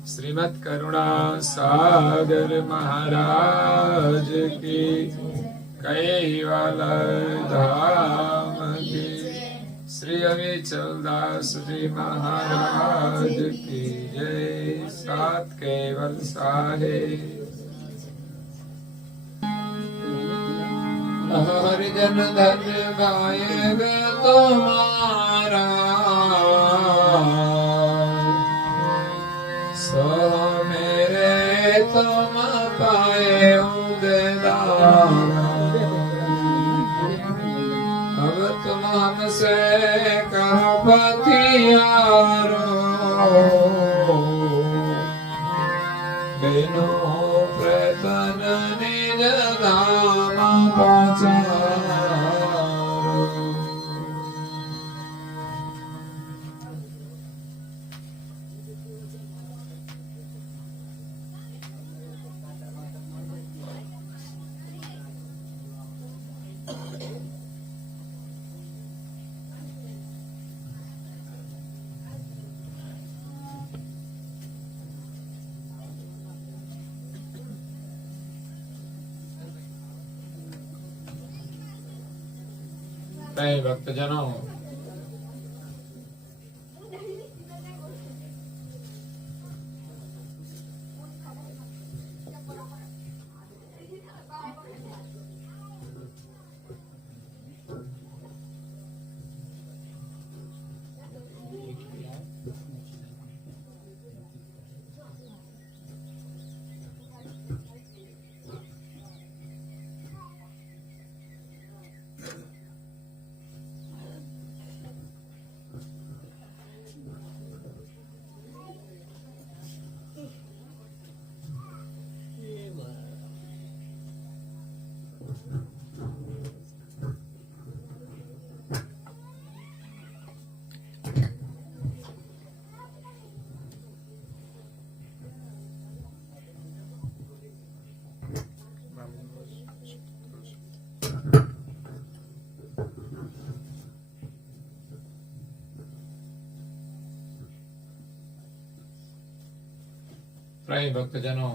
श्रीमद् करुणा सागर महाराज की, कैवल धाम की, श्री अविचल दास जी महाराज की जय। सात केवल साहेब। हरिजन धन्य गाएगा तुम्हारा, सो मेरे तुम पाए उदिदारा। अब तुम हमसे कहो पथियारो, बिनु प्रतन निज धाम पहुँचारो। भक्तजनों, प्रिय भक्तजनों,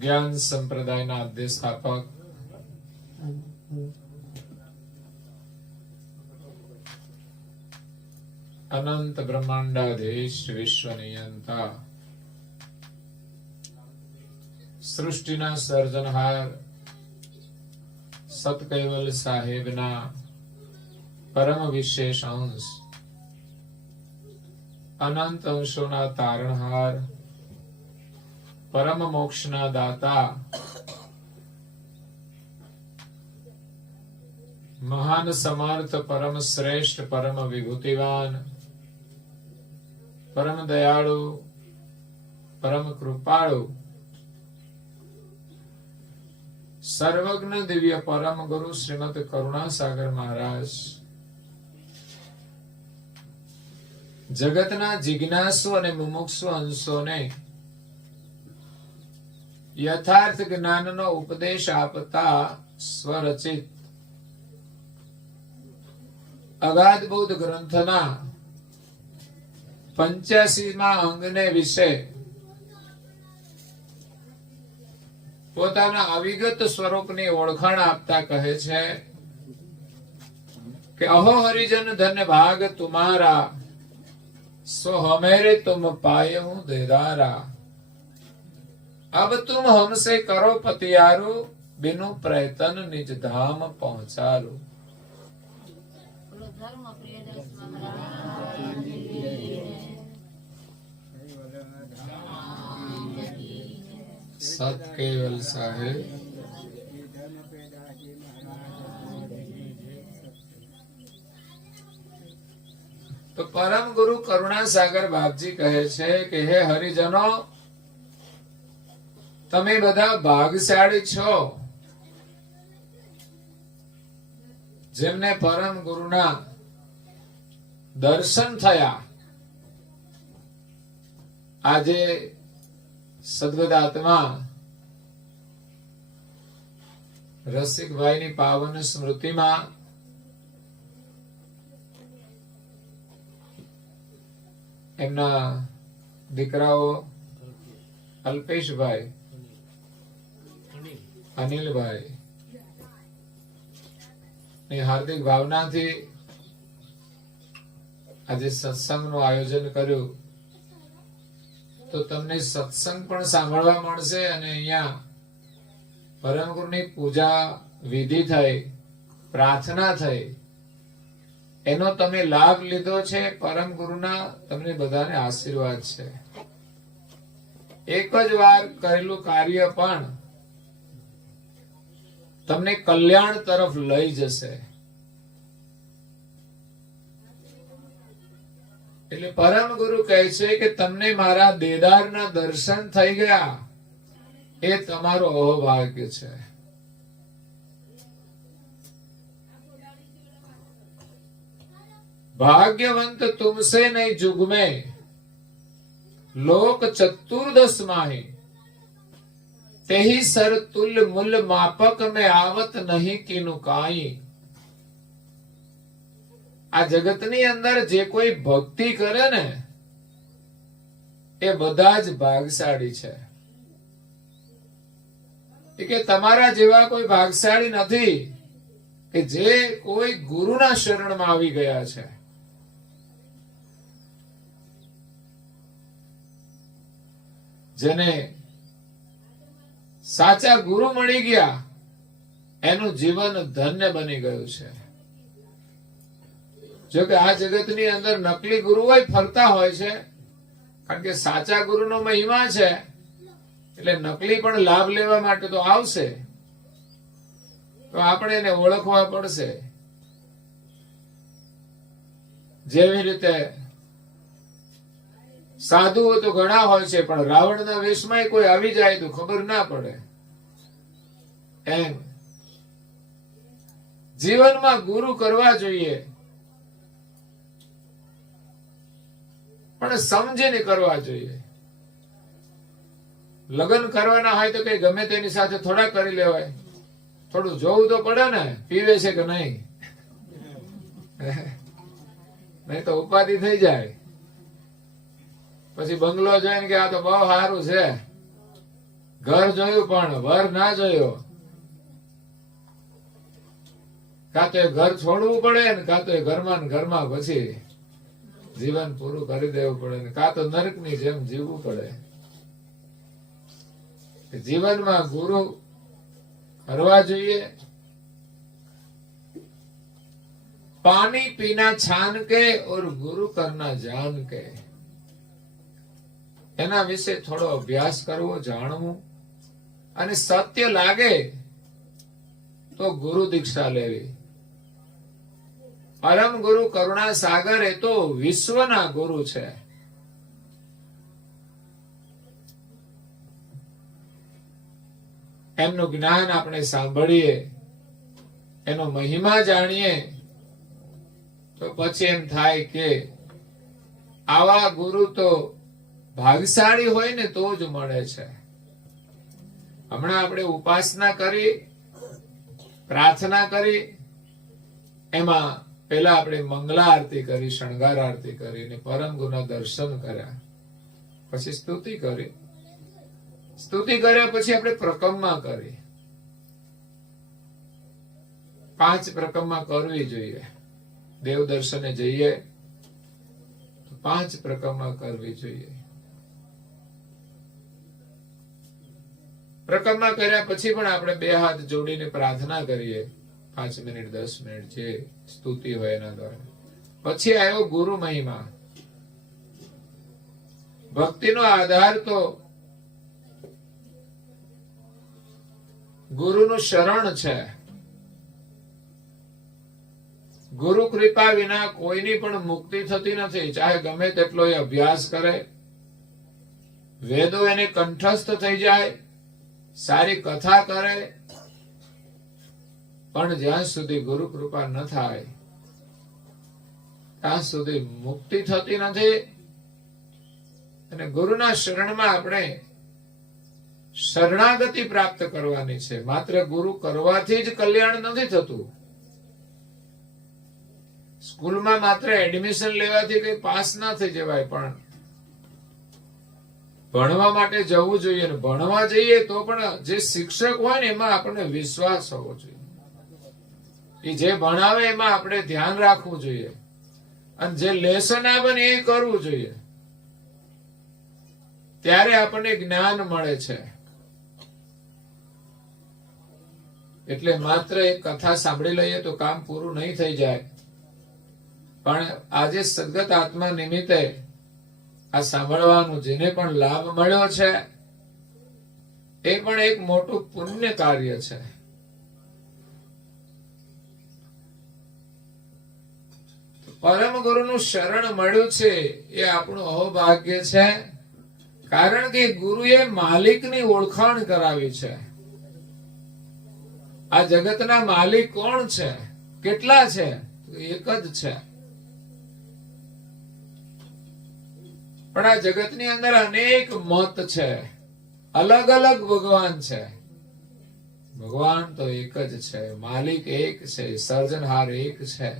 ज्ञान संप्रदायના અધ્યસ્થાપક અનંત બ્રહ્માંડાધીશ વિશ્વ નિયંતા સૃષ્ટિના સર્જનહાર સતકૈવલ સાહેબના પરમ વિશેષ અંશ, અનંત અંશોના તારણહાર, પરમ મોક્ષના દાતા, મહાન સમર્થ, પરમ શ્રેષ્ઠ, પરમ વિભૂતિવાન, પરમ દયાળુ, પરમ કૃપાળુ, સર્વજ્ઞ દિવ્ય પરમ ગુરુ શ્રીમદ કરુણાસાગર મહારાજ જગતના જિજ્ઞાસુ અને મુમુક્ષુ અંશોને યથાર્થ જ્ઞાનનો ઉપદેશ આપતા સ્વરચિત અગાધ બૌદ્ધ ગ્રંથના 85મા અંગને વિશે પોતાના અવિગત સ્વરૂપની ઓળખાણ આપતા કહે છે કે અહો હરિજન ધન્ય ભાગ તુમારા, सो हमेरे तुम पाए हूं देदारा। अब तुम हमसे करो पतियारो, बिनु प्रयत्न निज धाम पहुंचारो। सत केवल साहेब। तो परम गुरु करुणासागर बापजी कहे छे कि हे हरिजनो, તમે બધા ભાગશાળી છો જેમને પરમ ગુરુના દર્શન થયા। આજે સદગત આત્મા રસિકભાઈની પાવન સ્મૃતિમાં એમના દીકરાઓ અલ્પેશભાઈ, અનિલભાઈ ની હાર્દિક ભાવનાથી આજે સત્સંગનું આયોજન કર્યું. તો તમને સત્સંગ પણ સાંભળવા મળશે અને અહીંયા પરમ ગુરુની પૂજા વિધિ થઈ, પ્રાર્થના થઈ, એનો તમે લાભ લીધો છે. પરમ ગુરુના તમને બધાને આશીર્વાદ છે. એક જ વાર કરેલું કાર્ય પણ તમને કલ્યાણ તરફ લઈ જશે. એટલે પરમ ગુરુ કહે છે કે તમને મારા દેદારના દર્શન થઈ ગયા, એ તમારો અહોભાગ્ય છે. भाग्यवंत तुमसे नहीं जुग में लोक चतुर्दश माही तेही सर तुल मूल मापक में आवत नहीं कीनु काई. આ જગતની અંદર જે કોઈ ભક્તિ કરે ને એ બધા જ ભાગશાળી છે. કે તમારા જેવા કોઈ ભાગશાળી નથી કે જે કોઈ ગુરુના શરણમાં આવી ગયા છે. જેને સાચા ગુરુ મળી ગયા એનું જીવન ધન્ય બની ગયું છે. જો કે આ જગતની અંદર નકલી ગુરુઓ ફરતા હોય છે, કારણ કે સાચા ગુરુનો મહિમા છે એટલે નકલી પણ લાભ લેવા માટે તો આવશે. તો આપણે એને ઓળખવા પડશે. જેવી રીતે સાધુઓ તો ઘણા હોય છે, પણ રાવણના વેશમાં કોઈ આવી જાય તો ખબર ના પડે. એમ જીવનમાં ગુરુ કરવા જોઈએ, પણ સમજીને કરવા જોઈએ. લગ્ન કરવાના હોય તો કઈ ગમે તેની સાથે થોડા કરી લેવાય. થોડું જોવું તો પડે ને, પીવે છે કે નહીં. નહીં તો ઉપાધિ થઈ જાય. પછી બંગલો જોઈને કે આ તો બહુ સારું છે, ઘર જોયું પણ વર ના જોયો. કાં તો એ ઘર છોડવું પડે ને કાં તો એ ઘરમાં ને ઘરમાં પછી જીવન પૂરું કરી દેવું પડે ને કાં તો નરકની જેમ જીવવું પડે. જીવનમાં ગુરુ કરવા જોઈએ. પાણી પીના છાન કે ઓર ગુરુ કરના જાન કે. એના વિશે થોડો અભ્યાસ કરવો, જાણવું, અને સત્ય લાગે તો ગુરુ દીક્ષા લેવી. પરમ ગુરુ કરુણા સાગર એ તો વિશ્વના ગુરુ છે. એમનું જ્ઞાન આપણે સાંભળીએ, એનો મહિમા જાણીએ તો પછી એમ થાય કે આવા ગુરુ તો ભાગશાળી હોય ને તો જ મળે છે. હમણાં આપણે ઉપાસના કરી, પ્રાર્થના કરી, એમાં પેલા આપણે મંગલા આરતી કરી, શણગાર આરતી કરી, ને પરમ ગુરુના દર્શન કર્યા, પછી સ્તુતિ કરી. સ્તુતિ કર્યા પછી આપણે પ્રકમમાં કરી. 5 પ્રકમમાં કરવી જોઈએ. દેવ દર્શને જઈએ તો 5 પ્રકમમાં કરવી જોઈએ. પ્રકમમાં કર્યા પછી પણ આપણે 2 હાથ જોડીને પ્રાર્થના કરીએ, 5 મિનિટ 10 મિનિટ જે સ્તુતિ હોય એના દ્વારા. પછી આવ્યો ગુરુ મહિમા. ભક્તિનો આધાર તો ગુરુનું શરણ છે. ગુરુ કૃપા વિના કોઈની પણ મુક્તિ થતી નથી. ચાહે ગમે તેટલો એ અભ્યાસ કરે, વેદો એને કંઠસ્થ થઈ જાય, સારી કથા કરે, પણ જ્યાં સુધી ગુરુ કૃપા ન થાય ત્યાં સુધી મુક્તિ થતી નથી. અને ગુરુના શરણમાં આપણે શરણાગતિ પ્રાપ્ત કરવાની છે. માત્ર ગુરુ કરવાથી જ કલ્યાણ નથી થતું. સ્કૂલમાં માત્ર એડમિશન લેવાથી કઈ પાસ ના થઈ જવાય, પણ ભણવા માટે જવું જોઈએ, ને ભણવા જઈએ તો પણ જે શિક્ષક હોય ને એમાં આપણને વિશ્વાસ હોવો જોઈએ. એ જે ભણાવે એમાં આપણે ધ્યાન રાખવું જોઈએ, અને જે લેસન આપે ને એ કરવું જોઈએ. ત્યારે આપણને જ્ઞાન મળે છે. એટલે માત્ર એક કથા સાંભળી લઈએ તો કામ પૂરું નહીં થઈ જાય. પણ આજે સદગત આત્મા નિમિત્તે આ સાંભળવાનું જેને પણ લાભ મળ્યો છે એ પણ એક મોટું પુણ્ય કાર્ય છે. પરમ ગુરુનું શરણ મળ્યું છે એ આપણું અહોભાગ્ય છે. કારણ કે ગુરુએ માલિકની ઓળખાણ કરાવી છે. આ જગતના માલિક કોણ છે, કેટલા છે? એક જ છે. પણ આ જગતની અંદર અનેક મત છે, અલગ અલગ ભગવાન છે. ભગવાન તો એક જ છે, માલિક એક છે, સર્જનહાર એક છે.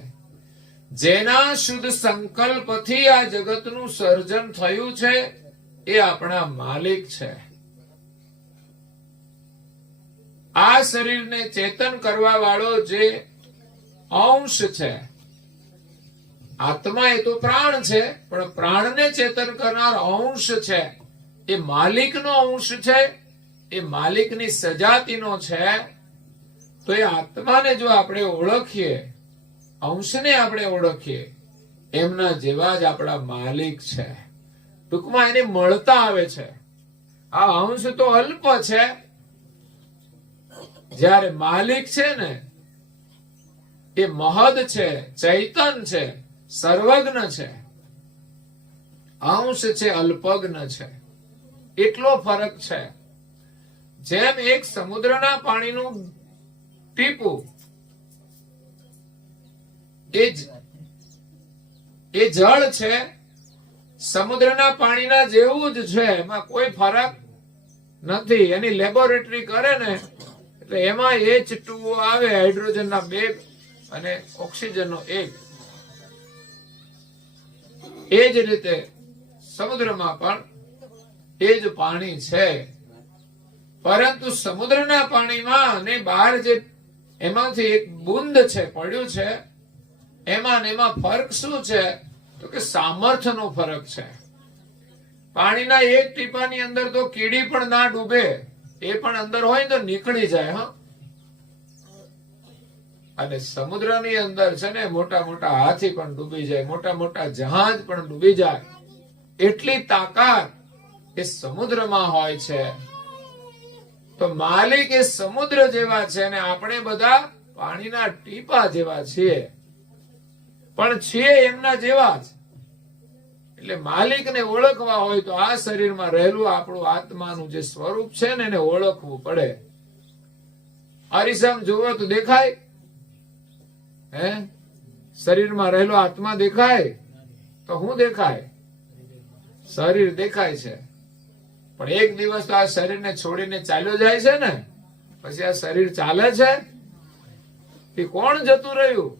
જેના શુદ્ધ સંકલ્પથી આ જગતનું સર્જન થયું છે એ આપણા માલિક છે. આ શરીરને ચેતન કરવા વાળો જે અંશ છે, આત્મા એ તો પ્રાણ છે, પણ પ્રાણને ચેતન કરનાર અંશ છે એ માલિકનો અંશ છે, એ માલિકની સજાતિનો છે. તો એ આત્માને જો આપણે ઓળખીએ, અંશને આપણે ઓળખીએ, એમના જેવા જ આપણા માલિક છે. ટૂંકમાં એને મળતા આવે છે. આ અંશ તો અલ્પ છે, જ્યારે માલિક છે ને એ મહદ છે, ચૈતન છે, સર્વજ્ઞ છે. અંશ છે, અલ્પજ્ઞ છે. એટલો ફરક છે. જેમ એક સમુદ્રના પાણીનું ટીપું એ જળ છે, સમુદ્રના પાણીના જેવું જ છે, એમાં કોઈ ફરક નથી. એની લેબોરેટરી કરે ને એટલે એમાં H2O આવે, હાઇડ્રોજનના 2 અને ઓક્સિજનનો 1. એ જ રીતે સમુદ્રમાં પણ એ જ પાણી છે. પરંતુ સમુદ્રના પાણીમાં અને બહાર જે એમાંથી એક બુંદ છે પડ્યું છે, એમાં ને એમાં ફરક શું છે? તો કે સામર્થ્યનો ફરક છે. પાણીના એક ટીપાની અંદર તો કીડી પણ ના ડૂબે, એ પણ અંદર હોય તો નીકળી જાય. હા, અને સમુદ્રની અંદર છે ને મોટા મોટા હાથી પણ ડૂબી જાય, મોટા મોટા જહાજ પણ ડૂબી જાય. એટલી તાકાત એ સમુદ્રમાં હોય છે. તો માલિક એ સમુદ્ર જેવા છે, અને આપણે બધા પાણીના ટીપા જેવા છીએ, પણ છીએ એમના જેવા જ. એટલે માલિકને ઓળખવા હોય તો આ શરીરમાં રહેલું આપણું આત્માનું જે સ્વરૂપ છે ને એને ઓળખવું પડે. અરીસામ જોવો તો દેખાય? હે, શરીરમાં રહેલો આત્મા દેખાય? તો શું દેખાય? શરીર દેખાય છે. પણ એક દિવસ તો આ શરીરને છોડીને ચાલ્યો જાય છે ને, પછી આ શરીર ચાલે છે એ કોણ જતું રહ્યું?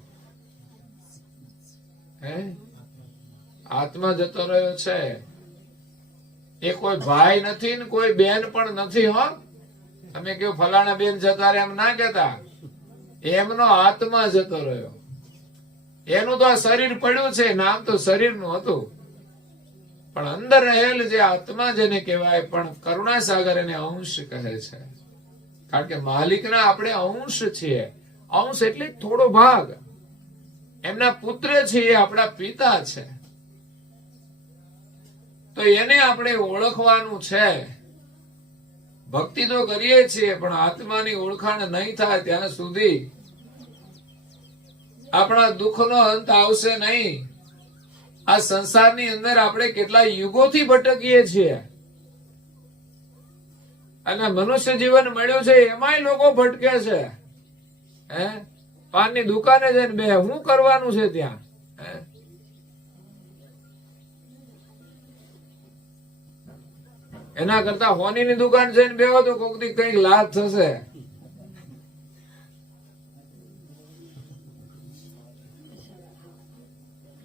હે, આત્મા જતો રહ્યો છે. એ કોઈ ભાઈ નથી ને કોઈ બેન પણ નથી. હો, તમે કેવું ફલાણા બેન જતા રહે એમ ના કહેતા. એમનો આત્મા જતો રહ્યો. એનું તો આ શરીર પડ્યું છે, નામ તો શરીરનું હતું, પણ અંદર રહેલ જે આત્મા જેને કહેવાય, પણ કરુણા સાગર એને અંશ કહે છે. કારણ કે માલિકના આપણે અંશ છીએ. અંશ એટલે થોડો ભાગ. એમના પુત્ર છીએ, આપણા પિતા છે. તો એને આપણે ઓળખવાનું છે. ભક્તિ તો કરીએ છીએ, પણ આત્માની ઓળખાણ નહીં થાય ત્યાં સુધી આપણા દુઃખનો અંત આવશે નહીં. આ સંસારની અંદર આપણે કેટલા યુગોથી ભટકીએ છીએ, અને મનુષ્ય જીવન મળ્યું છે એમાંય લોકો ભટકે છે. હે, પાનની દુકાને જઈને બે શું કરવાનું છે ત્યાં? એના કરતા હોનીની દુકાન જઈને બેહો તો કોક દી કઈક લાભ થશે.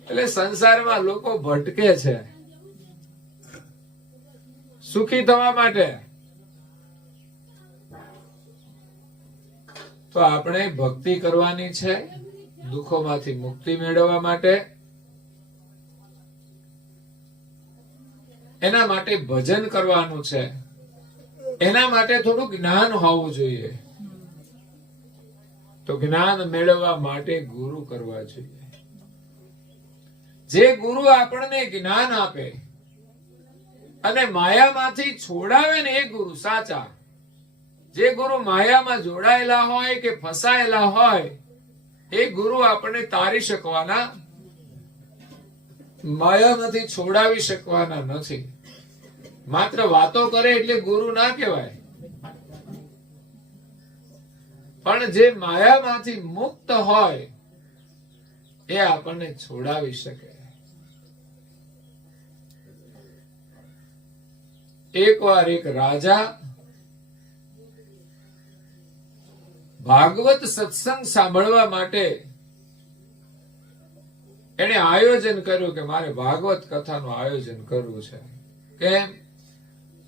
એટલે સંસારમાં લોકો ભટકે છે. સુખી થવા માટે તો આપણે ભક્તિ કરવાની છે, દુઃખોમાંથી મુક્તિ મેળવવા માટે. એના માટે ભજન કરવાનું છે, એના માટે થોડું જ્ઞાન હોવું જોઈએ. તો જ્ઞાન મેળવવા માટે ગુરુ કરવા જોઈએ. જે ગુરુ આપણને જ્ઞાન આપે અને માયામાંથી છોડાવે ને એ ગુરુ સાચા. જે ગુરુ માયામાં જોડાયેલા હોય કે ફસાયેલા હોય એ ગુરુ આપણને તારી શકવાના, માયામાંથી છોડાવી શકવાના નથી. માત્ર વાતો કરે એટલે ગુરુ ના કહેવાય, પણ જે માયામાંથી મુક્ત હોય એ આપણને છોડાવી શકે. એકવાર એક રાજા ભાગવત સત્સંગ સાંભળવા માટે એને આયોજન કર્યું કે મારે ભાગવત કથાનું આયોજન કરવું છે. કેમ?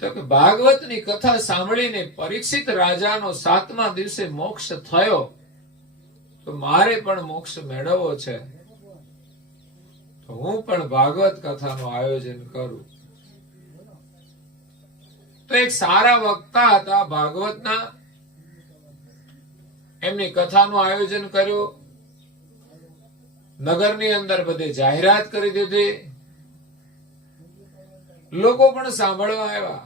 તો કે ભાગવતની કથા સાંભળીને પરીક્ષિત રાજાનો 7મા દિવસે મોક્ષ થયો, તો મારે પણ મોક્ષ મેળવવો છે, તો હું પણ ભાગવત કથાનું આયોજન કરું. તો એક સારા વક્તા હતા ભાગવતના, એમની કથાનું આયોજન કર્યું. નગરની અંદર બધે જાહેરાત કરી દીધી, લોકો પણ સાંભળવા આવ્યા.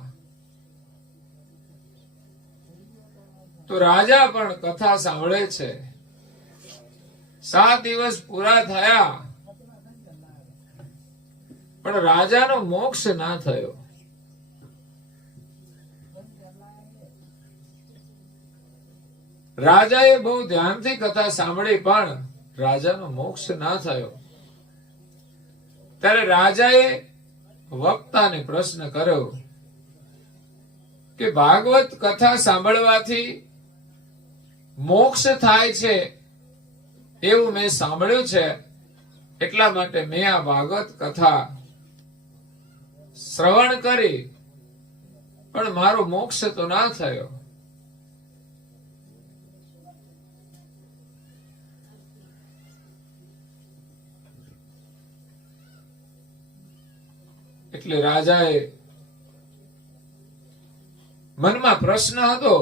તો રાજા પણ કથા સાંભળે છે. 7 દિવસ પૂરા થયા પણ રાજાનો મોક્ષ ના થયો. રાજાએ બહુ ધ્યાનથી કથા સાંભળી પણ રાજાનો મોક્ષ ના થયો. ત્યારે રાજાએ વક્તાને પ્રશ્ન કર્યો કે ભાગવત કથા સાંભળવાથી મોક્ષ થાય છે એવું મેં સાંભળ્યું છે, એટલા માટે મેં આ ભાગવત કથા શ્રવણ કરી, પણ મારો મોક્ષ તો ના થયો. એટલે રાજાએ મનમાં પ્રશ્ન હતો.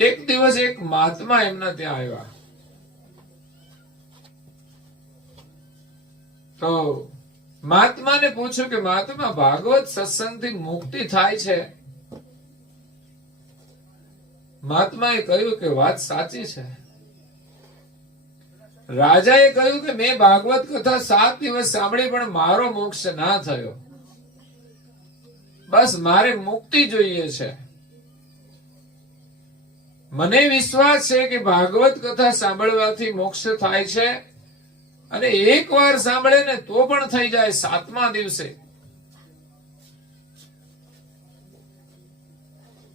એક દિવસ એક મહાત્મા એમના ત્યાં આવ્યા. તો મહાત્માને પૂછ્યું કે મહાત્મા, ભાગવત સત્સંગથી મુક્તિ થાય છે? મહાત્માએ કહ્યું કે વાત સાચી છે. રાજાએ કહ્યું કે મેં ભાગવત કથા 7 દિવસ સાંભળી પણ મારો મોક્ષ ના થયો. બસ મારે મુક્તિ જોઈએ છે. મને વિશ્વાસ છે કે ભાગવત કથા સાંભળવાથી મોક્ષ થાય છે, અને એકવાર સાંભળે ને તો પણ થઈ જાય 7મા દિવસે.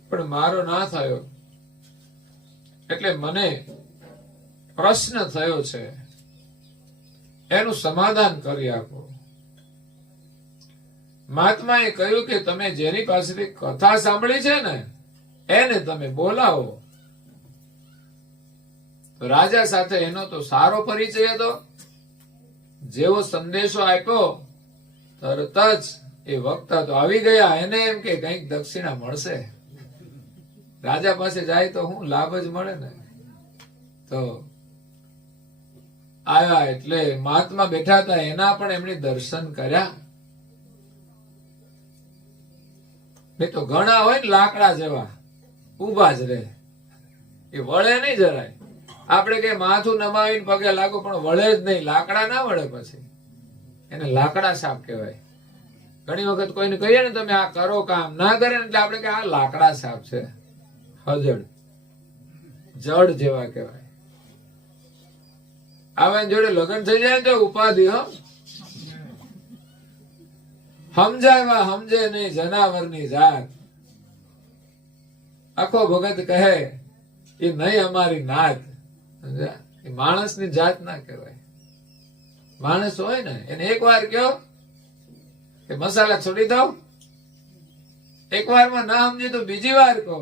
પણ મારો ના થયો, એટલે મને પ્રશ્ન થયો છે, એનું સમાધાન કરી આપો. મહાત્માએ કહ્યું કે તમે જેની પાસેથી કથા સાંભળી છે ને એને તમે બોલાવો. તો રાજા સાથે એનો તો સારો પરિચય હતો. જેવો સંદેશો આપ્યો તરત જ એ વક્તા તો આવી ગયા. એને એમ કે કંઈક દક્ષિણા મળશે. રાજા પાસે જાય તો હું લાભ જ મળે ને. તો આવ્યા એટલે મહાત્મા બેઠા હતા, એના પણ એમણે દર્શન કર્યા. નહીં તો ઘણા હોય ને લાકડા જેવા ઉભા જ રહે, એ વળે નહીં જરાય. આપણે કઈ માથું નમાવીને પગે લાગો પણ વળે જ નહીં. લાકડા ના વળે, પછી એને લાકડા સાપ કહેવાય. ઘણી વખત કોઈને કહીએ ને તમે આ કરો કામ, ના કરે ને એટલે આપણે કે આ લાકડા સાપ છે, હજડ જડ જેવા કહેવાય. આવા જોડે લગ્ન થઈ જાય તો ઉપાધિ. સમજાવ્યા સમજે નહીં જનાવરની જાત. આખો ભગત કહે એ નહીં અમારી નાત. એ માણસની જાત ના કહેવાય. માણસ હોય ને એને એક વાર કયો કે મસાલા છોડી દો, એક વારમાં ના સમજે તો બીજી વાર કહો,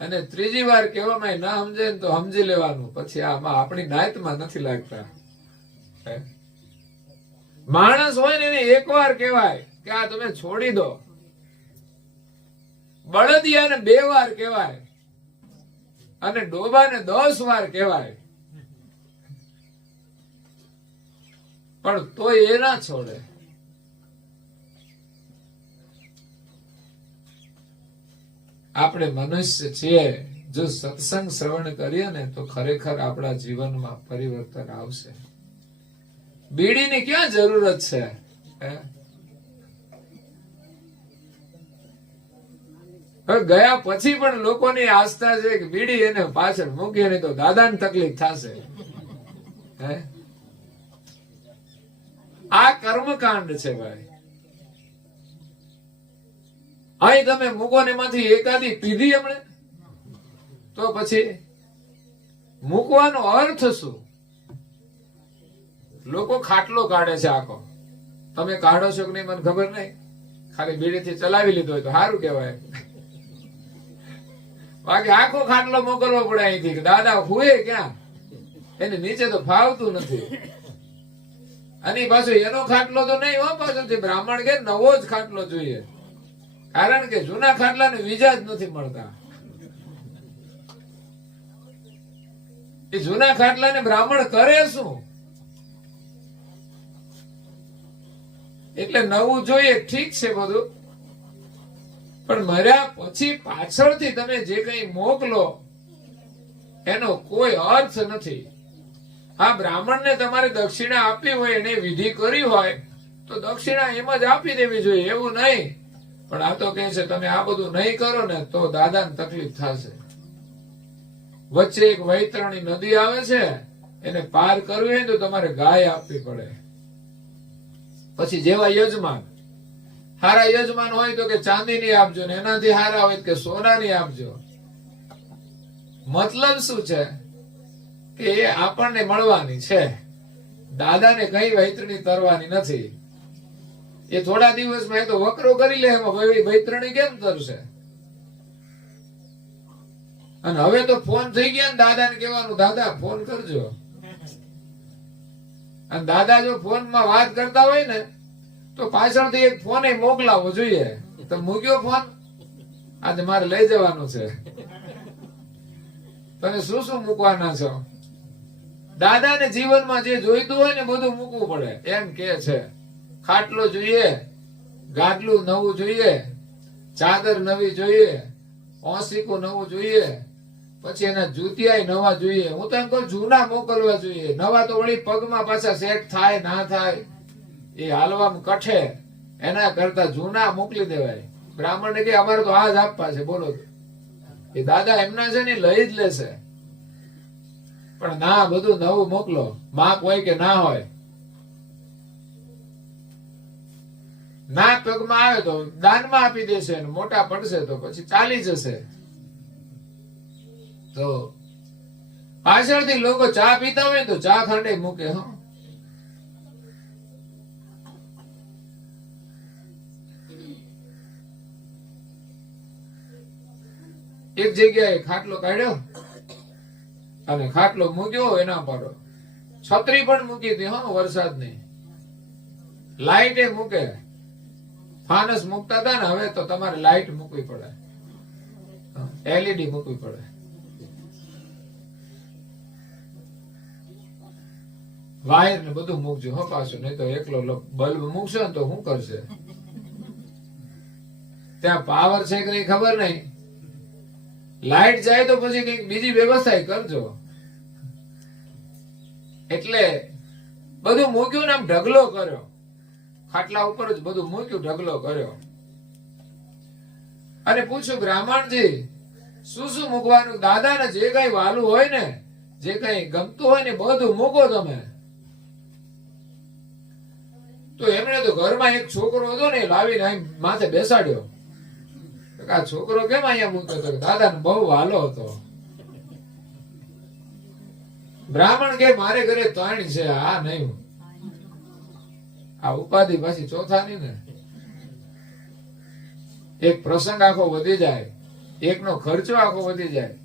અને ત્રીજી વાર કહેવામાં ના સમજે ને તો સમજી લેવાનું. પછી આમાં આપણી નાયતમાં નથી લાગતા. માણસ હોય ને એને એક વાર કહેવાય કે આ તમે છોડી દો, બળદિયાને 2 વાર કહેવાય, અને ડોબાને 10 વાર કહેવાય, પણ તોય એ ના છોડે. આપણે મનુષ્ય છીએ, જો સત્સંગ શ્રવણ કરીએ ને તો ખરેખર આપણા જીવનમાં પરિવર્તન આવશે. બીડીની ક્યાં જરૂરત છે? હવે ગયા પછી પણ લોકોની આસ્થા છે કે બીડી એને પાછળ મૂકીએ નહીં તો દાદાને તકલીફ થશે. આ કર્મકાંડ છે ભાઈ. અહીં તમે મૂકો ને માંથી એકાદી પીધી હમણે તો પછી મૂકવાનો અર્થ શું? લોકો ખાટલો કાઢે છે આખો. તમે કાઢો છો કે નહીં મને ખબર નહીં, ખાલી બીડીથી ચલાવી લીધો હોય તો સારું કહેવાય. બાકી આખો ખાટલો મોકલવો પડે અહીંથી કે દાદા હુએ ક્યાં, એને નીચે તો ફાવતું નથી. અને પાછો એનો ખાટલો તો નહીં હો, પાછો બ્રાહ્મણ કે નવો જ ખાટલો જોઈએ, કારણ કે જૂના ખાટલાને વીજા જ નથી મળતા. એ જૂના ખાટલાને બ્રાહ્મણ કરે શું? એટલે નવું જોઈએ, ઠીક છે બધું, પણ મર્યા પછી પાછળથી તમે જે કઈ મોકલો એનો કોઈ અર્થ નથી. આ બ્રાહ્મણને તમારે દક્ષિણા આપવી હોય, એને વિધિ કરી હોય તો દક્ષિણા એમ જ આપી દેવી જોઈએ, એવું નહીં. પણ આ તો કહે છે તમે આ બધું નહીં કરો ને તો દાદાને તકલીફ થશે. વચ્ચે એક વૈતરણી નદી આવે છે, એને પાર કરવી હોય તો તમારે ગાય આપવી પડે. પછી જેવા યજમાન, હારા યજમાન હોય તો કે ચાંદીની આપજો, ને એનાથી હારા હોય કે સોનાની આપજો. મતલબ શું છે કે એ આપણને મળવાની છે, દાદાને કઈ વૈતરણી તરવાની નથી. એ થોડા દિવસમાં એ તો વકરો કરી લે, એમાં વૈતરણી કેમ તરશે? અને હવે તો ફોન થઈ ગયા ને, દાદાને કહેવાનું દાદા ફોન કરજો. અને દાદા જો ફોનમાં વાત કરતા હોય ને તો પાછળથી એક ફોન મોકલાવવો જોઈએ. તો મૂક્યો ફોન, આજે મારે લઈ જવાનું છે, તમે શું શું મૂકવાના છો? દાદાને જીવનમાં જે જોઈતું હોય ને બધું મૂકવું પડે. એમ કે છે ખાટલો જોઈએ, ગાદલું નવું જોઈએ, ચાદર નવી જોઈએ, ઓશીકું નવું જોઈએ, પછી એના જૂતિયા નવા જોઈએ. હું તો એમ કહું જૂના મોકલવા જોઈએ, નવા તો વળી પગમાં પાછા સેટ થાય ના થાય, એ હાલવામાં કઠે, એના કરતા જૂના મોકલી દેવાય. બ્રાહ્મણ ને કે અમારે તો આ જ આપવા છે, બોલો. એ દાદા એમના છે ને લઈ જ લેશે, પણ ના બધું નવું મોકલો. માપ હોય કે ના હોય, ના પગમાં આવે તો દાનમાં આપી દેશે, મોટા પડશે તો પછી ચાલી જશે. તો પાછળથી લોકો ચા પીતા હોય તો ચા ખાંડે મૂકે. એક જગ્યાએ ખાટલો કાઢ્યો અને ખાટલો મૂક્યો, એના પર છત્રી પણ મૂકી હતી વરસાદની. લાઈટ મૂકે, ફાનસ મૂકતા હતા ને, હવે તો તમારે લાઈટ મૂકવી પડે, એલઈડી મૂકવી પડે. વાયર ને બધું મૂકજો હો પાછું, નહીં તો એકલો બલ્બ મૂકશો ને તો શું કરશે? ત્યાં પાવર છે કે નહીં ખબર નહીં, લાઈટ જાય તો પછી કઈક બીજી વ્યવસ્થા કરજો. એટલે બધું મૂક્યું ને આમ ઢગલો કર્યો, ખાટલા ઉપર જ બધું મૂક્યું, ઢગલો કર્યો. અને પૂછ્યું બ્રાહ્મણજી શું શું મૂકવાનું? દાદાને જે કઈ વાલું હોય ને, જે કઈ ગમતું હોય ને બધું મૂકો તમે. તો એમણે તો ઘરમાં એક છોકરો હતો ને, લાવીને અહીં માથે બેસાડ્યો. આ છોકરો કેમ અહીંયા મૂક્યો હતો? દાદાને બહુ વાલો હતો. બ્રાહ્મણ કે મારે ઘરે 3 છે, આ નહીં, આ ઉપાધિ પાછી ચોથાની ને. એક પ્રસંગ આખો વધી જાય, એકનો ખર્ચો આખો વધી જાય,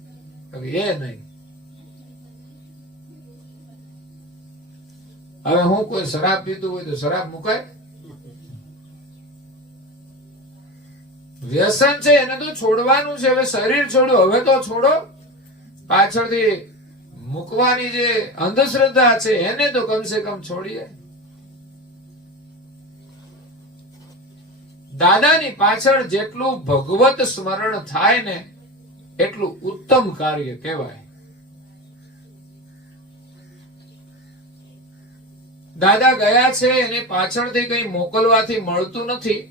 એ નહીં. હવે હું કોઈ શરાબ પીતું હોય તો શરાબ મુકાય? વ્યસન છે એને તો છોડવાનું છે. હવે શરીર છોડ્યું, હવે તો છોડો. પાછળથી મૂકવાની જે અંધશ્રદ્ધા છે એને તો કમસે કમ છોડીએ. દાદાની પાછળ જેટલું ભગવત સ્મરણ થાય ને એટલું ઉત્તમ કાર્ય કહેવાય. દાદા ગયા છે એને પાછળથી કઈ મોકલવાથી મળતું નથી,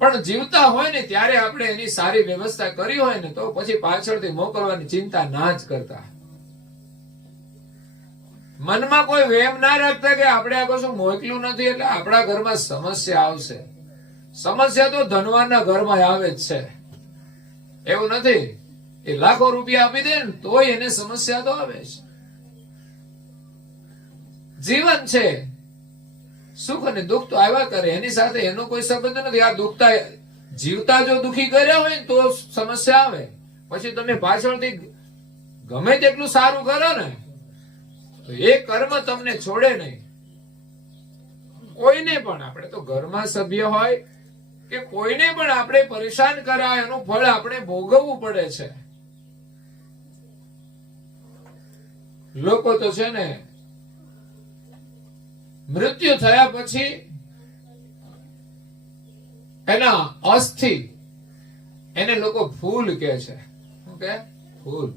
પણ જીવતા હોય ને ત્યારે આપણે એની સારી વ્યવસ્થા કરી હોય ને તો પછી પાછળથી મોકલવાની ચિંતા ના જ કરતા. મનમાં કોઈ વેમ ના રાખતા કે આપણે આ કશું મોકલ્યું નથી એટલે આપણા ઘરમાં સમસ્યા આવશે. સમસ્યા તો ધનવાનના ઘરમાં આવે જ છે, એવું નથી. એ લાખો રૂપિયા આપી દે ને તોય એને સમસ્યા તો આવે છે. જીવન છે, સુખ અને દુઃખ તો આવ્યા કરે, એની સાથે એનો કોઈ સંબંધ નથી. આ દુઃખતા જીવતા જો દુઃખી કર્યા હોય ને તો સમસ્યા આવે. પછી તમે પાછળથી ગમે તેટલું સારું કરો ને તો એ કર્મ તમને છોડે નહીં. કોઈને પણ, આપણે તો ઘરમાં સભ્ય હોય કે કોઈને પણ આપણે પરેશાન કરાય એનું ફળ આપણે ભોગવવું પડે છે. લોકો તો છે ને મૃત્યુ થયા પછી એના અસ્થિ એને લોકો ફૂલ કે છે. શું કે? ફૂલ.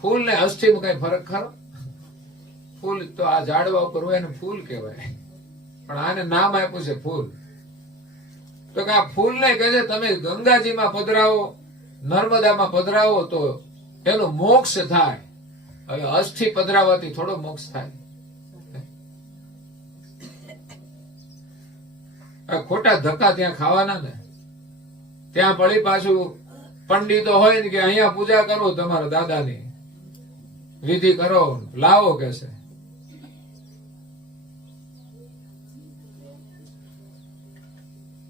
ફૂલ ને અસ્થિ માં કઈ ફરક ખરો? ફૂલ તો આ ઝાડવા ઉપર હોય એને ફૂલ કહેવાય, પણ આને નામ આપ્યું છે ફૂલ. તો કે આ ફૂલ ને કહે છે તમે ગંગાજીમાં પધરાવો, નર્મદામાં પધરાવો તો એનો મોક્ષ થાય. હવે અસ્થિ પધરાવાથી થોડો મોક્ષ થાય? ખોટા ધક્કા ત્યાં ખાવાના ને. ત્યાં પડી પાછું પંડિતો હોય ને કે અહીંયા પૂજા કરો, તમારા દાદાની વિધિ કરો, લાવો કે છે.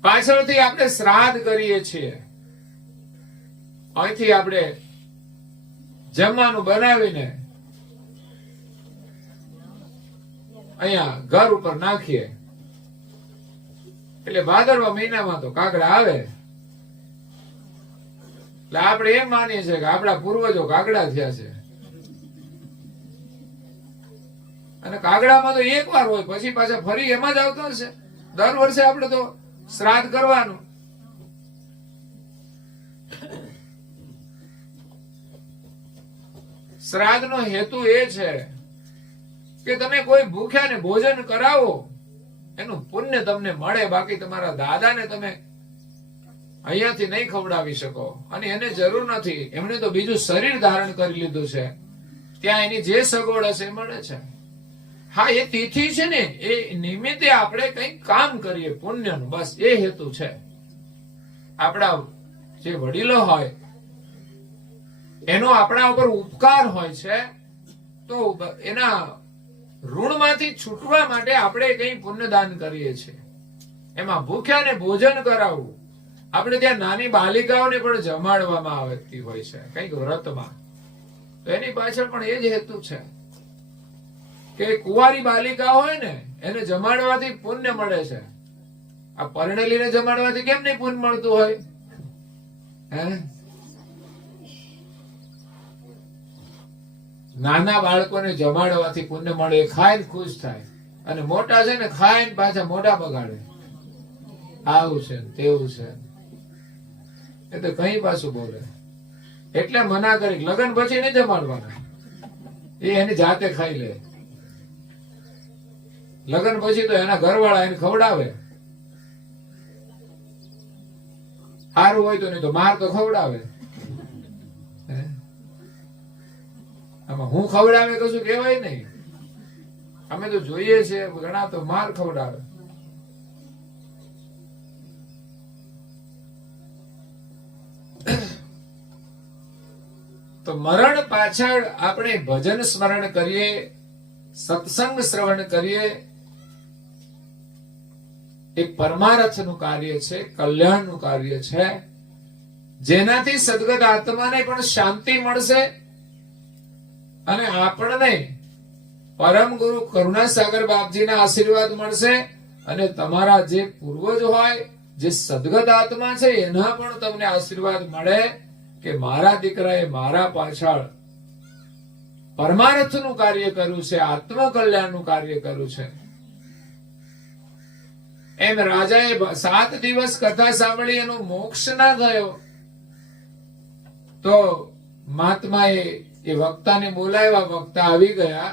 પાછળથી આપણે શ્રાદ્ધ કરીએ છીએ, અહીંથી આપણે જમવાનું બનાવીને અહીંયા ઘર ઉપર નાખીએ એટલે ભાદરવા મહિનામાં તો કાગડા આવે. એટલે આપણે એમ માનીએ છીએ કે આપણા પૂર્વજો કાગડા થયા છે. અને કાગડામાં તો એક વાર હોય, પછી પાછા ફરી એમાં જ આવતો હશે. દર વર્ષે આપણે તો શ્રાદ્ધ કરવાનું. શ્રાદ્ધ નો હેતુ એ છે કે તમે કોઈ ભૂખ્યાને ભોજન કરાવો, એનું પુણ્ય તમને મળે. બાકી તમારા દાદાને તમે અહીંયાથી નહીં ખવડાવી શકો, અને એને જરૂર નથી. એમણે તો બીજું શરીર ધારણ કરી લીધું છે, ત્યાં એની જે સગવડ હશે મળે છે. હા, એ તિથિ છે ને એ નિમિત્તે આપણે કંઈક કામ કરીએ પુણ્યનું, બસ એ હેતુ છે. આપણા જે વડીલો હોય એનો આપણા ઉપર ઉપકાર હોય છે, તો એના ઋણમાંથી છૂટવા માટે આપણે કઈ પુણ્યદાન કરીએ છીએ. એમાં ભૂખ્યાને ભોજન કરાવવું. આપણે ત્યાં નાની બાલિકાઓને પણ જમાડવામાં આવતી હોય છે કઈક વ્રતમાં, તો એની પાછળ પણ એ જ હેતુ છે કે કુંવારી બાલિકા હોય ને એને જમાડવાથી પુણ્ય મળે છે. આ પરણેલીને જમાડવાથી કેમ નહીં પુણ્ય મળતું હોય? હે, નાના બાળકોને જમાડવાથી પુણ્ય મળે, ખાઈને ખુશ થાય. અને મોટા છે ને ખાઈને પાછા મોઢા બગાડે, આવું છે તેવું છે, એ તો કઈ પાછું બોલે. એટલે મના કરી લગ્ન પછી નહીં જમાડવાના, એ એની જાતે ખાઈ લે. લગ્ન પછી તો એના ઘરવાળા એને ખવડાવે, સારું હોય તો, નહીં તો માર તો ખવડાવે. આમાં હું ખવડાવે કશું કહેવાય નહીં. અમે તો જોઈએ છે ઘણા તો માર ખવડાવે. તો મરણ પાછળ આપણે ભજન સ્મરણ કરીએ, સત્સંગ શ્રવણ કરીએ, એક પરમાર્થનું કાર્ય છે, કલ્યાણનું કાર્ય છે, જેનાથી સદગત આત્માને પણ શાંતિ મળશે અને આપણને પરમ ગુરુ કરુણાસાગર બાપજીના આશીર્વાદ મળશે અને તમારા જે પૂર્વજ હોય, જે સદગત આત્મા છે, એના પણ તમને આશીર્વાદ મળે કે મારા દીકરાએ મારા પાછળ પરમાર્થનું કાર્ય કર્યું છે, આત્મકલ્યાણનું કાર્ય કર્યું છે. એમ રાજાએ 7 દિવસ કથા સાંભળી, એનો મોક્ષ ના થયો તો મહાત્માએ એ વક્તાને બોલાવ્યા. વક્તા આવી ગયા.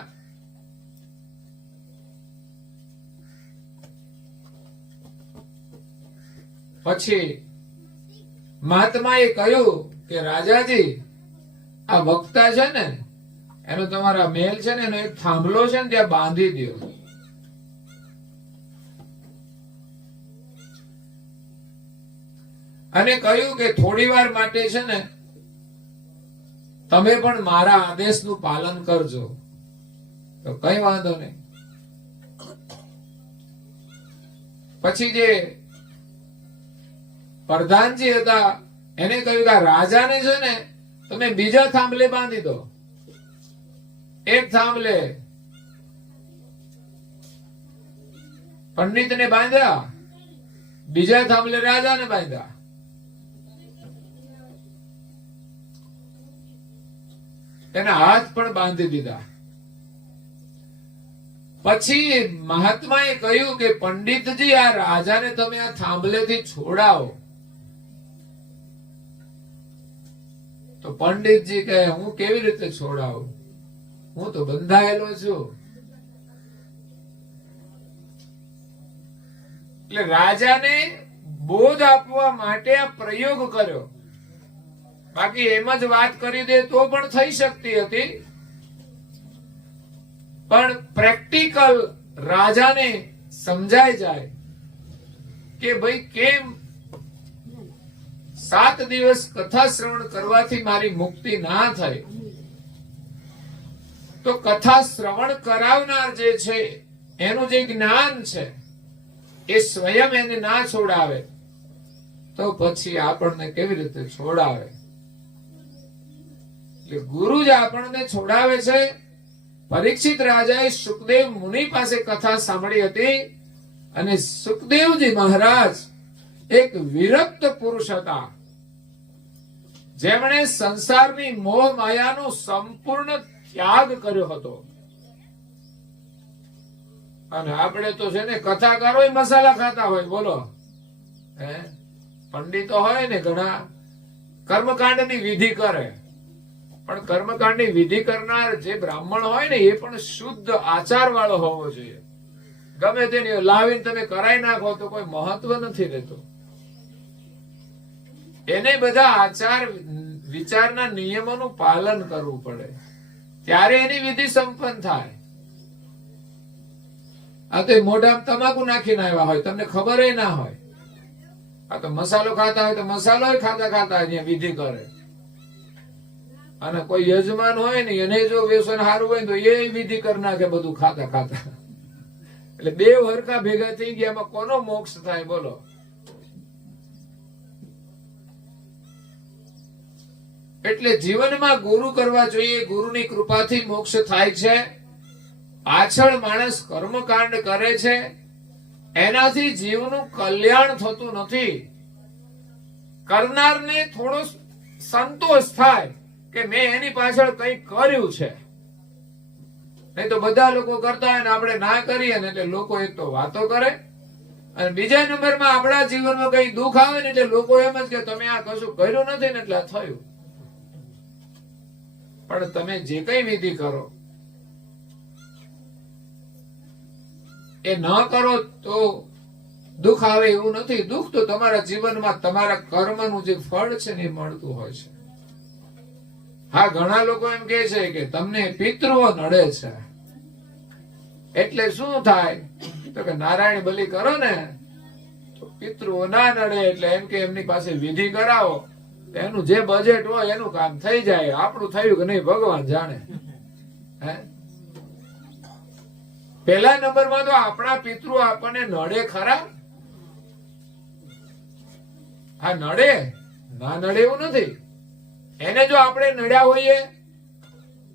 પછી મહાત્માએ કહ્યું કે રાજાજી, આ વક્તા છે ને, એનો તમારા મહેલ છે ને, એનો એક થાંભલો છે ને, ત્યાં બાંધી દો. અને કહ્યું કે થોડી વાર માટે છે ને, તમે પણ મારા આદેશનું પાલન કરજો. તો કઈ વાંધો નહીં. પછી જે પ્રધાનજી હતા એને કહ્યું કે રાજાને છે ને તમે બીજા થાંભલે બાંધી દો. એક થાંભલે પંડિતને બાંધ્યા, બીજા થાંભલે રાજાને બાંધ્યા. એના હાથ પણ બાંધી દીધા. પછી મહાત્માએ કહ્યું કે પંડિતજી, આ રાજાને તમે આ થાંભલેથી છોડાવો. તો પંડિતજી કહે, હું કેવી રીતે છોડાવું? હું તો બંધાયેલો છું. એટલે રાજાને બોધ આપવા માટે આ પ્રયોગ કર્યો. બાકી એમ જ વાત કરી દે તો પણ થઈ શકતી હતી, પણ પ્રેક્ટિકલ રાજાને સમજાય જાય કે ભાઈ કેમ 7 દિવસ કથા શ્રવણ કરવાથી મારી મુક્તિ ના થઈ. તો કથા શ્રવણ કરાવનાર જે છે, એનું જે જ્ઞાન છે, એ સ્વયં એને ના છોડાવે તો પછી આપણને કેવી રીતે છોડાવે? એટલે ગુરુ જ આપણને છોડાવે છે. પરીક્ષિત રાજાએ સુખદેવ મુનિ પાસે કથા સાંભળી હતી અને સુખદેવજી મહારાજ એક વિરક્ત પુરુષ હતા, જેમણે સંસારની મોહ માયાનો સંપૂર્ણ ત્યાગ કર્યો હતો. અને આપણે તો છે ને કથા કરો મસાલા ખાતા હોય. બોલો, પંડિતો હોય ને ઘણા કર્મકાંડની વિધિ કરે, પણ કર્મકાંડની વિધિ કરનાર જે બ્રાહ્મણ હોય ને, એ પણ શુદ્ધ આચાર વાળો હોવો જોઈએ. ગમે તેને લાવીને તમે કરાઈ નાખો તો કોઈ મહત્વ નથી રહેતું. એને બધા આચાર વિચારના નિયમોનું પાલન કરવું પડે, ત્યારે એની વિધિ સંપન્ન થાય. આ તો મોઢામાં તમાકુ નાખીને આવ્યા હોય, તમને ખબર ના હોય. આ તો મસાલો ખાતા હોય તો મસાલો ખાતા ખાતા અહીંયા વિધિ કરે. અને કોઈ યજમાન હોય ને, એને જો વ્યસન સારું હોય તો એ વિધિ કરી નાખે બધું ખાતા ખાતા. એટલે બે હરખા ભેગા થઈ ગયા, એમાં કોનો મોક્ષ થાય? બોલો. એટલે જીવનમાં ગુરુ કરવા જોઈએ. ગુરુની કૃપાથી મોક્ષ થાય છે. પાછળ માણસ કર્મકાંડ કરે છે, એનાથી જીવનું કલ્યાણ થતું નથી. કરનારને થોડો સંતોષ થાય કે મેં એની પાછળ કંઈ કર્યું છે. નહીં તો બધા લોકો કરતા હોય ને આપણે ના કરીએ ને, એટલે લોકો એક તો વાતો કરે, અને બીજા નંબરમાં આપણા જીવનમાં કઈ દુઃખ આવે ને એટલે લોકો એમ જ કે તમે આ કશું કર્યું નથી ને એટલે આ થયું. પણ તમે જે કઈ વિધિ કરો એ ન કરો તો દુઃખ આવે એવું નથી. દુઃખ તો તમારા જીવનમાં તમારા કર્મનું જે ફળ છે ને એ મળતું હોય છે. હા, ઘણા લોકો એમ કે છે કે તમને પિતૃઓ નડે છે, એટલે શું થાય તો કે નારાયણ બલિ કરો ને તો પિતૃઓ ના નડે. એટલે એમ કે એમની પાસે વિધિ કરાવો, એનું જે બજેટ હોય એનું કામ થઈ જાય. આપણું થયું કે નહીં ભગવાન જાણે. પહેલા નંબરમાં તો આપણા પિતૃ આપણને નડે ખરા? હા નડે, ના નડે એવું નથી. એને જો આપણે નડ્યા હોઈએ,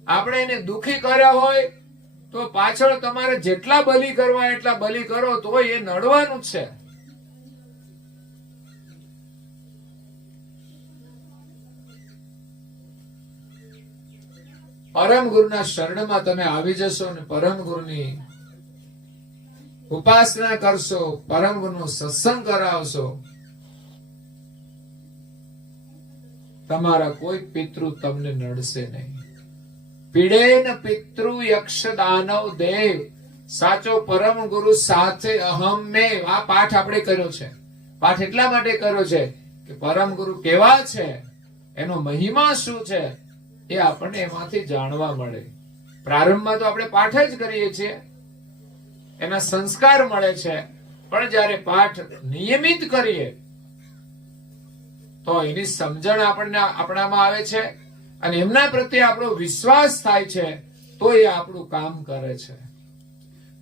આપણે એને દુખી કર્યા હોય, તો પાછળ તમારે જેટલા બલી કરવા એટલા બલી કરો તો એ નડવાનું જ છે. પરમ ગુરુના શરણમાં તમે આવી જશો ને પરમ ગુરુની ઉપાસના કરશો, પરમ ગુરુનો સત્સંગ કરાવશો, તમારા કોઈ પિતૃ તમને નડશે નહીં. પીડેન પિતૃ યક્ષ દાનવ દેવ, સાચો પરમ ગુરુ સાથે અહમ મેં. આ પાઠ આપણે કર્યો છે. પાઠ એટલા માટે કર્યો છે કે પરમ ગુરુ કેવા છે, એનો મહિમા શું છે, એ આપણને એમાંથી જાણવા મળે. પ્રારંભમાં તો આપણે પાઠ જ કરીએ છીએ, એના સંસ્કાર મળે છે, પણ જયારે પાઠ નિયમિત કરીએ તો એની સમજણ આપણામાં આવે છે અને એમના પ્રત્યે આપણો વિશ્વાસ થાય છે, તો એ આપણું કામ કરે છે.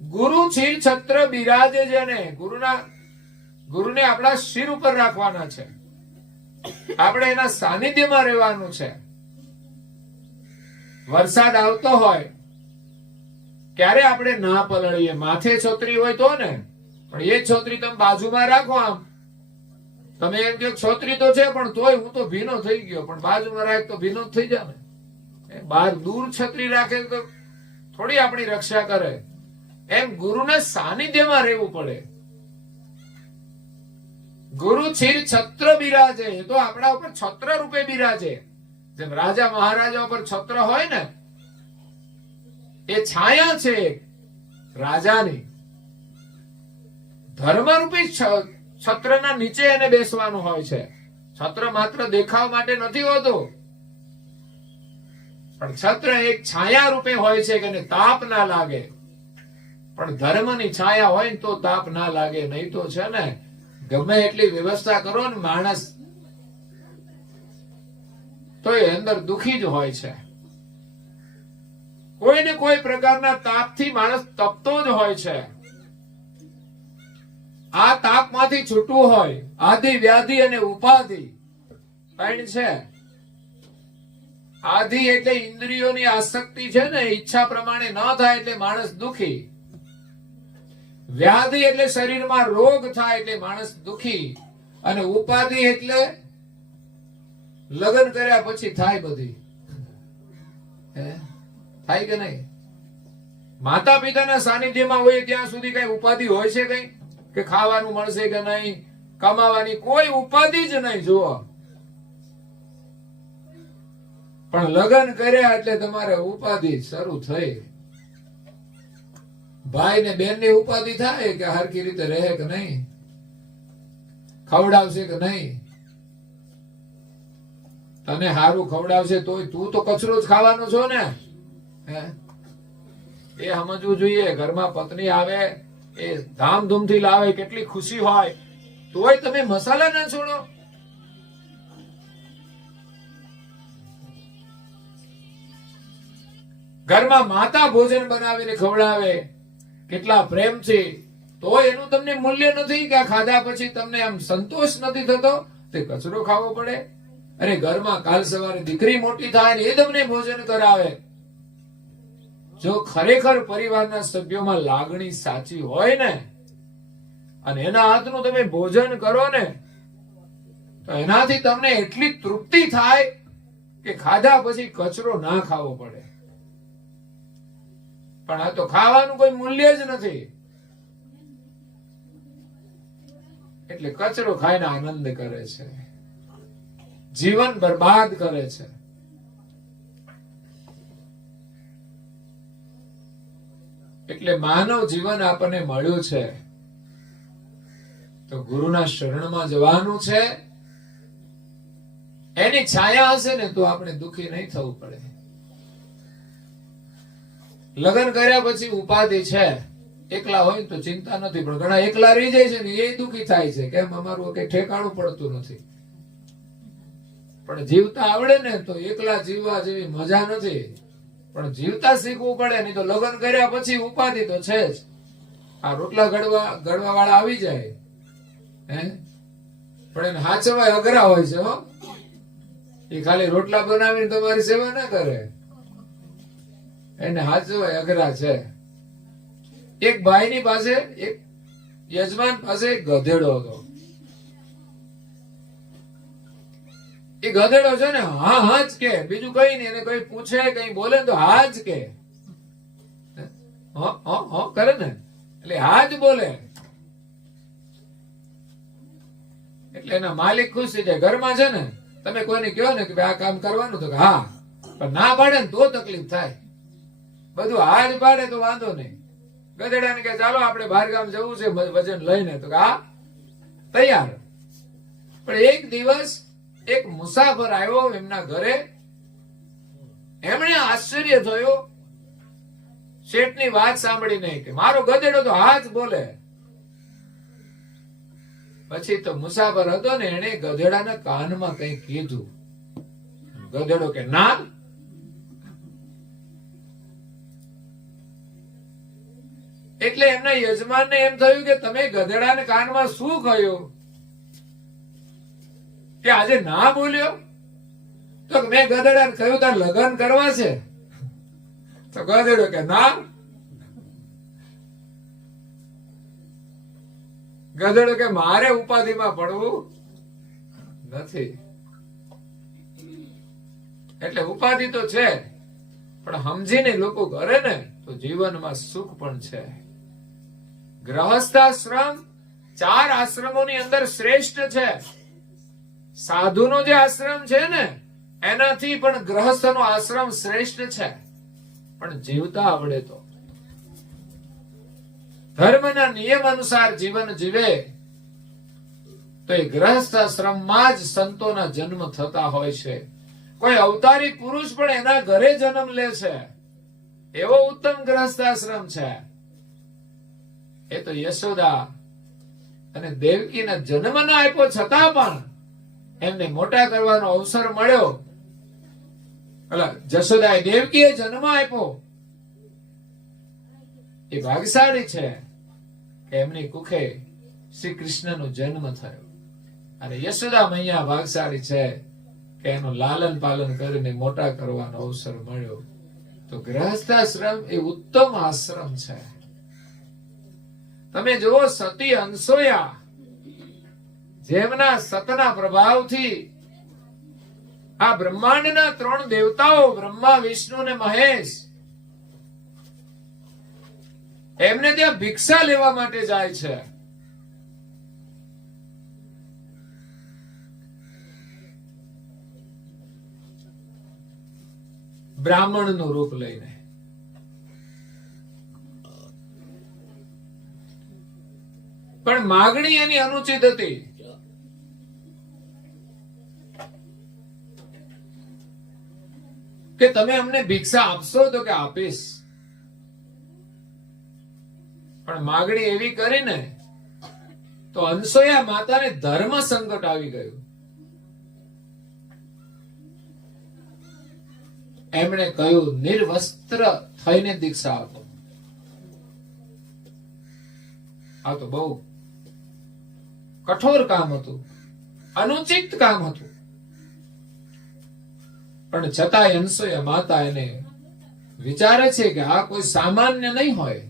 ગુરુ છીર છત્ર બિરાજે જેને, ગુરુને આપણા શિર ઉપર રાખવાના છે, આપણે એના સાનિધ્યમાં રહેવાનું છે. વરસાદ આવતો હોય ક્યારે આપણે ના પલળીએ, માથે છોતરી હોય તો ને, પણ એ છોતરી તમે બાજુમાં રાખો, આમ તમે એમ કે છોતરી તો છે પણ તોય હું તો ભીનો થઈ ગયો, પણ બાજુમાં રાખ તો ભીનો થઈ જાય ને. બહાર દૂર છત્રી રાખે તો થોડી આપણી રક્ષા કરે. એમ ગુરુના સાનિધ્યમાં રહેવું પડે. ગુરુ છીર છત્ર બિરાજે, એ તો આપણા ઉપર છત્ર રૂપે બિરાજે. જેમ રાજા મહારાજા ઉપર છત્ર હોય ને, એ છાયા છે રાજાની. ધર્મરૂપી છત્રના નીચે એને બેસવાનું હોય છે. છત્ર માત્ર દેખાવ માટે નથી હોતું, પણ છત્ર એક છાયા રૂપે હોય છે કે તાપ ના લાગે. પણ ધર્મની છાયા હોય ને તો તાપ ના લાગે, નહીં તો છે ને ગમે એટલી વ્યવસ્થા કરો ને માણસ, તો એ અંદર દુખી જ હોય છે. કોઈ ને કોઈ પ્રકારના તાપથી માણસ તપતો જ હોય છે. આ તાપમાંથી છૂટવું હોય, આદિ વ્યાધિ અને ઉપાધિ ત્રણ છે. આદિ એટલે ઇન્દ્રિયોની આસક્તિ છે ને, ઈચ્છા પ્રમાણે ન થાય એટલે માણસ દુખી. વ્યાધિ એટલે શરીરમાં રોગ થાય એટલે માણસ દુખી. અને ઉપાધિ એટલે લગ્ન કર્યા પછી થાય બધી. થાય કે નહીં? માતા પિતાના સાનિધ્યમાં હોય ત્યાં સુધી કઈ ઉપાધિ હોય છે કઈ? કે ખાવાનું મળશે કે નહીં, કમાવાની કોઈ ઉપાધિ જ નહીં. જુઓ, પણ લગ્ન કર્યા એટલે તમારે ઉપાધિ શરૂ થઈ. ભાઈ ને બેન ની ઉપાધિ થાય કે હરખી રીતે રહે કે નહીં, ખવડાવશે કે નહીં. તને હારું ખવડાવશે તોય તું તો કચરો જ ખાવાનો છો ને. એ સમજવું જોઈએ. ઘરમાં પત્ની આવે, એ ધામધૂમથી લાવે, કેટલી ખુશી હોય, તોય તમે મસાલા ના છોડો. ઘરમાં માતા ભોજન બનાવીને ખવડાવે કેટલા પ્રેમથી, તો એનું તમને મૂલ્ય નથી કે ખાધા પછી તમને આમ સંતોષ નથી થતો, તે કચરો ખાવો પડે. અરે ઘરમાં કાલ સવારે દીકરી મોટી થાય ને એ તમને ભોજન કરાવે. જો ખરેખર પરિવારના સભ્યોમાં લાગણી સાચી હોય ને, અને એના હાથનું તમે ભોજન કરો ને, તો એનાથી તમને એટલી તૃપ્તિ થાય કે ખાધા પછી કચરો ના ખાવો પડે. પણ આ તો ખાવાનું કોઈ મૂલ્ય જ નથી, એટલે કચરો ખાઈને આનંદ કરે છે, જીવન બરબાદ કરે છે. એટલે માનવ જીવન આપણને મળ્યું છે તો ગુરુના શરણમાં જવાનું છે. એની છાયા હશે ને તો આપણે દુખી નહીં થવું પડે. લગ્ન કર્યા પછી ઉપાધિ છે, એકલા હોય તો ચિંતા નથી, પણ ઘણા એકલા રહી જાય છે ને એ દુખી થાય છે, કેમ અમારું કઈ ઠેકાણું પડતું નથી. પણ જીવતા આવડે ને તો એકલા જીવવા જેવી મજા નથી, પણ જીવતા શીખવું પડે. નહીં તો લગ્ન કર્યા પછી ઉપાધિ તો છે જ. આ રોટલા ગળવા વાળા આવી જાય, પણ એને હાચવા અઘરા હોય છે હો. એ ખાલી રોટલા બનાવીને તમારી સેવા ના કરે, એને હાચવા અઘરા છે. એક ભાઈની પાસે, એક યજમાન પાસે એક ગધેડો હતો. એ ગધેડો છે ને હા હા જ કે, બીજું કઈ નહીં. એને કઈ પૂછે કઈ બોલે તો હા જ કે, કરે ને, એટલે હા જ બોલે. એટલે એના માલિક ખુશ થઈ જાય. ઘરમાં છે ને તમે કોઈને કહો ને કે આ કામ કરવાનું, તો હા, પણ ના પાડે ને તો તકલીફ થાય. બધું હા જ પાડે તો વાંધો નહીં. ગધેડાને કે ચાલો આપણે બહાર ગામ જવું છે વજન લઈને, તો હા તૈયાર. પણ એક દિવસ એક મુસાફર આવ્યો એમના ઘરે. એમણે આશ્ચર્ય થયો શેઠની વાત સાંભળીને કે મારો ગધેડો તો હા જ બોલે. પછી તો મુસાફર હતો ને, એને ગધેડાના કાનમાં કંઈ કીધું. ગધેડો કે ના. એટલે એમના યજમાનને એમ થયું કે તમે ગધેડાના કાનમાં શું કહ્યું કે આજે ના બોલ્યો? તો મેં ગધેડાને કહ્યું તાર લગ્ન કરવા છે. તો ગધેડો કે ના. ગધેડો કે મારે ઉપાધિમાં પડવું નથી. એટલે ઉપાધિ તો છે, પણ સમજીને લોકો કરે ને તો જીવનમાં સુખ પણ છે. ગ્રહસ્થાશ્રમ 4 આશ્રમોની અંદર શ્રેષ્ઠ છે. સાધુનો જે આશ્રમ છે ને એનાથી પણ ગ્રહસ્થનો આશ્રમ શ્રેષ્ઠ છે. પણ જીવતા આવડે તો, ધર્મના નિયમ અનુસાર જીવન જીવે તો એ ગ્રહસ્થાશ્રમમાં જ સંતોના જન્મ થતા હોય છે. કોઈ અવતારી પુરુષ પણ એના ઘરે જન્મ લે છે. એવો ઉત્તમ ગ્રહસ્થાશ્રમ છે. એ તો યશોદા અને દેવકીના જન્મ ના આપ્યો છતાં પણ એમને મોટા કરવાનો અવસર મળ્યો. જશોદાએ દેવકીએ જન્મ આપ્યો. એ ભાગ્યશાળી છે કે એમની કુખે શ્રી કૃષ્ણનો જન્મ થયો. અને યશોદા મૈયા ભાગ્યશાળી છે કે એનું લાલન પાલન કરીને મોટા કરવાનો અવસર મળ્યો. તો ગ્રહસ્થાશ્રમ એ ઉત્તમ આશ્રમ છે. તમે જુઓ સતી અનસોયા, જેમના સતના પ્રભાવથી આ બ્રહ્માંડના 3 દેવતાઓ બ્રહ્મા, વિષ્ણુ ને મહેશ એમને ત્યાં ભિક્ષા લેવા માટે જાય છે. બ્રાહ્મણનું રૂપ લઈને. પણ માગણી એની અનુચિત હતી. કે તમે અમને ભિક્ષા આપશો? તો કે આપીશ. પણ માગણી એવી કરીને તો અનસોયા માતાને ધર્મ સંકટ આવી ગયું. એમણે કહ્યું નિર્વસ્ત્ર થઈને દીક્ષા આપો. આ તો બહુ કઠોર કામ હતું, અનુચિત કામ હતું. પણ છતાંય અનસૂયા માતા એને વિચારે છે કે આ કોઈ સામાન્ય નહીં હોય,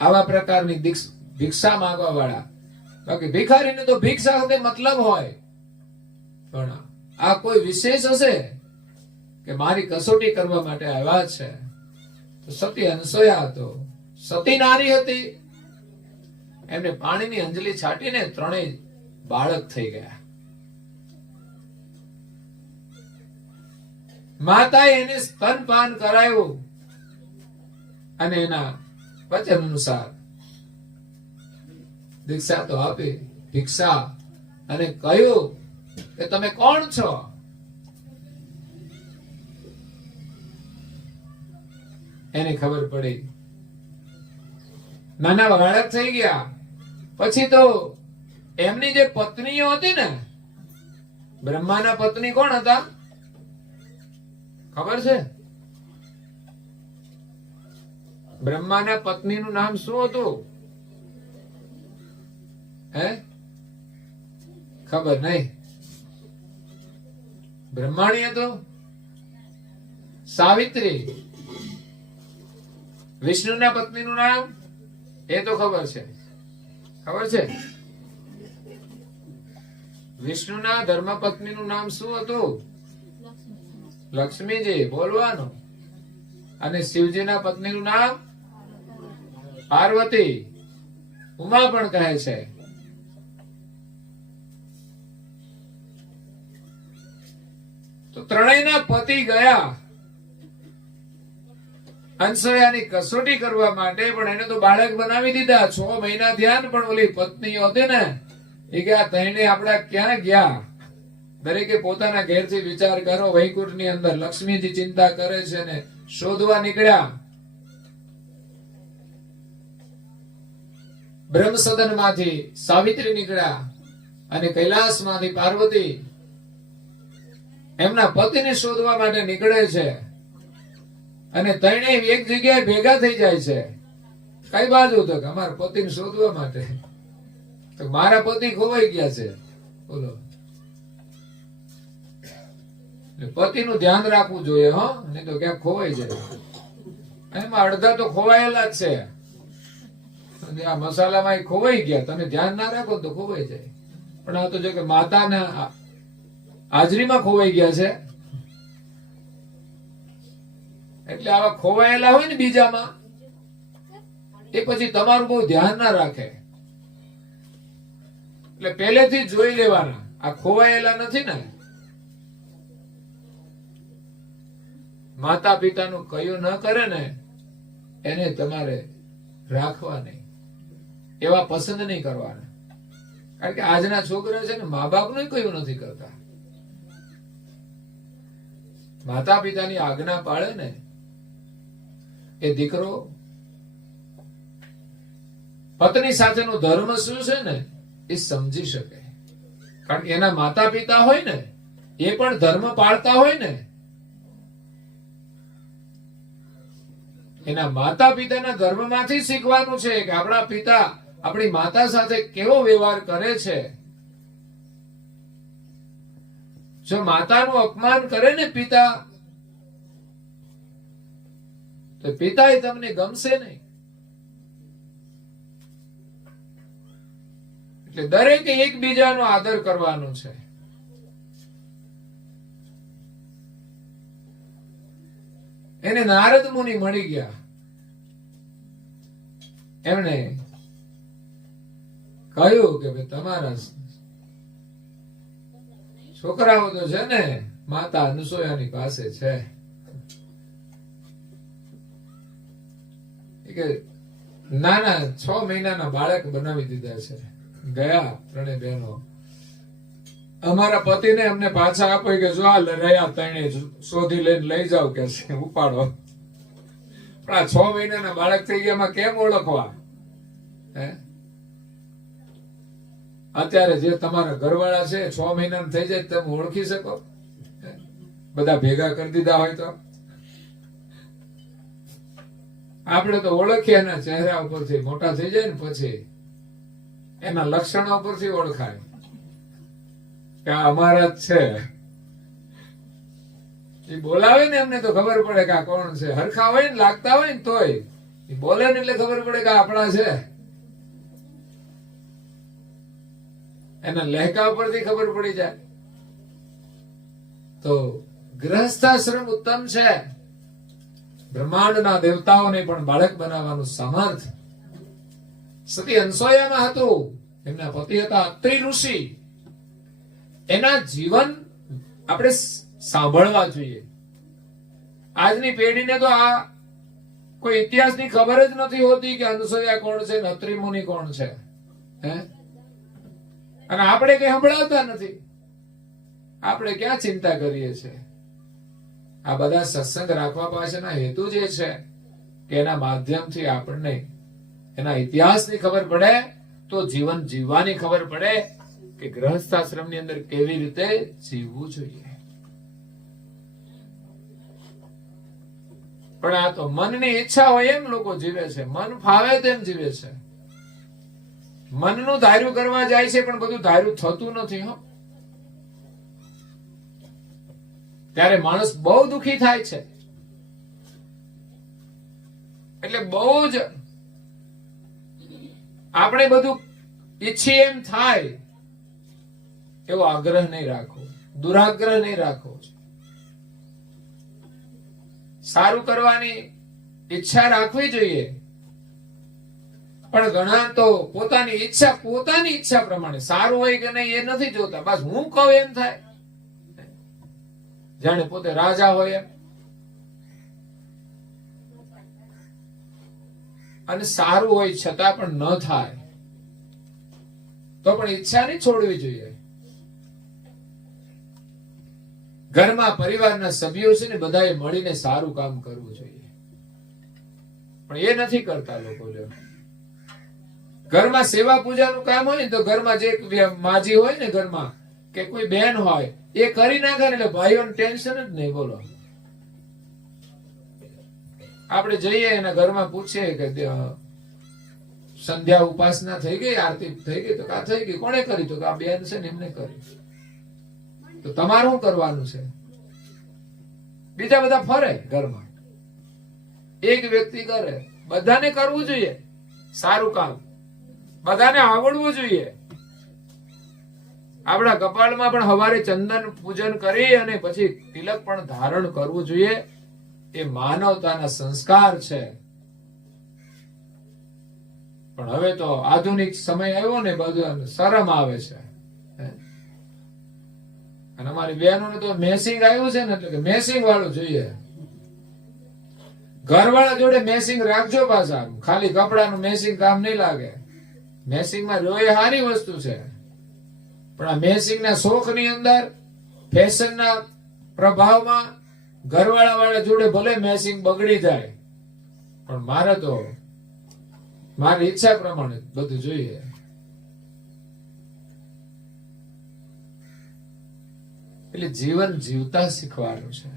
આવા પ્રકારની ભિક્ષા માંગવા વાળા. બાકી ભિખારીને તો ભિક્ષા સાથે મતલબ હોય, પણ આ કોઈ વિશેષ હશે કે મારી કસોટી કરવા માટે આવ્યા છે. તો સતી અનસૂયા હતો, સતી નારી હતી. એમને પાણીની અંજલિ છાટીને 3 બાળક થઈ ગયા. માતાએ એને સ્તનપાન કરાયું અને એના વચન અનુસાર દીક્ષા તો આપી, ભિક્ષા, અને કહ્યું કે તમે કોણ છો? એને ખબર પડી. નાના બાળક થઈ ગયા. પછી તો એમની જે પત્નીઓ હતી ને, બ્રહ્માના પત્ની કોણ હતા ખબર છે? બ્રહ્માના પત્નીનું નામ શું હતું? હે? ખબર નહીં. બ્રહ્માણી હતો સાવિત્રી. વિષ્ણુના પત્નીનું નામ એ તો ખબર છે. ખબર છે વિષ્ણુના ધર્મપત્નીનું નામ શું હતું? લક્ષ્મીજી. બોલવાનું. અને શિવજીના પત્નીનું નામ પાર્વતી. ઉમા પણ કહે છે. તો ત્રણેયના પતિ ગયા અનસૂયાની કસોટી કરવા માટે, પણ એને તો બાળક બનાવી દીધા. 6 મહિના થયા ને પણ ઓલી પત્નીઓ હતી ને એ કે આ ત્રણે આપડા ક્યાં ગયા? દરેકે પોતાના ઘેરથી વિચાર કરો. વૈકુંઠની અંદર લક્ષ્મીજી ચિંતા કરે છે ને શોધવા નીકળ્યા. બ્રહ્મ સદન માંથી સાવિત્રી નીકળ્યા અને કૈલાસ માંથી પાર્વતી એમના પતિને શોધવા માટે નીકળે છે. અને ત્રણેય એક જગ્યાએ ભેગા થઈ જાય છે. કઈ બાજુ? તો અમારા પતિને શોધવા માટે. તો મારા પતિ ખોવાઈ ગયા છે. બોલો. પતિનું ધ્યાન રાખવું જોઈએ. હો, નહીં તો ક્યાંક ખોવાઈ જાય. એમાં અડધા તો ખોવાયેલા જ છે. આ મસાલામાં ખોવાઈ ગયા. તમે ધ્યાન ના રાખો તો ખોવાઈ જાય. પણ આ તો જો કે માતાના હાજરીમાં ખોવાઈ ગયા છે. એટલે આવા ખોવાયેલા હોય ને બીજામાં, એ પછી તમારું બહુ ધ્યાન ના રાખે. એટલે પહેલેથી જોઈ લેવાના. આ ખોવાયેલા નથી ને. માતા પિતાનું કયું ન કરે ને એને તમારે રાખવા નહીં. એવા પસંદ નહીં કરવાના. કારણ કે આજના છોકરા છે ને મા બાપનું કયું નથી કરતા. માતા પિતાની આજ્ઞા પાળે ને એ દીકરો પત્ની સાથેનો ધર્મ શું છે ને એ સમજી શકે. કારણ કે એના માતા પિતા હોય ને એ પણ ધર્મ પાળતા હોય ને, એના માતા પિતાના ધર્મમાંથી શીખવાનું છે કે આપણા પિતા આપણી માતા સાથે કેવો વ્યવહાર કરે છે. જો માતાનું અપમાન કરે ને પિતા, તો પિતા એ તમને ગમશે નહીં. એટલે દરેકે એકબીજાનો આદર કરવાનો છે. એને નારદ મુનિ મળી ગયા. એમણે કહ્યું કે ભાઈ તમારા છોકરાઓ તો છે ને માતા અનસૂયાની પાસે છે. કે નાના 6 મહિનાના બાળક બનાવી દીધા છે. ગયા ત્રણે બહેનો. અમારા પતિને અમને પાછા આપો કે જો આ રહ્યા ત્રણે શોધી લઈને લઈ જાવ કે છે, ઉપાડો. પણ આ 6 મહિનાના બાળક થઈ ગયા કેમ ઓળખવા? હે, અત્યારે જે તમારા ઘરવાળા છે 6 મહિના થઈ જાય તમે ઓળખી શકો? બધા ભેગા કરી દીધા હોય તો આપણે તો ઓળખીએ એના ચહેરા ઉપરથી. મોટા થઈ જાય ને પછી એના લક્ષણો ઉપરથી ઓળખાય કે આ અમારા જ છે. એ બોલાવે ને એમને તો ખબર પડે કે આ કોણ છે. હરખા હોય ને લાગતા હોય ને તોય એ બોલે ને એટલે ખબર પડે કે આપણા છે. એના લહેકા ઉપરથી ખબર પડી જાય. તો ગૃહસ્થાશ્રમ ઉત્તમ છે. બ્રહ્માંડના દેવતાઓને પણ બાળક બનાવવાનું સામર્થ સતી અનસૂયામાં હતું. એમના પતિ હતા અત્રિ ઋષિ. એના જીવન આપણે સાંભળવા જોઈએ. આજની પેઢીને તો આ કોઈ ઇતિહાસની ખબર જ નથી હોતી કે અનસૂયા કોણ છે, અત્રિ મુનિ કોણ છે. હે, અને આપણે કઈ સંભળાવતા નથી. આપણે ક્યાં ચિંતા કરીએ છીએ? આ બધા સત્સંગ રાખવા પાછળના હેતુ જે છે કે એના માધ્યમથી આપણને એના ઇતિહાસની ખબર પડે, તો જીવન જીવવાની ખબર પડે કે ગૃહસ્થાશ્રમની અંદર કેવી રીતે જીવવું જોઈએ. પણ આ તો મનની ઈચ્છા હોય એમ લોકો જીવે છે. મન ફાવે તેમ જીવે છે. મનનું ધાર્યું કરવા જાય છે પણ બધું ધાર્યું થતું નથી. હો, ત્યારે માણસ બહુ દુખી થાય છે. એટલે બહુ જ આપણે બધું ઈચ્છીએ એમ થાય એવો આગ્રહ નહીં રાખવો, દુરાગ્રહ નહીં રાખવો. સારું કરવાની ઈચ્છા રાખવી જોઈએ, પણ ઘણા તો પોતાની ઈચ્છા પ્રમાણે સારું હોય કે નહીં એ નથી જોતા. બસ હું કહું એમ થાય, જાણે પોતે રાજા હોય એમ. અને સારું હોય છતાં પણ ન થાય તો પણ ઈચ્છા નહીં છોડવી જોઈએ. ઘરમાં પરિવારના સભ્યો છે ને બધાએ મળીને સારું કામ કરવું જોઈએ, પણ એ નથી કરતા લોકો. ઘરમાં સેવા પૂજાનું કામ હોય ને તો ઘરમાં જે માજી હોય ને ઘરમાં કે કોઈ બેન હોય એ કરી નાખે એટલે ભાઈઓને ટેન્શન જ નહીં. બોલો, આપણે જઈએ એના ઘરમાં પૂછીએ કે સંધ્યા ઉપાસના થઈ ગઈ, આરતી થઈ ગઈ? તો આ થઈ ગઈ. કોણે કરી? તો આ બેન છે ને એમને કરી. તો તમારે શું કરવાનું છે? બીજા બધા ફરે ઘરમાં, એક વ્યક્તિ કરે. બધાને કરવું જોઈએ સારું કામ, બધાને આવડવું જોઈએ. આપણા કપાળમાં પણ હવારે ચંદન પૂજન કરી અને પછી તિલક પણ ધારણ કરવું જોઈએ. એ માનવતાના સંસ્કાર છે. પણ હવે તો આધુનિક સમય આવ્યો ને બધું શરમ આવે છે. અને અમારી બહેનોને તો મેસિંગ આવ્યું છે ને એટલે કે મેસિંગ વાળું જોઈએ. ઘરવાળા જોડે મેસિંગ રાખજો પાછા. ખાલી કપડાનું મેસિંગ કામ નહીં લાગે. મેસિંગમાં જોઈએ સારી વસ્તુ છે, પણ આ મેસિંગના શોખની અંદર, ફેશનના પ્રભાવમાં ઘરવાળા વાળા જોડે ભલે મેસિંગ બગડી જાય, પણ મારે તો મારી ઈચ્છા પ્રમાણે બધું જોઈએ. એટલે જીવન જીવતા શીખવાનું છે.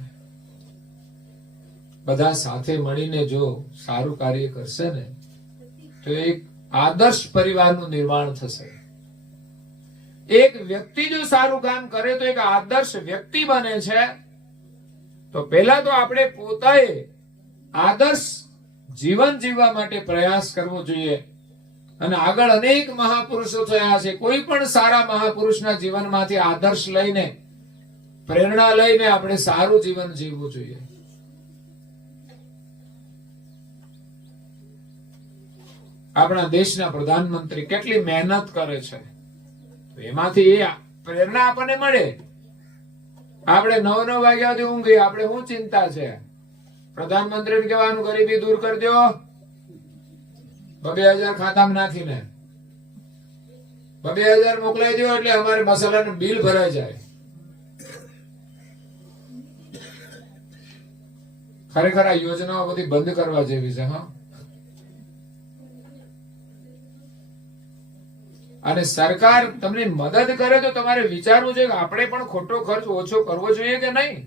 બધા સાથે મળીને જો સારું કાર્ય કરશે ને તો એક આદર્શ પરિવારનું નિર્માણ થશે. એક વ્યક્તિ જો સારું કામ કરે તો એક આદર્શ વ્યક્તિ બને છે. તો પહેલા તો આપણે પોતાએ આદર્શ જીવન જીવવા માટે પ્રયાસ કરવો જોઈએ. અને આગળ અનેક મહાપુરુષો થયા છે. કોઈ પણ સારા મહાપુરુષના જીવનમાંથી આદર્શ લઈને, પ્રેરણા લઈને આપણે સારું જીવન જીવવું જોઈએ. આપણા દેશના પ્રધાનમંત્રી કેટલી મહેનત કરે છે, એમાંથી એ પ્રેરણા આપણને મળે. આપણે 9 વાગ્યા સુધી ઊંઘી, આપણે શું ચિંતા છે? પ્રધાનમંત્રીને કહેવાનું ગરીબી દૂર કરી દો, 2000 ખાતામાં નાખીને 2000 મોકલાઈ દો એટલે અમારે મસાલાનું બિલ ભરાઈ જાય. ખરેખર આ યોજનાઓ બધી બંધ કરવા જેવી છે. હા, અને સરકાર તમને મદદ કરે તો તમારે વિચારવું જોઈએ કે આપણે પણ ખોટો ખર્ચ ઓછો કરવો જોઈએ કે નહીં.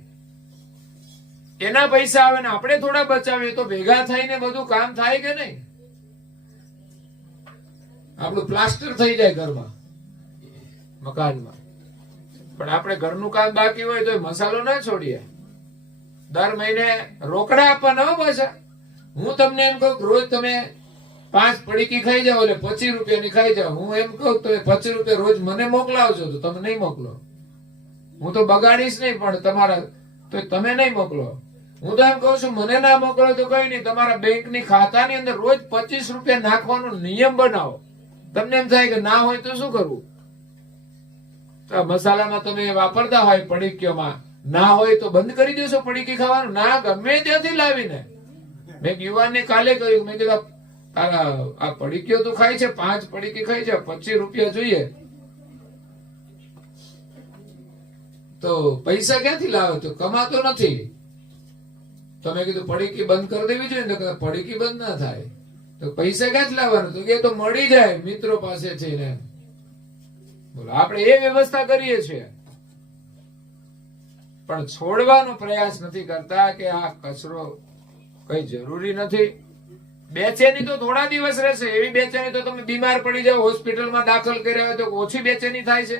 એના પૈસા આવે ને આપણે થોડા બચાવીએ તો ભેગા થઈને બધું કામ થાય કે નહીં? આપણું પ્લાસ્ટર થઈ જાય ઘરમાં, મકાનમાં, પણ આપણે ઘરનું કામ બાકી હોય તો મસાલો ના છોડીએ. દર મહિને રોકડા આપવાના પાછા. હું તમને એમ કહું રોજ તમે 5 પડીકી ખાઈ જાઓ એટલે 25 રૂપિયાની ખાઈ જાઓ. હું એમ કહું તો 25 રૂપિયા રોજ મને મોકલાવજો તો તમે નહીં મોકલો. હું તો બગાડીશ નહીં, પણ તમારા તો તમે નહીં મોકલો. હું તો એમ કહું છું મને ના મોકલો તો કઈ નહીં, તમારા બેંકની ખાતાની અંદર રોજ 25 રૂપિયા નાખવાનો નિયમ બનાવો. તમને એમ થાય કે ના હોય તો શું કરવું? તો મસાલામાં તમે વાપરતા હોય પડીકીઓમાં, ના હોય તો બંધ કરી દેશો પડીકી ખાવાનું. ના, ગમે ત્યાંથી લાવીને. મેં યુવાનને કાલે કહ્યું, મેં કીધું આ પડીકીઓ તો ખાય છે, 5 પડીકી ખાય છે, 25 રૂપિયા જોઈએ તો પૈસા ક્યાંથી લાવે? તો કમાતો નથી. તો મેં કીધું પડીકી બંધ કરી દેવી જોઈએ ને. પડીકી બંધ ના થાય તો પૈસા ક્યાંથી લાવવાનું? તો એ તો મળી જાય મિત્રો પાસેથી ને. બોલો, આપણે એ વ્યવસ્થા કરીએ છીએ પણ છોડવાનો પ્રયાસ નથી કરતા કે આ કચરો કઈ જરૂરી નથી. બેચેની તો થોડા દિવસ રહેશે. એવી બેચેની તો તમે બીમાર પડી જાઓ, હોસ્પિટલમાં દાખલ કર્યા હોય તો ઓછી બેચેની થાય છે.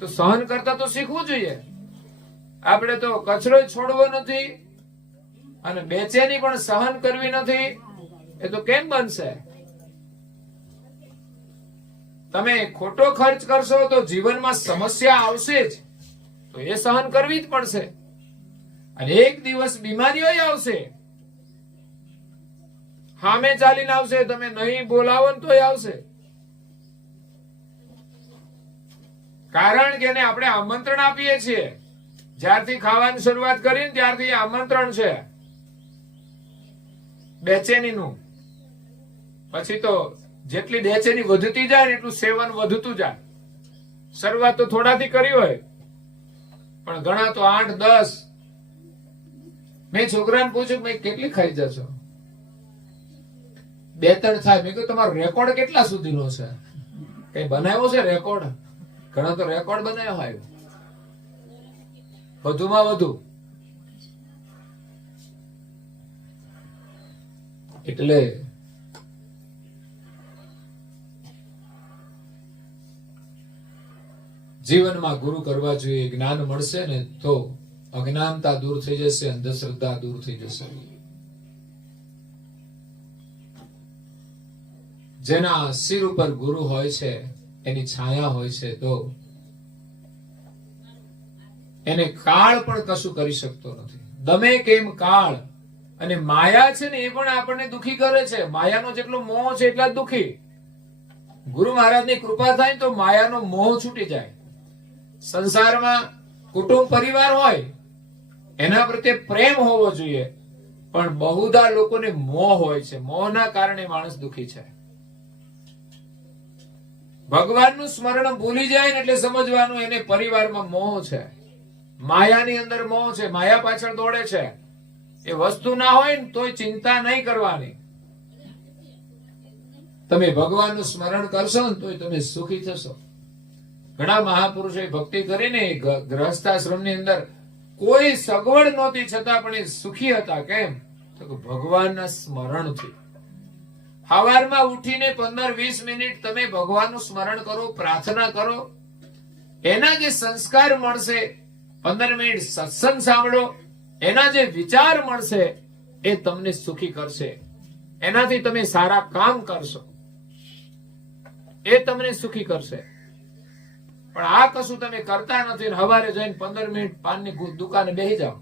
તો સહન કરતા તો શીખવું જોઈએ. આપણે તો કચરો છોડવો નથી અને બેચેની પણ સહન કરવી નથી. એ તો કેમ બનશે? તમે ખોટો ખર્ચ કરશો તો જીવનમાં સમસ્યા આવશે જ, તો એ સહન કરવી જ પડશે. અને એક દિવસ બીમારીઓ આવશે, સામે ચાલીને આવશે, તમે નહીં બોલાવો ને તોય આવશે. કારણ કે એને આપણે આમંત્રણ આપીએ છીએ. જ્યારથી ખાવાની શરૂઆત કરીને ત્યારથી આમંત્રણ છે બેચેનીનું. પછી તો જેટલી બેચેની વધતી જાય ને એટલું સેવન વધતું જાય. શરૂઆત તો થોડાથી કરી હોય, પણ ઘણા તો 8-10. મેં છોકરાને પૂછ્યું, મેં કેટલી ખાઈ જશો? 2-3 થાય. મેં કહ્યું તમારો રેકોર્ડ કેટલા સુધીનો છે? કઈ બનાવ્યો છે રેકોર્ડ? ઘણા તો રેકોર્ડ બનાવ્યો હોય, વધુમાં વધુ. એટલે જીવનમાં ગુરુ કરવા જોઈએ. જ્ઞાન મળશે ને તો અજ્ઞાનતા દૂર થઈ જશે, અંધશ્રદ્ધા દૂર થઈ જશે. જેના શિર ઉપર ગુરુ હોય છે, એની છાયા હોય છે, તો એને કાળ પણ કશું કરી શકતો નથી. દમે કેમ કાળ. અને માયા છે ને એ પણ આપણને દુખી કરે છે. માયાનો જેટલો મોહ છે એટલા જ દુખી. ગુરુ મહારાજની કૃપા થાય તો માયાનો મોહ છૂટી જાય. સંસારમાં કુટુંબ પરિવાર હોય, એના પ્રત્યે પ્રેમ હોવો જોઈએ, પણ બહુધા લોકોને મોહ હોય છે. મોહના કારણે માણસ દુખી છે. ભગવાનનું સ્મરણ ભૂલી જાય ને એટલે સમજવાનું એને પરિવારમાં મોહ છે, માયાની અંદર મોહ છે, માયા પાછળ દોડે છે. એ વસ્તુ ના હોય ને તોય ચિંતા નહીં કરવાની. તમે ભગવાનનું સ્મરણ કરશો ને તોય તમે સુખી થશો. ઘણા મહાપુરુષોએ ભક્તિ કરીને ગૃહસ્થાશ્રમની અંદર કોઈ સગવડ નહોતી, છતાં પણ એ સુખી હતા. કેમ? તો ભગવાનના સ્મરણથી. સવારમાં ઉઠીને 15-20 મિનિટ તમે ભગવાનનું સ્મરણ કરો, પ્રાર્થના કરો. એના જે સંસ્કાર મળશે, 15 મિનિટ સત્સંગ સાંભળો, એના જે વિચાર મળશે એ તમને સુખી કરશે. એનાથી તમે સારા કામ કરશો, એ તમને સુખી કરશે. પણ આ કશું તમે કરતા નથી. સવારે જઈને 15 મિનિટ પાનની દુકાને બેસી જાઓ,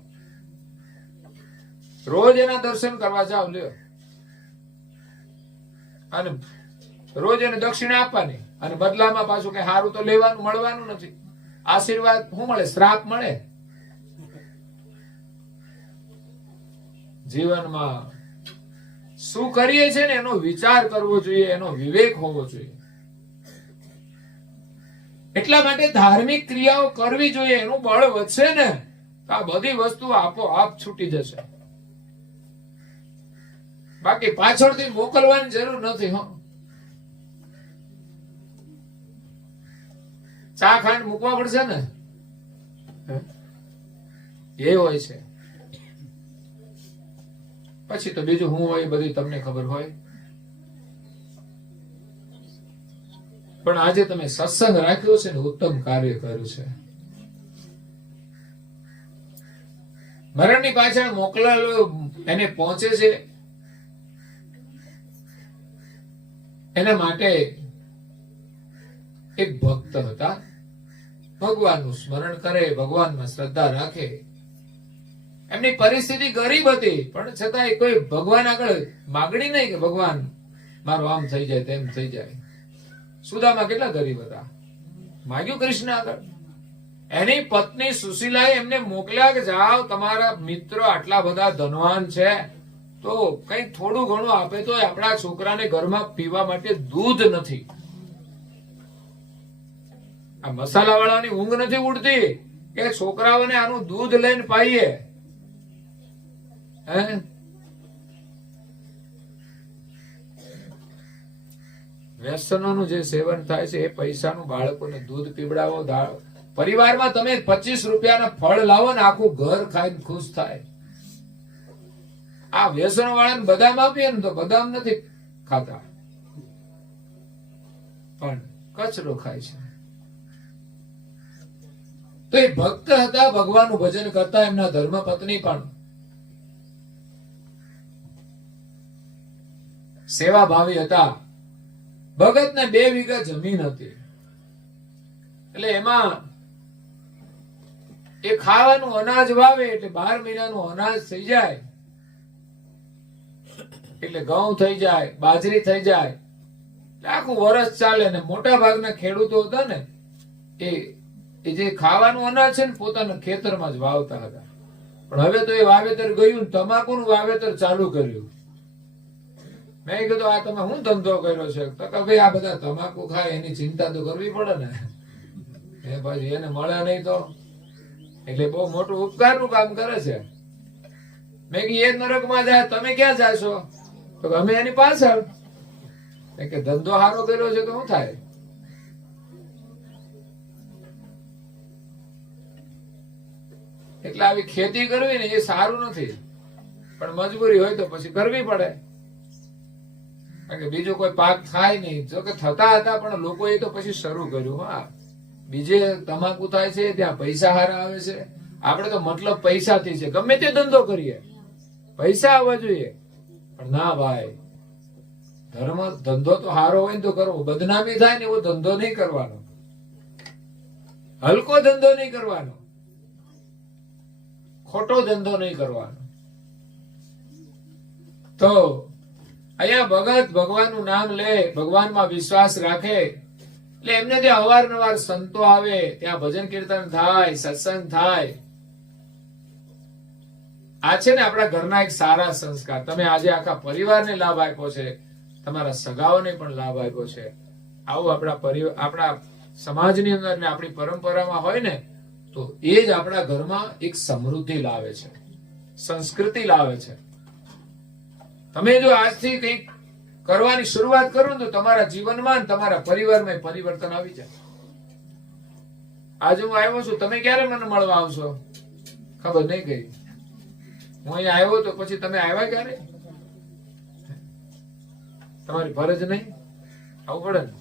રોજ એના દર્શન કરવા જાઓ, લ્યો, અને રોજ એને દક્ષિણા આપવાની, અને બદલામાં પાછું કઈ સારું તો લેવાનું મળવાનું નથી. આશીર્વાદ શું મળે? શ્રાપ મળે. જીવનમાં શું કરીએ છીએ ને એનો વિચાર કરવો જોઈએ, એનો વિવેક હોવો જોઈએ. એટલા માટે ધાર્મિક ક્રિયાઓ કરવી જોઈએ. એનું બળ વધશે ને તો આ બધી વસ્તુ આપોઆપ છૂટી જશે. બાકી પાછળથી મોકલવાની જરૂર નથી. ચા ખાંડ મૂકવા પડશે ને, એ હોય છે. પછી તો બીજું હું હોય બધી તમને ખબર હોય. પણ આજે તમે સત્સંગ રાખ્યો છે ને ઉત્તમ કાર્ય કર્યું છે. મરણની પાછળ મોકલાયેલો એને પહોંચે છે, એના માટે એક ભક્ત હતા. ભગવાનનું સ્મરણ કરે, ભગવાનમાં શ્રદ્ધા રાખે. એમની પરિસ્થિતિ ગરીબ હતી, પણ છતાં કોઈ ભગવાન આગળ માગણી નહીં કે ભગવાન મારું આમ થઈ જાય, તેમ થઈ જાય. સુદામા કેટલા ગરીબ હતા, માગ્યું કૃષ્ણ આગળ. એની પત્ની સુશીલાએ એમને મોકલ્યા કે જાઓ, તમારા મિત્રો આટલા બધા ધનવાન છે, તો કઈ થોડું ઘણું આપે તો આપણા છોકરાને ઘરમાં પીવા માટે દૂધ નથી. આ મસાલા વાળાની ઊંઘ નથી ઉડતી કે છોકરાઓને આનું દૂધ લઈને પાઈએ. વ્યસનોનું જે સેવન થાય છે એ પૈસાનું, બાળકોને દૂધ પીવડાવો. પરિવારમાં તમે 25 રૂપિયાના ફળ લાવો ને આખું ઘર ખાઈને ખુશ થાય. આ વ્યસન વાળાને બદામ આપીએ ને તો બદામ નથી ખાતા, પણ કચરો ખાય છે. તો એ ભક્ત હતા, ભગવાનનું ભજન કરતા, એમના ધર્મ પત્ની પણ સેવા ભાવી હતા. ભગત ને 2 વીઘા જમીન હતી, એટલે એમાં એ ખાવાનું અનાજ વાવે એટલે 12 મહિનાનું અનાજ થઈ જાય, એટલે ઘઉં થઈ જાય, બાજરી થઈ જાય, એટલે આખું વર્ષ ચાલે. ને મોટા ભાગના ખેડૂતો હતા ને એ જે ખાવાનું અનાજ છે ને પોતાના ખેતરમાં જ વાવતા હતા. પણ હવે તો એ વાવેતર ગયું, તમાકુનું વાવેતર ચાલુ કર્યું. મેં કીધું આ તમે શું ધંધો કર્યો છે? તો કે ભાઈ આ બધા તમાકુ ખાય એની ચિંતા તો કરવી પડે ને, એ પછી એને મળે નહીં તો, એટલે બહુ મોટું ઉપકારનું કામ કરે છે. મેં કીધું એ નરકમાં જાય, તમે ક્યાં જાશો? તો અમે એની પાછળ. કે ધંધો સારો કર્યો છે તો શું થાય? એટલે આવી ખેતી કરવી ને એ સારું નથી, પણ મજબૂરી હોય તો પછી કરવી પડે. કારણ કે બીજો કોઈ પાક થાય નહીં. જો કે થતા હતા પણ લોકોએ તો પછી શરૂ કર્યું. હા, બીજે તમાકુ થાય છે ત્યાં પૈસા હારા આવે છે. આપણે તો મતલબ પૈસાથી છે, ગમે તે ધંધો કરીએ પૈસા આવવા જોઈએ. પણ ના ભાઈ, ધર્મ ધંધો તો સારો હોય ને તો કરવો. બદનામી થાય ને એવો ધંધો નહીં કરવાનો, હલકો ધંધો નહીં કરવાનો, ખોટો ધંધો નહીં કરવાનો. તો અહીંયા ભગત ભગવાનનું નામ લે, ભગવાનમાં વિશ્વાસ રાખે, એટલે એમને ત્યાં અવારનવાર સંતો આવે, ત્યાં ભજન કીર્તન થાય, સત્સંગ થાય. આ છે ને આપણા ઘરના એક સારા સંસ્કાર. તમે આજે આખા પરિવારને લાભ આપ્યો છે, તમારા સગાઓને પણ લાભ આપ્યો છે. આવું આપણા પરિવાર, આપણા સમાજની અંદર ને આપણી પરંપરામાં હોય ને તો એ જ આપણા ઘરમાં એક સમૃદ્ધિ લાવે છે, સંસ્કૃતિ લાવે છે. તમે જો આજથી કંઈક કરવાની શરૂઆત કરો ને તો તમારા જીવનમાં તમારા પરિવારમાં પરિવર્તન આવી જાય. આજે હું આવ્યો છું, તમે ક્યારે મને મળવા આવશો ખબર નહીં ગઈ. હું અહીંયા આવ્યો તો પછી તમે આવ્યા ક્યારે? તમારી ફરજ નહીં આવું પડે ને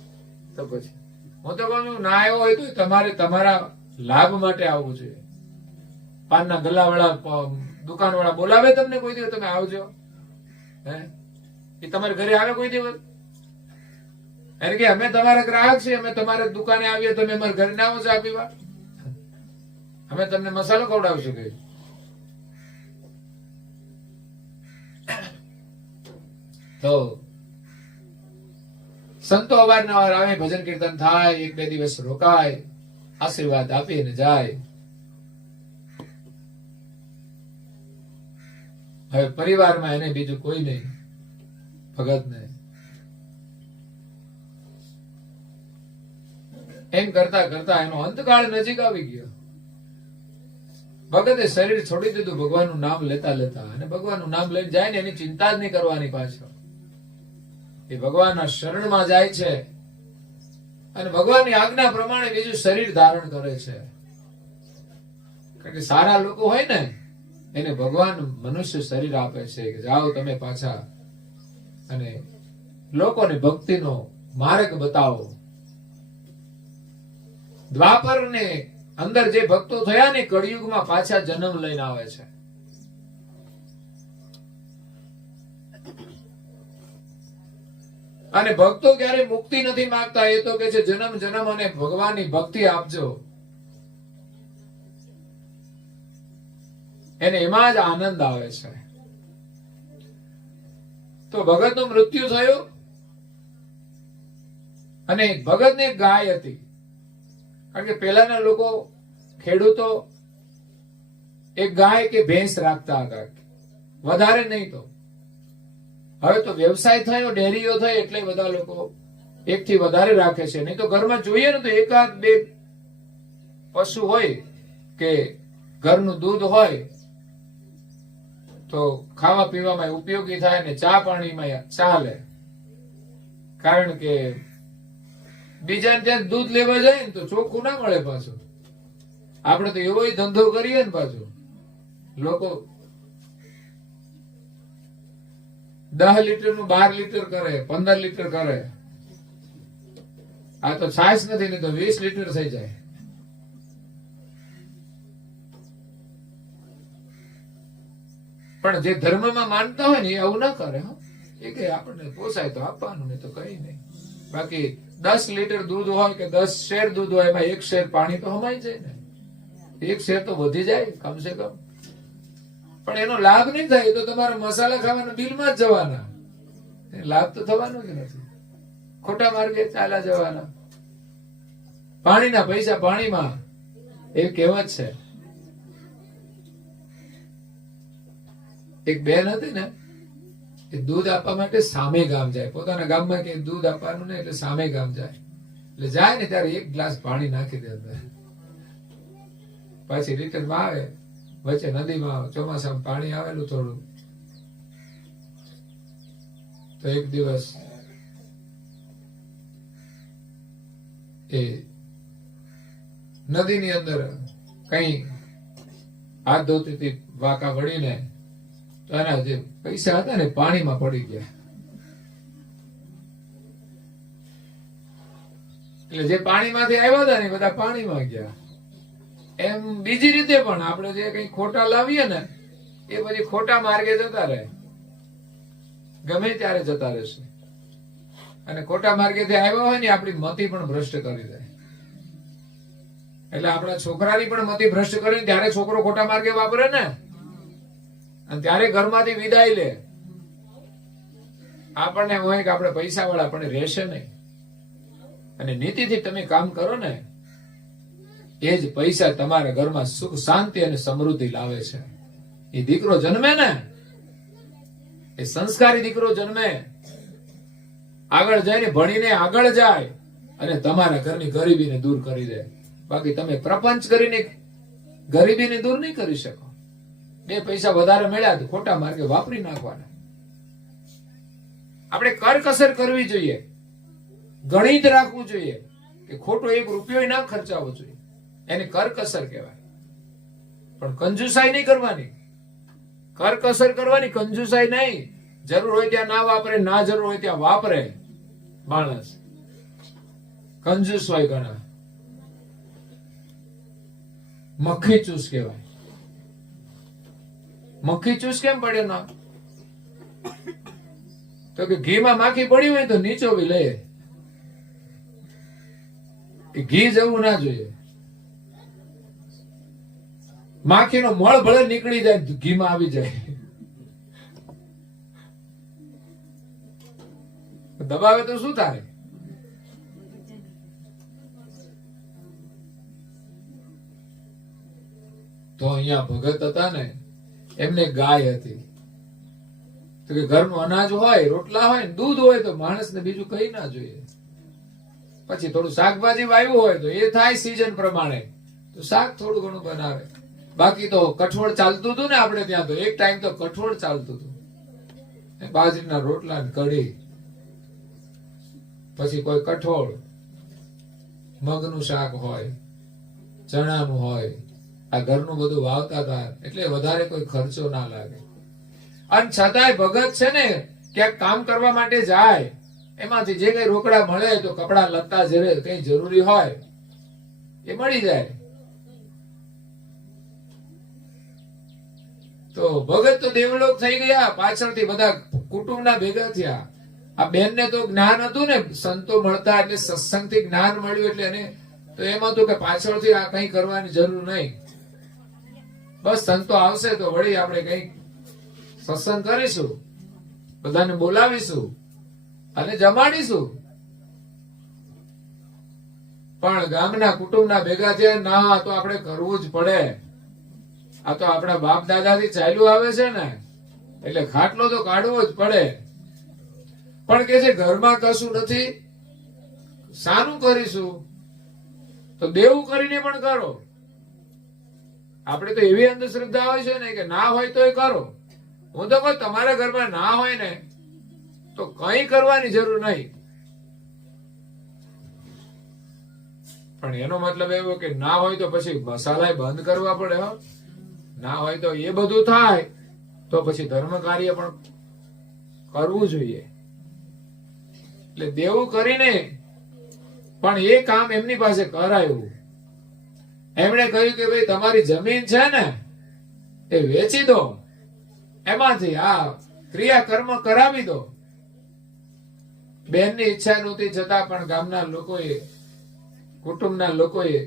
તો પછી હું તો કહું છું, ના આવ્યો હોય તો તમારે તમારા લાભ માટે આવવું જોઈએ. પાનના ગલ્લા વાળા, દુકાન વાળા બોલાવે તમને કોઈ દિવસ તમે આવજો? એ તમારે ઘરે આવે કોઈ દિવસ? એટલે કે અમે તમારા ગ્રાહક છીએ, અમે તમારા દુકાને આવીએ, તમે અમારા ઘરે ના આવો ચા પીવા? અમે તમને મસાલો ખવડાવશું કે? તો સંતો અવારનવાર આવે, ભજન કીર્તન થાય, 1-2 દિવસ રોકાય, આશીર્વાદ આપીને જાય. હવે પરિવારમાં એને બીજું કોઈ નહીં, ભગત ને. એમ કરતા કરતા એનો અંતકાળ નજીક આવી ગયો. ભગતે શરીર છોડી દીધું ભગવાનનું નામ લેતા લેતા, અને ભગવાનનું નામ લઈને જાય ને એની ચિંતા જ નહીં કરવાની પાછળ. એ ભગવાનના શરણમાં જાય છે અને ભગવાનની આજ્ઞા પ્રમાણે બીજું શરીર ધારણ કરે છે. કારણ કે સારા લોકો હોય ને એને ભગવાન મનુષ્ય શરીર આપે છે કે જાઓ તમે પાછા અને લોકોને ભક્તિનો માર્ગ બતાવો. દ્વાપર ને અંદર જે ભક્તો થયા ને કળિયુગમાં પાછા જન્મ લઈને આવે છે. અને ભક્તો ક્યારે મુક્તિ નથી માંગતા, એ તો કે છે જન્મ જન્મ અને ભગવાનની ભક્તિ આપજો. એને એમાં જ આનંદ આવે છે. તો ભગત નું મૃત્યુ થયું અને ભગત ને એક ગાય હતી. કારણ કે પહેલાના લોકો ખેડૂતો એક ગાય કે ભેંસ રાખતા હતા, વધારે નહીં. તો હવે તો વ્યવસાય થયો, ડેરીઓ થઈ, એટલે બધા લોકો એક થી વધારે રાખે છે. નહીં તો ઘરમાં જોઈએ ને તો 1-2 પશુ હોય કે ઘરનું દૂધ હોય તો ખાવા પીવામાં ઉપયોગી થાય ને ચા પાણીમાં ચાલે. કારણ કે બીજા ત્યાં દૂધ લેવા જાય ને તો ચોખ્ખું ના મળે પાછું. આપણે તો એવો ધંધો કરીએ ને પાછું લોકો 10 લીટર નું 12 લીટર કરે, 15 લીટર કરે. આ તો છાશ નથી ને તો 20 લીટર થઈ જાય. પણ જે ધર્મમાં માનતા હોય ને એ આવું ના કરે. એ કે આપણને પોસાય તો આપવાનું, નહીં તો કઈ નહીં. બાકી 10 લીટર દૂધ હોય કે 10 શેર દૂધ હોય, એમાં 1 શેર પાણી તો હમાઈ જાય ને. 1 શેર તો વધી જાય કમસે કમ. પણ એનો લાભ નહીં થાય તો તમારા મસાલા ખાવાના બિલમાં જ જવાના. લાભ તો થવાનો જ નથી. ખોટા માર્ગે ચાલ્યા જવાના. પાણીના પૈસા પાણીમાં, એ કહેવત છે. એક બેન હતી ને, એ દૂધ આપવા માટે સામે ગામ જાય. પોતાના ગામમાં કે દૂધ આપવાનું ને એટલે સામે ગામ જાય. એટલે જાય ને ત્યારે 1 ગ્લાસ પાણી નાખી દે અંદર. પછી રિટર્નમાં આવે, વચ્ચે નદીમાં ચોમાસામાં પાણી આવેલું થોડું. તો એક દિવસ એ નદીની અંદર કઈ હાથ ધોતી વાંકા વળીને તો એના જે પૈસા હતા ને પાણીમાં પડી ગયા. એટલે જે પાણીમાંથી આવ્યા હતા ને બધા પાણીમાં ગયા. એમ બીજી રીતે પણ આપણે જે કઈ ખોટા લાવીએ ને એ પછી ખોટા માર્ગે જતા રહે, ગમે ત્યારે જતા રહેશે. અને ખોટા માર્ગેથી આવ્યા હોય ને આપણી મતિ પણ ભ્રષ્ટ કરી દે. એટલે આપણા છોકરાની પણ મતિ ભ્રષ્ટ કરીને ત્યારે છોકરો ખોટા માર્ગે વાપરે ને, અને ત્યારે ઘરમાંથી વિદાય લે. આપણને હોય કે આપણે પૈસા વાળા પણ રહેશે નહીં. અને નીતિથી તમે કામ કરો ને એ જ પૈસા તમારા ઘરમાં સુખ શાંતિ અને સમૃદ્ધિ લાવે છે. એ દીકરો જન્મે ને, એ સંસ્કારી દીકરો જન્મે, આગળ જઈને ભણીને આગળ જાય અને તમારા ઘરની ગરીબીને દૂર કરી દે. બાકી તમે પ્રપંચ કરીને ગરીબીને દૂર નહીં કરી શકો. 2 પૈસા વધારે મળ્યા તો ખોટા માર્ગે વાપરી નાખવાના. આપણે કરકસર કરવી જોઈએ, ગણિત રાખવું જોઈએ કે ખોટો 1 રૂપિયો ના ખર્ચાવો જોઈએ. એને કરકસર કહેવાય. પણ કંજુસાઈ નહીં કરવાની. કરકસર કરવાની, કંજુસાઈ નહીં. જરૂર હોય ત્યાં ના વાપરે, ના જરૂર હોય ત્યાં વાપરે માણસ. કંજૂસ હોય ઘણા. મક્ખી ચૂસ કહેવાય. મક્ખી ચૂસ કેમ પડે ના? તો કે ઘીમાં માખી પડી હોય તો નીચોવી લે. ઘી જવું ના જોઈએ. માખીનો મળ ભલે નીકળી જાય, ઘીમાં આવી જાય. દબાવે તો શું થાય? તો અહીંયા ભગત હતા ને, એમને ગાય હતી. તો કે ઘરનું અનાજ હોય, રોટલા હોય, દૂધ હોય તો માણસને બીજું કઈ ના જોઈએ. પછી થોડું શાકભાજી વાવ્યું હોય તો એ થાય સીઝન પ્રમાણે, તો શાક થોડું ઘણું બનાવે. બાકી તો કઠોળ ચાલતું હતું ને આપણે ત્યાં. તો એક ટાઈમ તો કઠોળ ચાલતું હતું, બાજરીના રોટલા ને કઢી, પછી કોઈ કઠોળ, મગનું શાક હોય, ચણાનું હોય. આ ઘરનું બધું વાવતા હતા એટલે વધારે કોઈ ખર્ચો ના લાગે. અને છતાંય ભગત છે ને ક્યાંક કામ કરવા માટે જાય, એમાંથી જે કઈ રોકડા મળે તો કપડા લત્તા જે કઈ જરૂરી હોય એ મળી જાય. તો ભગત તો દેવલોક થઈ ગયા. પાછળથી બધા કુટુંબના ભેગા થયા. આ બેનને તો જ્ઞાન હતું ને, સંતો મળતા એટલે સત્સંગથી જ્ઞાન મળ્યું. એટલે એને તો એમ હતું કે પાછળથી આ કઈ કરવાની જરૂર નહીં. બસ સંતો આવશે તો વળી આપણે કઈ સત્સંગ કરીશું, બધાને બોલાવીશું અને જમાડીશું. પણ ગામના કુટુંબના ભેગા થયા, ના તો આપણે કરવું જ પડે. આ તો આપણા બાપ દાદાથી ચાલ્યું આવે છે ને, એટલે ખાટલો તો કાઢવો જ પડે. પણ કે છે ઘરમાં કશું નથી, શાનું કરીશું? તો દેવું કરીને પણ કરો. આપણે તો એવી અંધશ્રદ્ધા હોય છે ને કે ના હોય તો કરો. હું તો કહું તમારા ઘરમાં ના હોય ને તો કઈ કરવાની જરૂર નહીં. પણ એનો મતલબ એવો કે ના હોય તો પછી મસાલા બંધ કરવા પડે. ના હોય તો એ બધું થાય તો પછી ધર્મ કાર્ય પણ કરવું જોઈએ. એટલે દેવું કરીને પણ એ કામ એમની પાસે કરાયું. એમણે કહ્યું કે ભાઈ તમારી જમીન છે ને એ વેચી દો, એમાંથી આ ક્રિયા કર્મ કરાવી દો. બેનની ઈચ્છા નહોતી છતાં પણ ગામના લોકોએ, કુટુંબના લોકોએ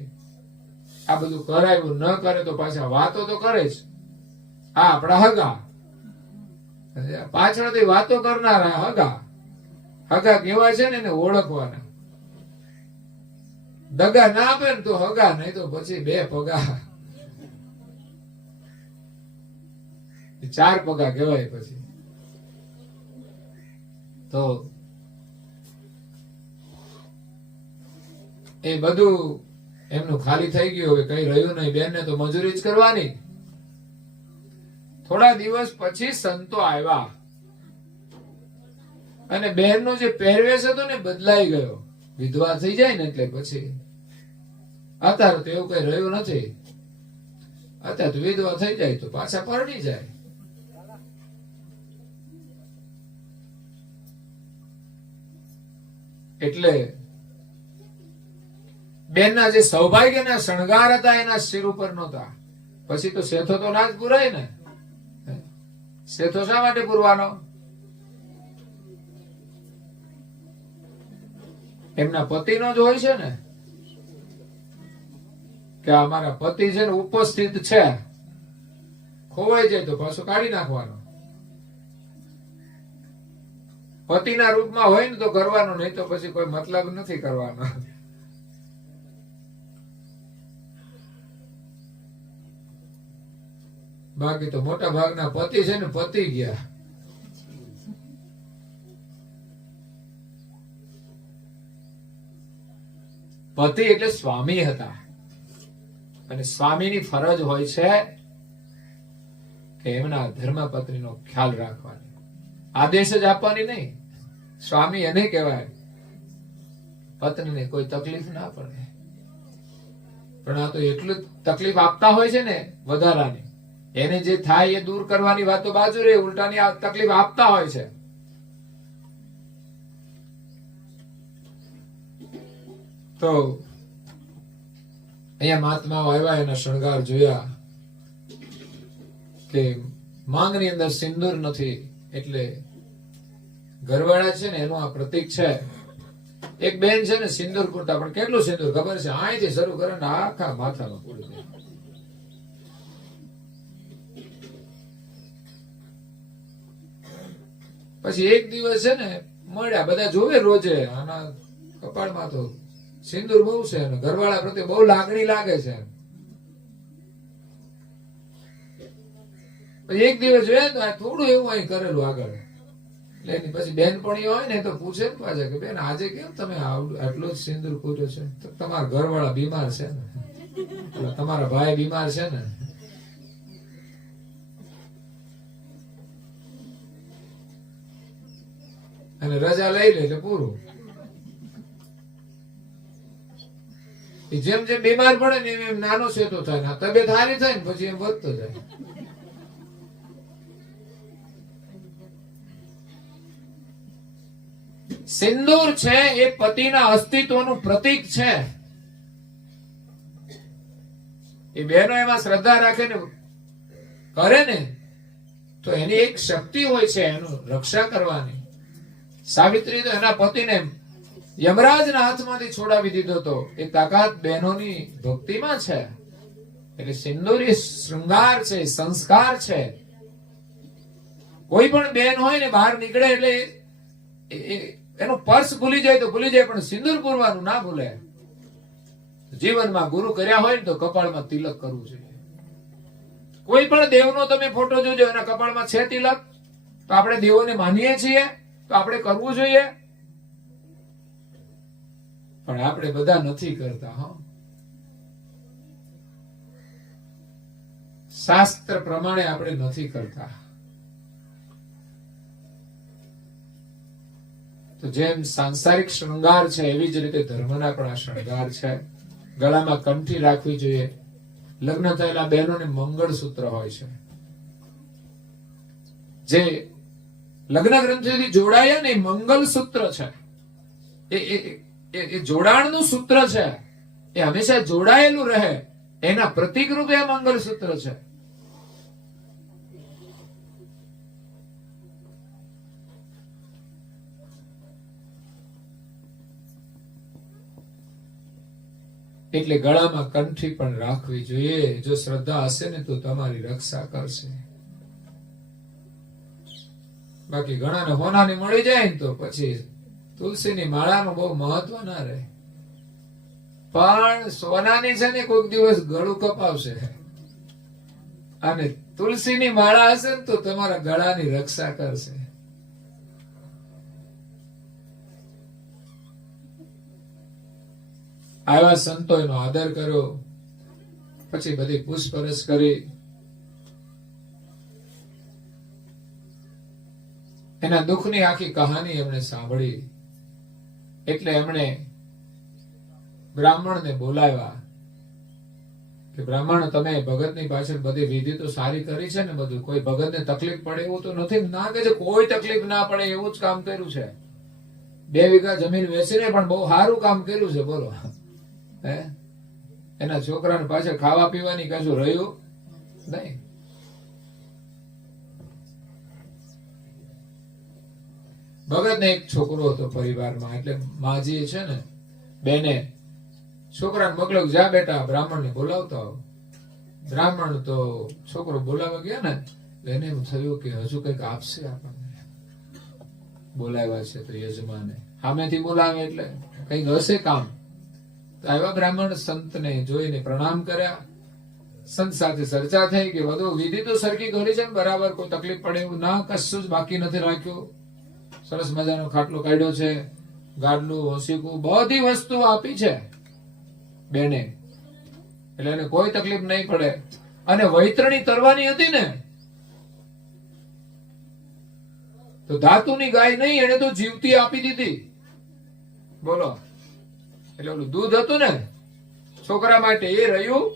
આ બધું કરાવ્યું. ન કરે તો પાછા વાતો તો કરે જ. આ આપણા હગા, પાછળથી વાતો કરનારા હગા. હગા કેવા છે ને એને ઓળખવાના. દગા ના આપે ને તો હગા, નહીં તો પછી બે પગા, 4 પગા કહેવાય. પછી તો એ બધું એમનું ખાલી થઈ ગયું. હવે કઈ રહ્યું નહીં. બેન ને તો મજૂરી જ કરવાની. થોડા દિવસ પછી સંતો આવ્યા અને બહેનનો જે પહેરવેશ હતો ને બદલાઈ ગયો. વિધવા થઈ જાય ને એટલે પછી અત્યારે તો એવું કઈ રહ્યું નથી. અત્યારે તો વિધવા થઈ જાય તો પાછા પરણી જાય. એટલે બેનના જે સૌભાગ્યના શણગાર હતા એના શિર ઉપર નહોતા. પછી તો શેથો તો ના જ પુરાય ને. શેથો શા માટે પૂરવાનો? એમના પતિનો જ હોય છે ને, કે અમારા પતિ છે ને ઉપસ્થિત છે. ખોવાઈ જાય તો પાછું કાઢી નાખવાનો. પતિના રૂપમાં હોય ને તો કરવાનો, નહીં તો પછી કોઈ મતલબ નથી કરવાનો. બાકી તો મોટા ભાગના પતિ છે ને પતિ ગયા. પતિ એટલે સ્વામી હતા. અને સ્વામીની ફરજ હોય છે કે એમના ધર્મપત્નીનો ખ્યાલ રાખવાની, આદેશ જ આપવાની નહીં. સ્વામી એને કહેવાય પત્નીને કોઈ તકલીફ ના પડે. પણ આ તો એટલું તકલીફ આપતા હોય છે ને વધારાની. એને જે થાય એ દૂર કરવાની વાતો બાજુ રહે, ઉલટાની આ તકલીફ આપતા હોય છે. તો અહીંયા મહાત્માઓ આવ્યા, એના શણગાર જોયા કે માંગની અંદર સિંદૂર નથી. એટલે ઘરવાળા છે ને એનું આ પ્રતીક છે. એક બેન છે ને સિંદૂર પૂરતા, પણ કેટલું સિંદૂર ખબર છે? અહીંથી શરૂ કરે ને આખા માથામાં પૂરી દે. પછી એક દિવસ છે ને મળ્યા, બધા જોવે રોજે આના કપાળમાં તો સિંદૂર બહુ છે, ઘરવાળા પ્રત્યે બહુ લાગણી લાગે છે. એક દિવસ જોયા તો થોડું એવું અહીં કરેલું આગળ. એટલે એની પછી બેનપણીઓ હોય ને તો પૂછે ને પાછા કે બેન આજે કેમ તમે આટલો જ સિંદૂર પૂર્યો છે? તો તમારા ઘરવાળા બીમાર છે ને, તમારા ભાઈ બીમાર છે ને. અને રજા લઈ લે એટલે પૂરું. જેમ જેમ બીમાર પડે ને એમ નાનો સેતો થાય, તબિયત સારી થાય ને પછી એમ વધતો જાય. સિંદૂર છે એ પતિના અસ્તિત્વનું પ્રતીક છે. એ બહેનો એમાં શ્રદ્ધા રાખે ને કરે ને તો એની એક શક્તિ હોય છે એનું રક્ષા કરવાની. સાવિત્રી તો એના પતિને યમરાજના હાથમાંથી છોડાવી દીધો હતો. એ તાકાત બહેનોની ભક્તિમાં છે. એટલે સિંદૂર એ શૃંગાર છે, સંસ્કાર છે. કોઈ પણ બેન હોય ને બહાર નીકળે એટલે એનું પર્સ ભૂલી જાય તો ભૂલી જાય, પણ સિંદૂર પૂરવાનું ના ભૂલે. જીવનમાં ગુરુ કર્યા હોય ને તો કપાળમાં તિલક કરવું જોઈએ. કોઈ પણ દેવનો તમે ફોટો જોજો, એના કપાળમાં છે તિલક, તો આપણે દેવોને માનીએ છીએ તો આપણે કરવું જોઈએ. પણ આપણે બધા નથી કરતા. હા, શાસ્ત્ર પ્રમાણે આપણે નથી કરતા. તો જેમ સાંસારિક શૃંગાર છે એવી જ રીતે ધર્મના પણ આ શૃંગાર છે. ગળામાં કંઠી રાખવી જોઈએ. લગ્ન થયેલા બહેનોને મંગળસૂત્ર હોય છે, જે લગ્ન ગ્રંથિથી જોડાયા ને મંગલ સૂત્ર છે. એ જોડાણનું સૂત્ર છે. એ હંમેશા જોડાયેલું રહે એના પ્રતીક રૂપે આ મંગલ સૂત્ર છે. એટલે ગળામાં કંઠી પણ રાખવી જોઈએ. જો શ્રદ્ધા હશે ને તો તમારી રક્ષા કરશે. બાકી ઘણાને હોનાની મળી જાય ને તો પછી તુલસીની માળાનું બહુ મહત્વ ના રહે. પણ સોનાની છે ને કોઈક દિવસ ગળું કપાવશે, અને તુલસીની માળા હશે ને તો તમારા ગળાની રક્ષા કરશે. આવા સંતો એનો આદર કર્યો, પછી બધી પૂછપરછ કરી, એના દુઃખની આખી કહાની એમણે સાંભળી. એટલે એમણે બ્રાહ્મણને બોલાવ્યા કે બ્રાહ્મણ, તમે ભગતની પાછળ બધી વિધિ તો સારી કરી છે ને, બધું કોઈ ભગતને તકલીફ પડે એવું તો નથી ના? કે કોઈ તકલીફ ના પડે એવું જ કામ કર્યું છે. 2 વીઘા જમીન વેચીને પણ બહુ સારું કામ કર્યું છે. બોલો, હે? એના છોકરાને પાછળ ખાવા પીવાની કશું રહ્યું નહીં. ભગતને એક છોકરો હતો પરિવારમાં. એટલે માજી છે ને બેને છોકરાને મોકલ્યો, જા બેટા બ્રાહ્મણને બોલાવતા આવો. બ્રાહ્મણ તો છોકરો બોલાવવા ગયા ને, એને એમ થયું કે હજુ કઈક આપશે આપણને. બોલાવ્યા છે તો યજમાને સામેથી બોલાવે એટલે કઈક હશે કામ. તો આવ્યા બ્રાહ્મણ, સંતને જોઈને પ્રણામ કર્યા. સંત સાથે ચર્ચા થઈ કે બધું વિધિ તો સરખી કરી છે ને બરાબર, કોઈ તકલીફ પડે એવું ના, કશું જ બાકી નથી રાખ્યું. સરસ મજાનો ખાટલો કાઢ્યો છે, ગાડલું હોસીકું બધી વસ્તુ આપી છે બેને, એટલે એને કોઈ તકલીફ નહીં પડે. અને વૈતરણી કરવાની હતી ને તો ધાતુની ગાય નહીં, એને તો જીવતી આપી દીધી. બોલો, એટલે ઓલું દૂધ હતું ને છોકરા માટે એ રહ્યું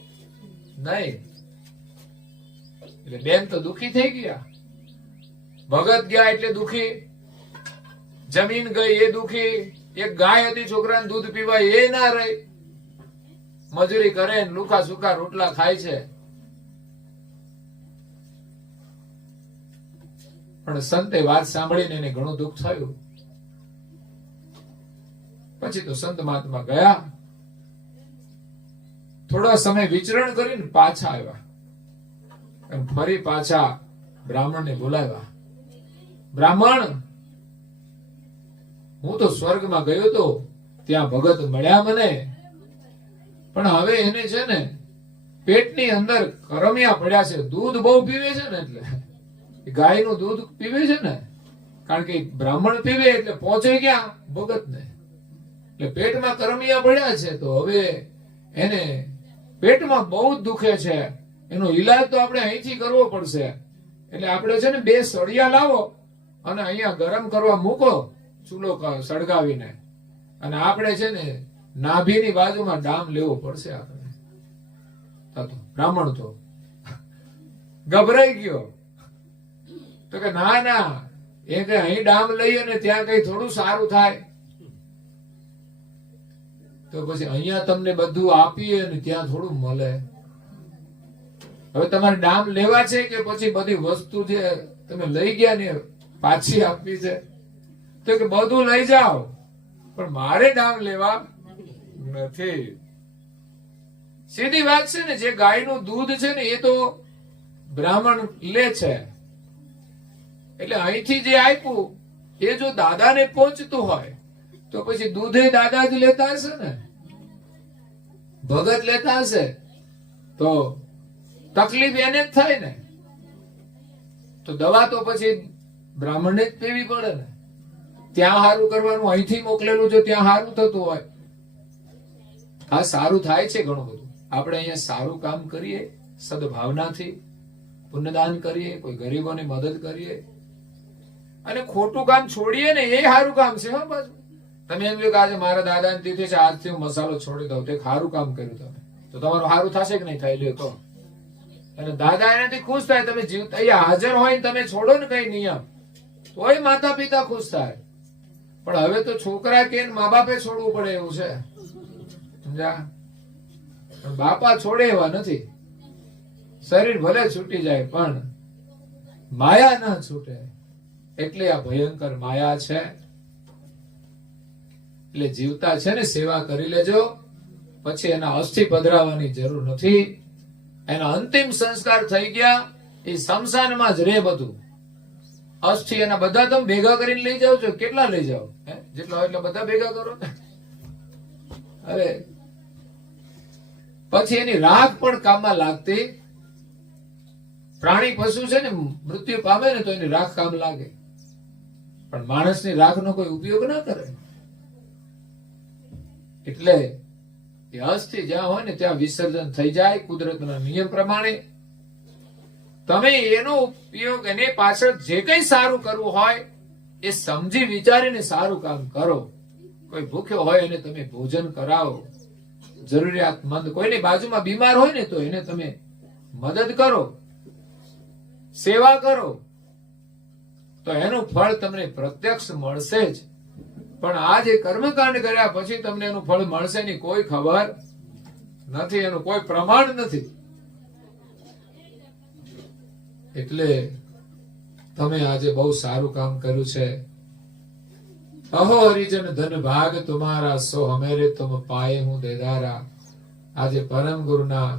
નહીં. એટલે બેન તો દુખી થઈ ગયા. ભગત ગયા એટલે દુખી, જમીન ગઈ એ દુખી, એક ગાય હતી છોકરાને દૂધ પીવા એ ના રહી, મજૂરી કરે ને લુખા સુખા રોટલા ખાય છે. પણ સંતે વાત સાંભળીને એને ઘણું દુઃખ થયું. પછી તો સંત મહાત્મા ગયા, થોડા સમય વિચરણ કરીને પાછા આવ્યા. ફરી પાછા બ્રાહ્મણને બોલાવ્યા. બ્રાહ્મણ, હું તો સ્વર્ગમાં ગયો તો, ત્યાં ભગત મળ્યા મને, પણ હવે એને છે ને પેટની અંદર કરમિયા પડ્યા છે. દૂધ બહુ પીવે છે ને, એટલે ગાયનું દૂધ પીવે છે ને, કારણ કે બ્રાહ્મણ પીવે એટલે પહોંચે ક્યાં? ભગત ને. એટલે પેટમાં કરમિયા પડ્યા છે. તો હવે એને પેટમાં બહુ જ દુખે છે, એનો ઈલાજ તો આપણે અહીંથી કરવો પડશે. એટલે આપણે છે ને 2 સળિયા લાવો અને અહીંયા ગરમ કરવા મૂકો, ચૂલો સળગાવીને, અને આપણે છે ને નાભીની બાજુમાં ડામ લેવો પડશે આપણે. બ્રાહ્મણ તો ગભરાઈ ગયો. તો કે ના ના, એ કે અહીં ડામ લઈએ ને ત્યાં કઈ થોડું સારું થાય. તો પછી અહીંયા તમને બધું આપીએ ને ત્યાં થોડું મળે. હવે તમારે ડામ લેવા છે કે પછી બધી વસ્તુ જે તમે લઈ ગયા ને પાછી આપવી છે? તો કે બધું લઈ જાઓ, પણ મારે ડામ લેવા નથી. સીધી વાત છે ને, જે ગાયનું દૂધ છે ને એ તો બ્રાહ્મણ લે છે. એટલે અહીંથી જે આપ્યું એ જો દાદાને પહોંચતું હોય તો પછી દૂધે દાદા જ લેતા હશે ને, ભગત લેતા હશે તો તકલીફ એને જ થાય ને. તો દવા તો પછી બ્રાહ્મણને જ પીવી પડે ને. ત્યાં સારું કરવાનું, અહીંથી મોકલેલું જો ત્યાં સારું થતું હોય. હા, સારું થાય છે ઘણું બધું. આપણે અહીંયા સારું કામ કરીએ, સદભાવનાથી પુણ્યદાન કરીએ, કોઈ ગરીબોની મદદ કરીએ, અને ખોટું કામ છોડીએ ને એ સારું કામ છે. હા, બાજુ તમે એમ કહો કે આજે મારા દાદાની તિથિ છે, આજથી હું મસાલો છોડી દઉં, તે સારું કામ કર્યું તમે, તો તમારું સારું થશે કે નહીં થાય? લ્યો તો. અને દાદા એનાથી ખુશ થાય. તમે જીવ અહીંયા હાજર હોય તમે છોડો ને કઈ નિયમ, તોય માતા પિતા ખુશ થાય. પણ હવે તો છોકરા કે મા બાપે છોડવું પડે એવું છે, સમજ્યા? પણ બાપા છોડે એવા નથી. શરીર ભલે છૂટી જાય પણ માયા ના છૂટે. એટલે આ ભયંકર માયા છે. એટલે જીવતા છે ને સેવા કરી લેજો, પછી એના અસ્થિ પધરાવવાની જરૂર નથી. એના અંતિમ સંસ્કાર થઈ ગયા, એ સ્મશાનમાં જ રે બધું. અસ્થિ એના બધા તમે ભેગા કરીને લઈ જાઓ છો, કેટલા લઈ જાઓ? જેટલા હોય એટલા બધા ભેગા કરો. હવે પછી એની રાખ પણ કામમાં લાગતી. પ્રાણી પશુ છે ને મૃત્યુ પામે ને તો એની રાખ કામ લાગે, પણ માણસની રાખનો કોઈ ઉપયોગ ના કરે. એટલે એ અસ્થિ જ્યાં હોય ને ત્યાં વિસર્જન થઈ જાય કુદરતના નિયમ પ્રમાણે. તમે એનો ઉપયોગ, એને પાછળ જે કઈ સારું કરવું હોય એ સમજી વિચારીને સારું કામ કરો. કોઈ ભૂખ્યો હોય એને તમે ભોજન કરાવો, જરૂરિયાતમંદ કોઈની બાજુમાં બીમાર હોય ને તો એને તમે મદદ કરો, સેવા કરો, તો એનું ફળ તમને પ્રત્યક્ષ મળશે જ. પણ આ જે કર્મકાંડ કર્યા પછી તમને એનું ફળ મળશે ની કોઈ ખબર નથી, એનું કોઈ પ્રમાણ નથી. એટલે તમે આજે બહુ સારું કામ કર્યું છે. અહો હરિજન ધન ભાગ તુમારા, સો હમેરે તુમ પાએ હું દેદારા. આજે પરમ ગુરુના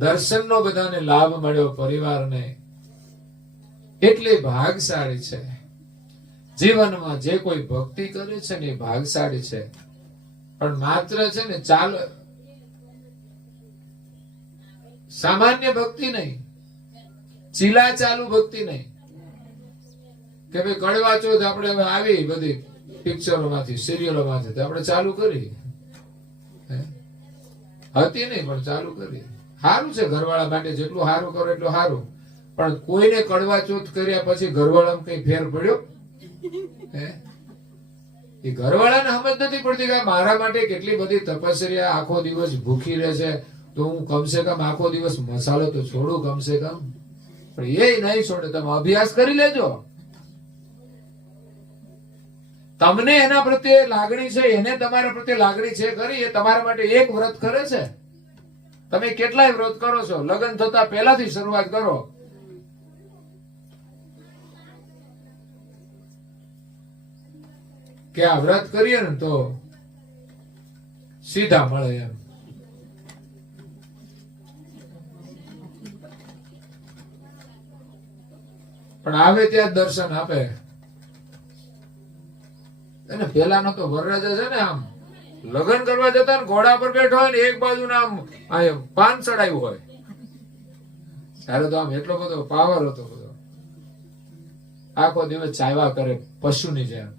દર્શનનો બધાને લાભ મળ્યો, પરિવારને. એટલે ભાગશાળી છે. જીવનમાં જે કોઈ ભક્તિ કરે છે ને એ ભાગશાળી છે. પણ માત્ર છે ને ચાલો સામાન્ય ભક્તિ નહીં, ચીલા ચાલુ ભક્તિ નહીં કે ભાઈ કડવા ચોથ આપણે હવે આવી બધી પિક્ચરોમાંથી, સિરિયલોમાંથી તો આપણે ચાલુ કરી હતી નહીં, પણ ચાલુ કરી. સારું છે ઘરવાળા માટે, જેટલું સારું કરો એટલું સારું. પણ કોઈને કડવા ચોથ કર્યા પછી ઘરવાળામાં કઈ ફેર પડ્યો? એ ઘરવાળાને સમજ નથી પડતી કે મારા માટે કેટલી બધી તપસ્યા, આખો દિવસ ભૂખી રહે છે, તો હું કમસે કમ આખો દિવસ મસાલો તો છોડું કમસે કમ. પણ એ નહીં છોડે. તમે અભ્યાસ કરી લેજો. તમને એના પ્રત્યે લાગણી છે, એને તમારા પ્રત્યે લાગણી છે ખરી. એ તમારા માટે એક વ્રત કરે છે. તમે કેટલાય વ્રત કરો છો, લગ્ન થતા પહેલાથી શરૂઆત કરો. કે આ વ્રત કરીએ ને તો સીધા મળે એમ. પણ આવે ત્યાં દર્શન આપે. અને પેલાનો તો વરરાજા છે ને, આમ લગ્ન કરવા જતા ને ઘોડા પર બેઠો હોય ને એક બાજુ આમ પાન ચડાવ્યું હોય. ત્યારે તો આમ એટલો બધો પાવર હતો બધો. આખો દિવસ ચાવ્યા કરે પશુની જેમ,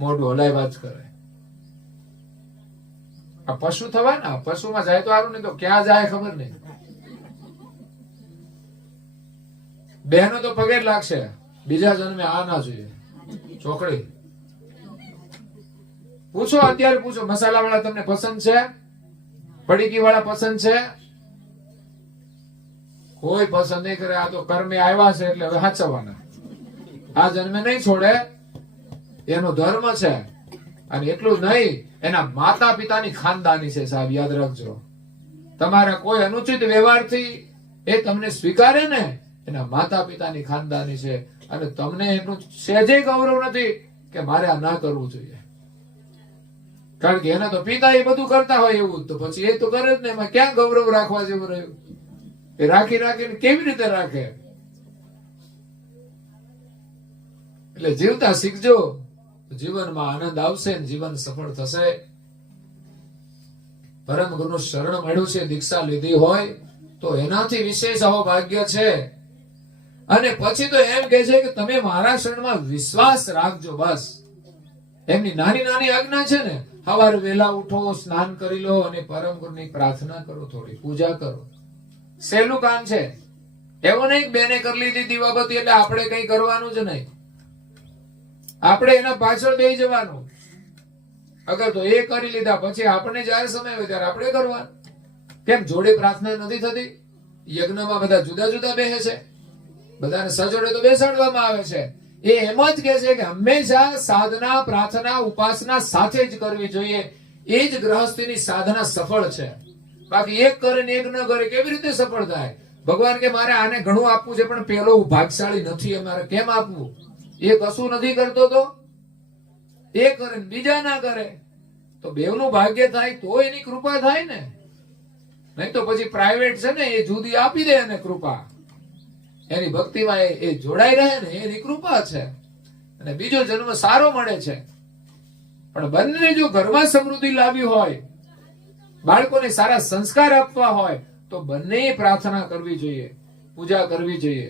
મોઢું હલાવ્યા જ કરે. આ પશુ થવાય ને, પશુમાં જાય તો સારું, નહીં તો ક્યાં જાય ખબર નહીં. બહેનો તો પગે લાગશે, બીજા જન્મે આ ના જોઈએ. ચોકડી પૂછો, અત્યારે પૂછો, મસાલા વાળા તમને પસંદ છે? પડીકી વાળા પસંદ છે? કોઈ પસંદ નહીં કરે. આ તો કર્મે આવ્યા છે એટલે હવે હાચવવાના. આ જન્મે નહીં છોડે, એનો ધર્મ છે. અને એટલું નહીં, એના માતા પિતાની ખાનદાની છે. સાહેબ યાદ રાખજો, તમારા કોઈ અનુચિત વ્યવહારથી એ તમને સ્વીકારે ને, એના માતા પિતાની ખાનદાની છે. અને તમને એટલું સહેજે ગૌરવ નથી કે મારે આ ના કરવું જોઈએ. કારણ કે એના તો પિતા એ બધું કરતા હોય એવું, તો પછી એ તો કરે જ ને, એમાં ક્યાં ગૌરવ રાખવા જેવું રહ્યું? એ રાખી રાખીને કેવી રીતે રાખે? એટલે જીવતા શીખજો, જીવનમાં આનંદ આવશે ને જીવન સફળ થશે. પરમ ગુરુ શરણ મળ્યું છે, દીક્ષા લીધી હોય તો એનાથી વિશેષ અહોભાગ્ય છે. અને પછી તો એમ કે છે કે તમે મારા શરણમાં વિશ્વાસ રાખજો. બસ એમની નાની નાની આજ્ઞા છે ને, સવારે વહેલા ઉઠો, સ્નાન કરી લો અને પરમ ગુરુની પ્રાર્થના કરો, થોડી પૂજા કરો. સહેલું કામ છે. એવું નહીં બેને કરી લીધી દીવાબત્તી એટલે આપણે કઈ કરવાનું જ નહીં. આપણે એના પાછળ બેસી જવાનું. અગર તો એ કરી લીધા પછી આપણે જયારે સમય હોય ત્યારે આપણે કરવાનું. કેમ જોડે પ્રાર્થના નથી થતી? યજ્ઞમાં બધા જુદા જુદા બેસે છે, બધાને સજોડે તો બેસાડવામાં આવે છે. એ એમ જ કહે છે કે હંમેશા સાધના પ્રાર્થના ઉપાસના સાથે જ કરવી જોઈએ. એ જ ગૃહસ્થીની સાધના સફળ છે. બાકી એક કરે ને એક ન કરે કેવી રીતે સફળ થાય? ભગવાન કે મારે આને ઘણું આપવું છે પણ પેલો ભાગશાળી નથી, અમારે કેમ આપવું? એ કશું નથી કરતો તો એ કરે ને બીજા ના કરે તો બેવનું ભાગ્ય થાય તો એની કૃપા થાય ને. નહીં તો પછી પ્રાઇવેટ છે ને એ જુદી આપી દે એને કૃપા, એની ભક્તિમાં એ જોડાઈ રહે ને એની કૃપા છે અને બીજો જન્મ સારો મળે છે. પણ બંને જો ઘરમાં સમૃદ્ધિ લાવી હોય, બાળકોને સારા સંસ્કાર આપવા હોય તો બંને પ્રાર્થના કરવી જોઈએ, પૂજા કરવી જોઈએ,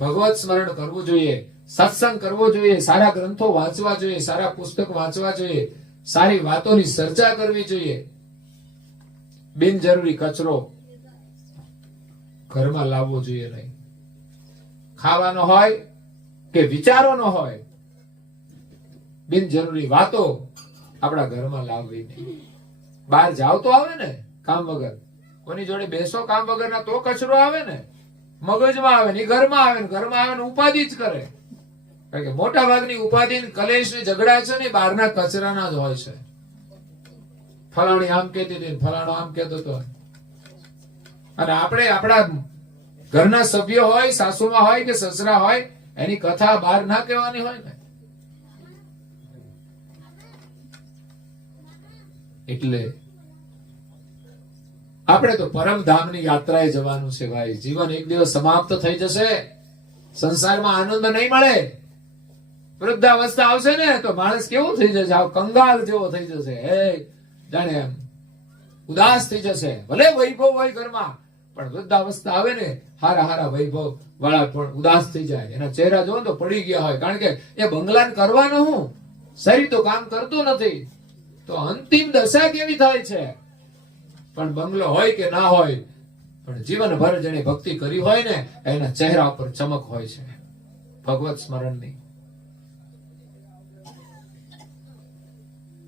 ભગવત સ્મરણ કરવું જોઈએ, સત્સંગ કરવો જોઈએ, સારા ગ્રંથો વાંચવા જોઈએ, સારા પુસ્તક વાંચવા જોઈએ, સારી વાતોની ચર્ચા કરવી જોઈએ. બિનજરૂરી કચરો ઘરમાં લાવવો જોઈએ નહીં. ખાવાનો હોય કે વિચારોનો હોય, બિનજરૂરી વાતો આપણા ઘરમાં લાવવી નહીં. બહાર જાવ તો આવે ને કામ વગર, કોની જોડે બેસો કામ વગરના તો કચરો આવે ને, મગજમાં આવે ને ઘરમાં આવે ને, ઘરમાં આવે ને ઉપાધિ જ કરે. કારણ કે મોટા ભાગની ઉપાધિ કલેશ ને ઝઘડા છે ને બહારના કચરાના જ હોય છે. ફલાણી આમ કહેતી હતી, ફલાણો આમ કહેતો હતો. અને આપણે આપણા ઘરના સભ્યો હોય, સાસુમાં હોય કે સસરા હોય, એની કથા બહાર ના કહેવાની હોય ને. એટલે આપણે તો પરમધામની યાત્રાએ જવાનું છે ભાઈ. જીવન એક દિવસ સમાપ્ત થઈ જશે, સંસારમાં આનંદ નહીં મળે. વૃદ્ધાવસ્થા આવશે ને તો માણસ કેવું થઈ જશે, આવ કંગાલ જેવો થઈ જશે, જાણે એમ ઉદાસ થઈ જશે. ભલે વૈભવ હોય ઘરમાં, પણ વૃદ્ધાવસ્થા આવે ને હારા હારા વૈભવ વાળા પણ ઉદાસ થઈ જાય. એના ચહેરા જોવો તો પડી ગયા હોય, કારણ કે એ બંગલાને કરવાનો હું, શરીર તો કામ કરતું નથી. તો અંતિમ દશા કેવી થાય છે? પણ બંગલો હોય કે ના હોય, પણ જીવનભર જેને ભક્તિ કરી હોય ને એના ચહેરા પર ચમક હોય છે ભગવત સ્મરણની,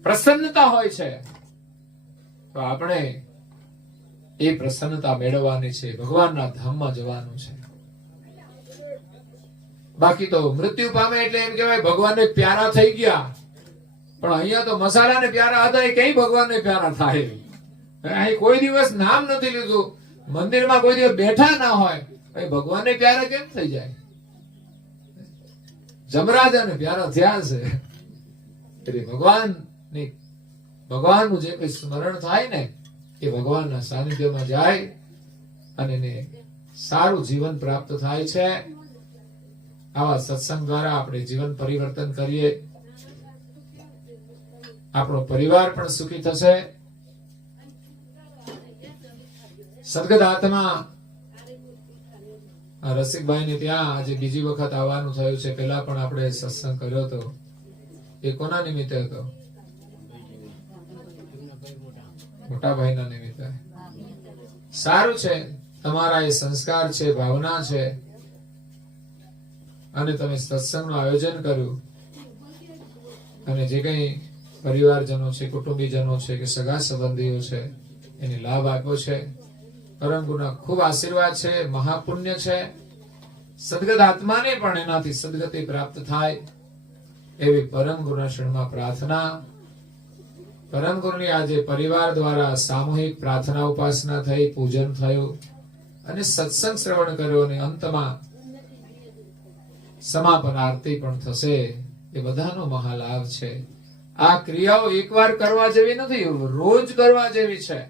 પ્રસન્નતા હોય છે. તો આપણે એ પ્રસન્નતા મેળવવાની છે, ભગવાનના ધામમાં જવાનું છે. બાકી તો મૃત્યુ પામે એટલે એમ કહેવાય ભગવાનને પ્યારા થઈ ગયા. પણ અહીંયા તો મસાલાને પ્યારા હતા એ કઈ ભગવાનને પ્યારા થાય? અહીં કોઈ દિવસ નામ નથી લીધું, મંદિરમાં કોઈ દિવસ બેઠા ના હોય, ભગવાનને પ્યારા કેમ થઈ જાય? જમરાજાને પ્યારા થયા છે. એટલે ભગવાનનું જે કઈ સ્મરણ થાય ને એ ભગવાનના સાનિધ્યમાં જાય અને એને સારું જીવન પ્રાપ્ત થાય છે. આવા સત્સંગ દ્વારા આપણે જીવન પરિવર્તન કરીએ, આપણો પરિવાર પણ સુખી થશે. સદગત આત્મા રસિકભાઈ ને ત્યાં આજે બીજી વખત આવવાનું થયું છે. પેલા પણ આપણે સત્સંગ કર્યો હતો. એ કોના નિમિત્તે હતો? મોટા ભાઈના નિમિત્તે. સારું છે, તમારા એ સંસ્કાર છે, ભાવના છે, અને તમે સત્સંગનું આયોજન કર્યું અને જે કઈ પરિવારજનો છે, કુટુંબીજનો છે કે સગા સંબંધીઓ છે એને લાભ આપ્યો છે. પરમ ગુરુના ખૂબ આશીર્વાદ છે, મહાપુણ્ય છે. સદગત આત્માને પણ એનાથી સદગતિ પ્રાપ્ત થાય એવી પરમ ગુરુના શરણમાં પ્રાર્થના. પરમ ગુરુની આજે પરિવાર દ્વારા સામૂહિક પ્રાર્થના ઉપાસના થઈ, પૂજન થયું અને સત્સંગ શ્રવણ કર્યો અને અંતમાં સમાપન આરતી પણ થશે. એ બધાનો મહાલાભ છે. આ ક્રિયાઓ એકવાર કરવા જેવી નથી, રોજ કરવા જેવી છે.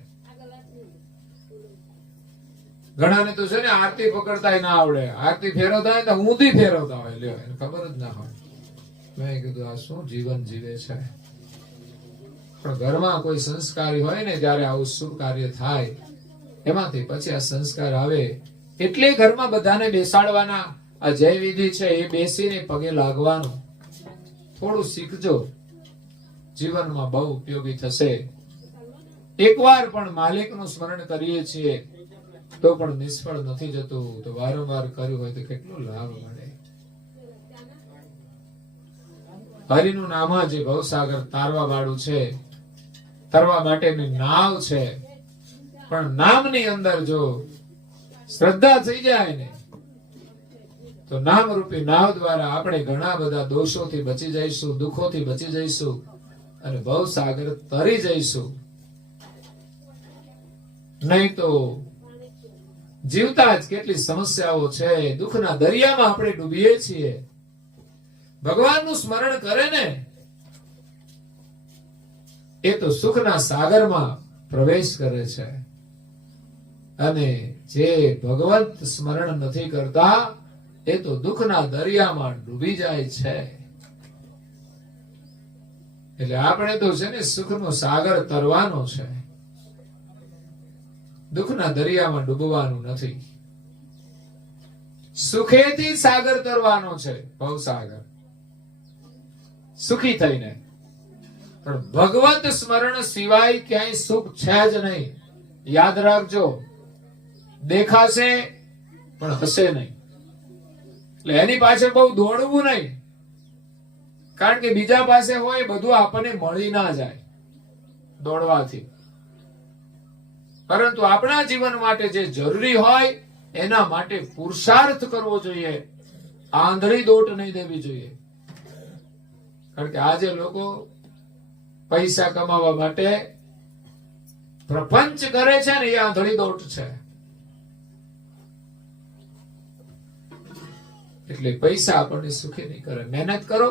ઘણાને તો છે ને આરતી પકડતા ના આવડે, આરતી ફેરવતા હોય તો ઊંધી ફેરવતા હોય, લ્યો એને ખબર જ ના હોય. મેં કીધું આ શું જીવન જીવે છે? પણ ઘરમાં કોઈ સંસ્કારી હોય ને ત્યારે આવું શુભ કાર્ય થાય, એમાંથી પછી આ સંસ્કાર આવે એટલે ઘરમાં બધાને બેસાડવાના. આ જય વિધિ છે એ બેસીને પગે લાગવાનું થોડું શીખજો, જીવનમાં બહુ ઉપયોગી થશે. એકવાર પણ માલિકનું સ્મરણ કરીએ છીએ તો પણ નિષ્ફળ નથી જતું. તો વારંવાર કર્યું હોય તો કેટલો લાભ મળે. હરિનું નામ જે ભવસાગર તારવા વાળું છે, તરવા માટેની નાવ છે. પણ નામની અંદર જો શ્રદ્ધા થઈ જાય ને તો નામરૂપી નાવ દ્વારા આપણે ઘણા બધા દોષોથી બચી જઈશું, દુઃખોથી બચી જઈશું અને ભવસાગર તરી જઈશું. નહીં તો જીવતા જ કેટલી સમસ્યાઓ છે, દુઃખના દરિયામાં આપણે ડૂબીએ છીએ. ભગવાનનું સ્મરણ કરે ને એ તો સુખના સાગરમાં પ્રવેશ કરે છે, અને જે ભગવંત સ્મરણ નથી કરતા એ તો દુઃખના દરિયામાં ડૂબી જાય છે. એટલે આપણે તો છે ને સુખનો સાગર તરવાનો છે, દુઃખના દરિયામાં ડૂબવાનું નથી. સુખેથી સાગર તરવાનો છે, ભવસાગર, સુખી થઈને. પણ ભગવત સ્મરણ સિવાય ક્યાંય સુખ છે જ નહીં. યાદ રાખજો, દેખાશે પણ હશે નહીં. એટલે એની પાછળ બહુ દોડવું નહીં, કારણ કે બીજા પાસે હોય બધું આપણને મળી ના જાય દોડવાથી. પરંતુ આપણા જીવન માટે જે જરૂરી હોય એના માટે પુરુષાર્થ કરવો જોઈએ, આંધળી દોટ નહીં દેવી જોઈએ. કારણ કે આજે લોકો પૈસા કમાવા માટે પ્રપંચ કરે છે ને, એ આંધળી દોટ છે. એટલે પૈસા આપણને સુખી નહીં કરે. મહેનત કરો,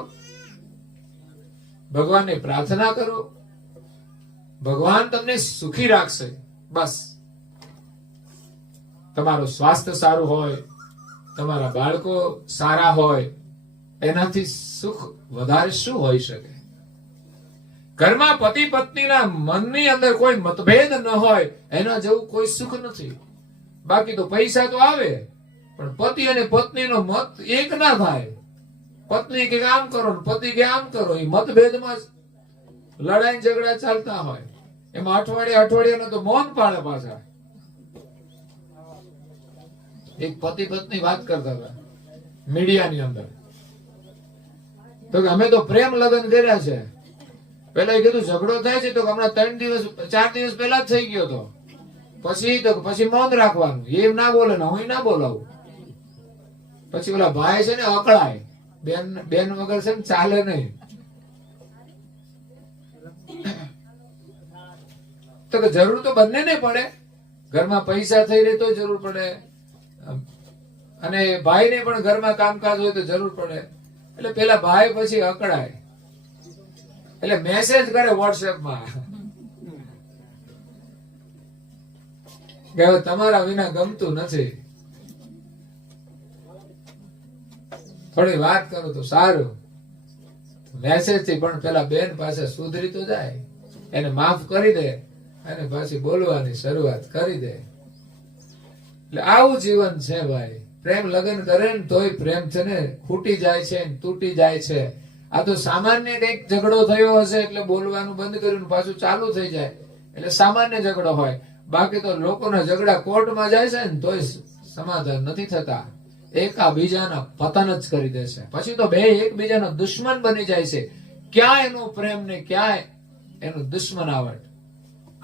ભગવાનને પ્રાર્થના કરો, ભગવાન તમને સુખી રાખશે. બસ તમારું સ્વાસ્થ્ય સારું હોય, તમારા બાળકો સારા હોય, એનાથી સુખ વધારે શું હોઈ શકે? ઘરમાં પતિ પત્નીના મનની અંદર કોઈ મતભેદ ન હોય એના જેવું કોઈ સુખ નથી. બાકી તો પૈસા તો આવે, પણ પતિ અને પત્નીનો મત એક ના થાય. પત્ની કે આમ કરો, પતિ કે આમ કરો, એ મતભેદમાં લડાઈ ઝઘડા ચાલતા હોય. એમાં અઠવાડિયાનો તો મૌન પાડે પાછા. એક પતિ પત્ની વાત કરતા હતા મીડિયાની અંદર, તો અમે તો પ્રેમ લગ્ન કર્યા છે. પેલા એ કીધું ઝઘડો થાય છે, તો હમણાં 4 દિવસ પહેલા જ થઈ ગયો હતો. પછી મૌન રાખવાનું, એમ ના બોલે ને હું ના બોલાવું. પછી ઓલા ભાઈ છે ને અકળાય, બેન વગર છે ને ચાલે નહીં. તો કે જરૂર તો બંનેને પડે, ઘરમાં પૈસા થઈ રહે તો જરૂર પડે, અને ભાઈને પણ ઘરમાં કામકાજ હોય તો જરૂર પડે. એટલે પેલા ભાઈ પછી અકળાય, એટલે મેસેજ કરે વોટ્સએપમાં કે હવે તમારા વિના ગમતું નથી, થોડી વાત કરો તો સારું. મેસેજ થી પણ પેલા બેન પાસે સુધરી તો જાય, એને માફ કરી દે અને પછી બોલવાની શરૂઆત કરી દે. એટલે આવું જીવન છે ભાઈ. પ્રેમ લગ્ન કરે ને તોય પ્રેમ છે ને ફૂટી જાય છે, તૂટી જાય છે. આ તો સામાન્ય કઈક ઝઘડો થયો હશે એટલે બોલવાનું બંધ કર્યું, પાછું ચાલુ થઈ જાય એટલે સામાન્ય ઝઘડો હોય. બાકી તો લોકોના ઝઘડા કોર્ટમાં જાય છે ને તોય સમાધાન નથી થતા, એકાબીજાના પતન જ કરી દે છે. પછી તો બે એકબીજાનો દુશ્મન બની જાય છે. ક્યાં એનો પ્રેમ ને ક્યાં એનું દુશ્મનાવટ.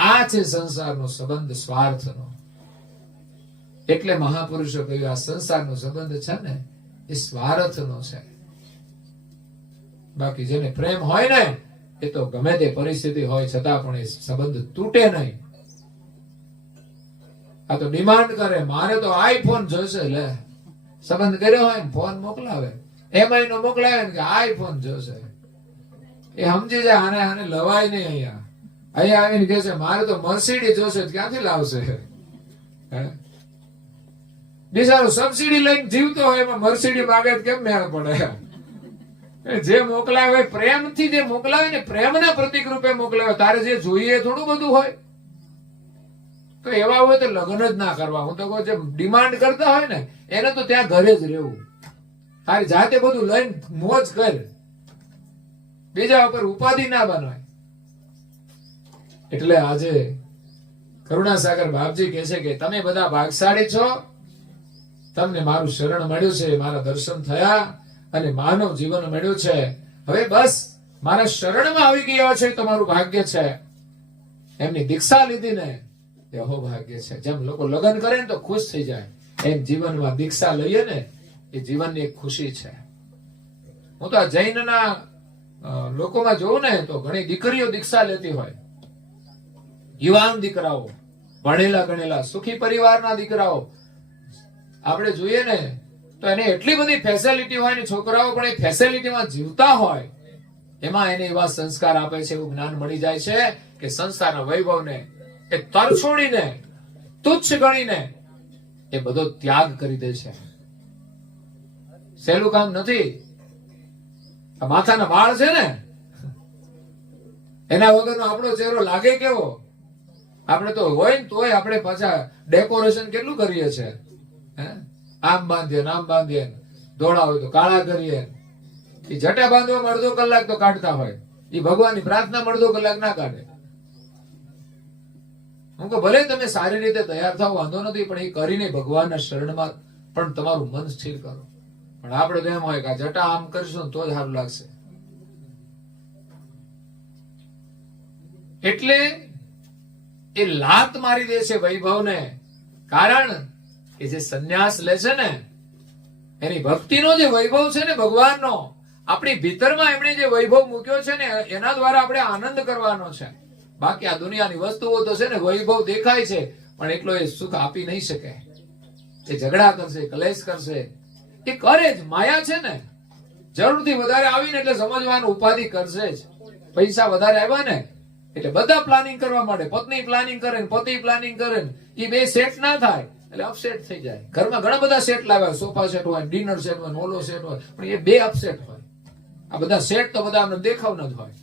આ છે સંસારનો સંબંધ સ્વાર્થનો. એટલે મહાપુરુષો કહ્યું આ સંસારનો સંબંધ છે ને એ સ્વાર્થનો છે. બાકી જેને પ્રેમ હોય ને એ તો ગમે તે પરિસ્થિતિ હોય છતાં પણ એ સંબંધ તૂટે નહીં. આ તો ડિમાન્ડ કરે, મારે તો આઈફોન જોઈશે. લે, સંબંધ કર્યો હોય ને ફોન મોકલાવે, એમાં એનો મોકલાવે ને કે આઈફોન જોશે. એ સમજી જાય આને લવાય નહીં. અહીંયા આવીને કે છે મારે તો મર્સિડીઝ જોશે. ક્યાંથી લાવશે? બિચારો સબસિડી લઈને જીવતો હોય, એમાં મર્સિડી માગે કેમ મેળ પડે? જે મોકલાવે પ્રેમથી, જે મોકલાવે ને પ્રેમના પ્રતિક રૂપે મોકલાવે. તારે જે જોઈએ થોડું બધું હોય તો એવા હોય તો લગ્ન જ ના કરવા. હું તો કહું જે ડિમાન્ડ કરતા હોય ને એને તો ત્યાં ઘરે જ રહેવું. તારી જાતે બધું લઈને મોજ કર, બીજા ઉપર ઉપાધિ ના બનાય. એટલે આજે કરુણાસાગર બાપજી કહે છે કે તમે બધા ભાગશાળી છો, તમને મારું શરણ મળ્યું છે, મારા દર્શન થયા અને માનવ જીવન મળ્યું છે. હવે બસ મારા શરણમાં આવી ગયા છે, તમારું ભાગ્ય છે. એમની દીક્ષા લીધી ને એ અહો ભાગ્ય છે. જેમ લોકો લગ્ન કરે ને તો ખુશ થઈ જાય, એમ જીવનમાં દીક્ષા લઈએ ને એ જીવનની એક ખુશી છે. હું તો આ જૈનના લોકોમાં જોઉં ને તો ઘણી દીકરીઓ દીક્ષા લેતી હોય, યુવાન દીકરાઓ, ભણેલા ગણેલા સુખી પરિવારના દીકરાઓ. આપણે જોઈએ ને તો એને એટલી બધી ફેસિલિટી હોય ને છોકરાઓ પણ એ ફેસિલિટીમાં જીવતા હોય, એમાં એને એવા સંસ્કાર આપે છે, એવું જ્ઞાન મળી જાય છે કે સંસ્થાના વૈભવને એ તરછોડીને, તુચ્છ ગણીને એ બધો ત્યાગ કરી દે છે. સહેલું કામ નથી. આ માથાના વાળ છે ને, એના વગરનો આપણો ચહેરો લાગે કેવો? આપણે તો હોય ને તોય આપણે પાછા ડેકોરેશન કેટલું કરીએ છીએ. આમ બાંધીએ, આમ બાંધીએ, ધોળા હોય તો કાળા કરીએ. એ જટા બાંધવામાં અડધો કલાક તો કાઢતા હોય, એ ભગવાનની પ્રાર્થના અડધો કલાક ના કાઢે. હું કહું ભલે તમે સારી રીતે તૈયાર થાવ, વાંધો નથી, પણ એ કરીને ભગવાનના શરણમાં પણ તમારું મન સ્થિર કરો. પણ આપણે તો એમ હોય કે જટા આમ કરીશું તો જ સારું લાગશે. એટલે એ લાત મારી દે છે વૈભવને. કારણ કે જે સંન્યાસ લે છે ને, એની ભક્તિનો જે વૈભવ છે ને ભગવાનનો, આપણી ભીતરમાં એમણે જે વૈભવ મૂક્યો છે ને, એના દ્વારા આપણે આનંદ કરવાનો છે. બાકી આ દુનિયાની વસ્તુઓ તો છે ને, વૈભવ દેખાય છે પણ એટલો એ સુખ આપી નહીં શકે. એ ઝઘડા કરશે, કલેશ કરશે, એ કરે જ. માયા છે ને, જરૂરથી વધારે આવીને એટલે સમજવાનું ઉપાધિ કરશે જ. પૈસા વધારે આવ્યા ને એટલે બધા પ્લાનિંગ કરવા માંડે. પત્ની પ્લાનિંગ કરે ને પતિ પ્લાનિંગ કરે ને, એ બે સેટ ના થાય એટલે અપસેટ થઈ જાય. ઘરમાં ઘણા બધા સેટ લાવ્યા, સોફા સેટ હોય, ડિનર સેટ હોય, ઓલો સેટ હોય, પણ એ બે અપસેટ હોય. આ બધા સેટ તો બધા દેખાવના જ હોય.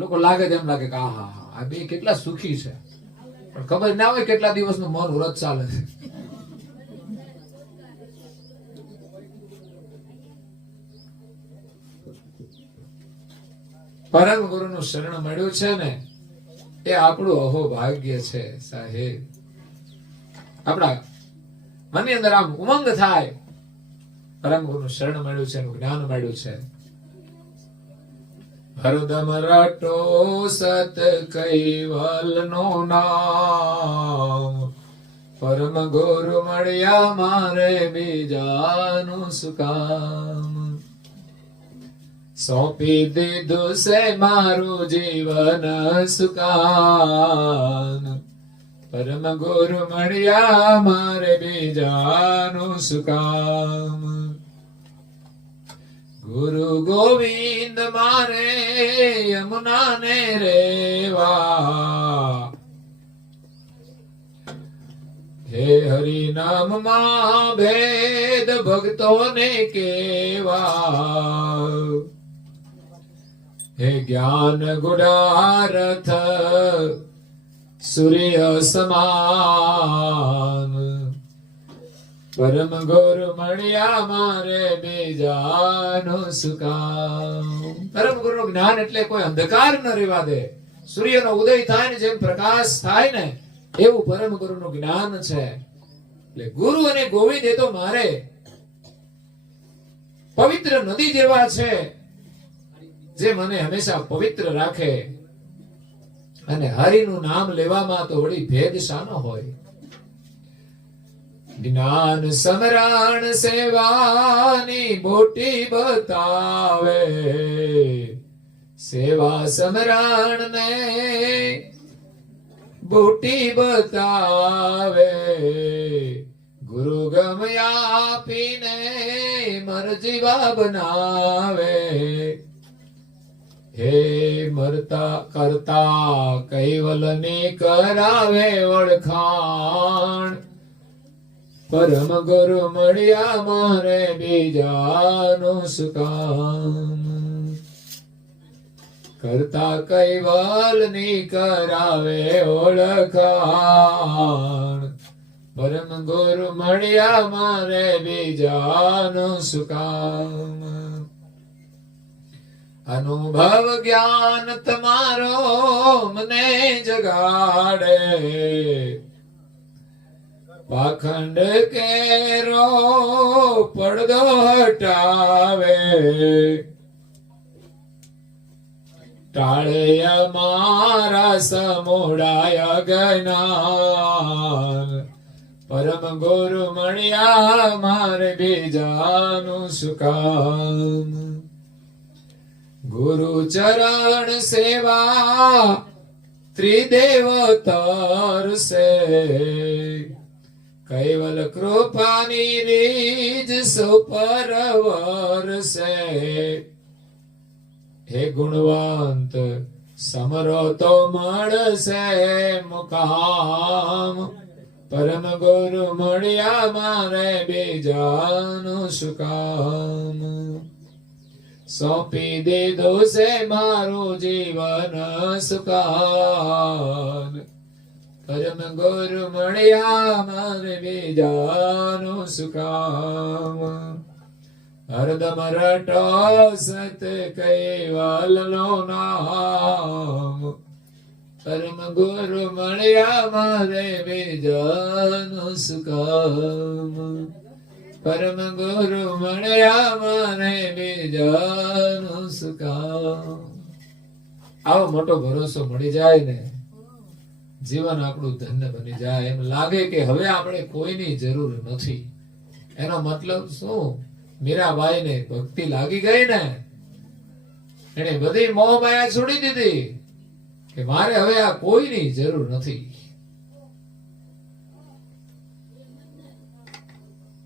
લોકો લાગે તેમ લાગે કે આ હા આ બે કેટલા સુખી છે, પણ ખબર ના હોય કેટલા દિવસનું મન વ્રત ચાલે છે. પરમ ગુરુનું શરણ મળ્યું છે ને, એ આપણું અહોભાગ્ય છે સાહેબ. આપણા મનની અંદર આમ ઉમંગ થાય, પરમ ગુરુનું શરણ મળ્યું છે, એનું જ્ઞાન મળ્યું છે. હરદમ રટો સત કૈવલ નો નામ, પરમ ગુરુ મળ્યા મારે બીજાનું સુકામ. સોંપી દીધું છે મારું જીવન સુકાન, પરમ ગુરુ મળ્યા મારે બીજાનું સુકામ. ગુરુ ગોવિંદ મારે યમુના ને રેવા, હે હરિ નામ માં ભેદ ભક્તોને કેવા. હે જ્ઞાન ગુડારથ સૂર્ય સમાન, પરમ ગુરુ મળ્યા મારે બીજાનું સુકામ. પરમ ગુરુનું જ્ઞાન એટલે કોઈ અંધકાર ન રહેવા દે. સૂર્યનો ઉદય થાય ને જેમ પ્રકાશ થાય ને, એવું પરમ ગુરુનું જ્ઞાન છે. એટલે ગુરુ અને ગોવિંદ એ તો મારે પવિત્ર નદી જેવા છે, જે મને હંમેશા પવિત્ર રાખે. અને હરિનું નામ લેવામાં તો વળી ભેદ શાનો હોય. જ્ઞાન સમરણ સેવાની બોટી બતાવે, સેવા સમરણ ને બોટી બતાવે. ગુરુ ગમ આપીને મરજીવા બનાવે. હે મરતા કરતા કૈવલની કરાવે ઓળખાણ, પરમ ગુરુ મળ્યા મારે બીજાનું સુકામ. કરતા કૈવલની કરાવે ઓળખાણ, પરમ ગુરુ મળ્યા મારે બીજાનું સુકામ. અનુભવ જ્ઞાન તમારો મને જગાડે, પાખંડ કેરો પડદો હટાવે. ટાળે અમારા સમુડાય જ્ઞાન, પરમ ગુરુ મળ્યા મારે બીજાનું શું કામ. ગુરુ ચરણ સેવા ત્રિદેવ તરસે, કૈવલ કૃપાની રીજ સુપર વરસે. હે ગુણવંત સમરો તો મળશે મુકામ, પરમ ગુરુ મળ્યા મારે બીજાનું શું કામ. સોંપી દીધું છે મારું જીવન સુકાન, પરમ ગુરુ મળ્યા મારે બીજાનું શું કામ. હરદમ રટો સત કૈવલ નો નામ, પરમ ગુરુ મળ્યા મારે બીજાનું શું કામ. પરમ ગુરુ મળ્યા મારે બીજાનું શું કામ. આવો મોટો ભરોસો મળી જાય ને જીવન આપણું ધન્ય બની જાય. એમ લાગે કે હવે આપણે કોઈની જરૂર નથી. એનો મતલબ શું? મીરાબાઈ ને ભક્તિ લાગી ગઈ ને, એને બધી મોહ માયા છોડી દીધી કે મારે હવે આ કોઈની જરૂર નથી.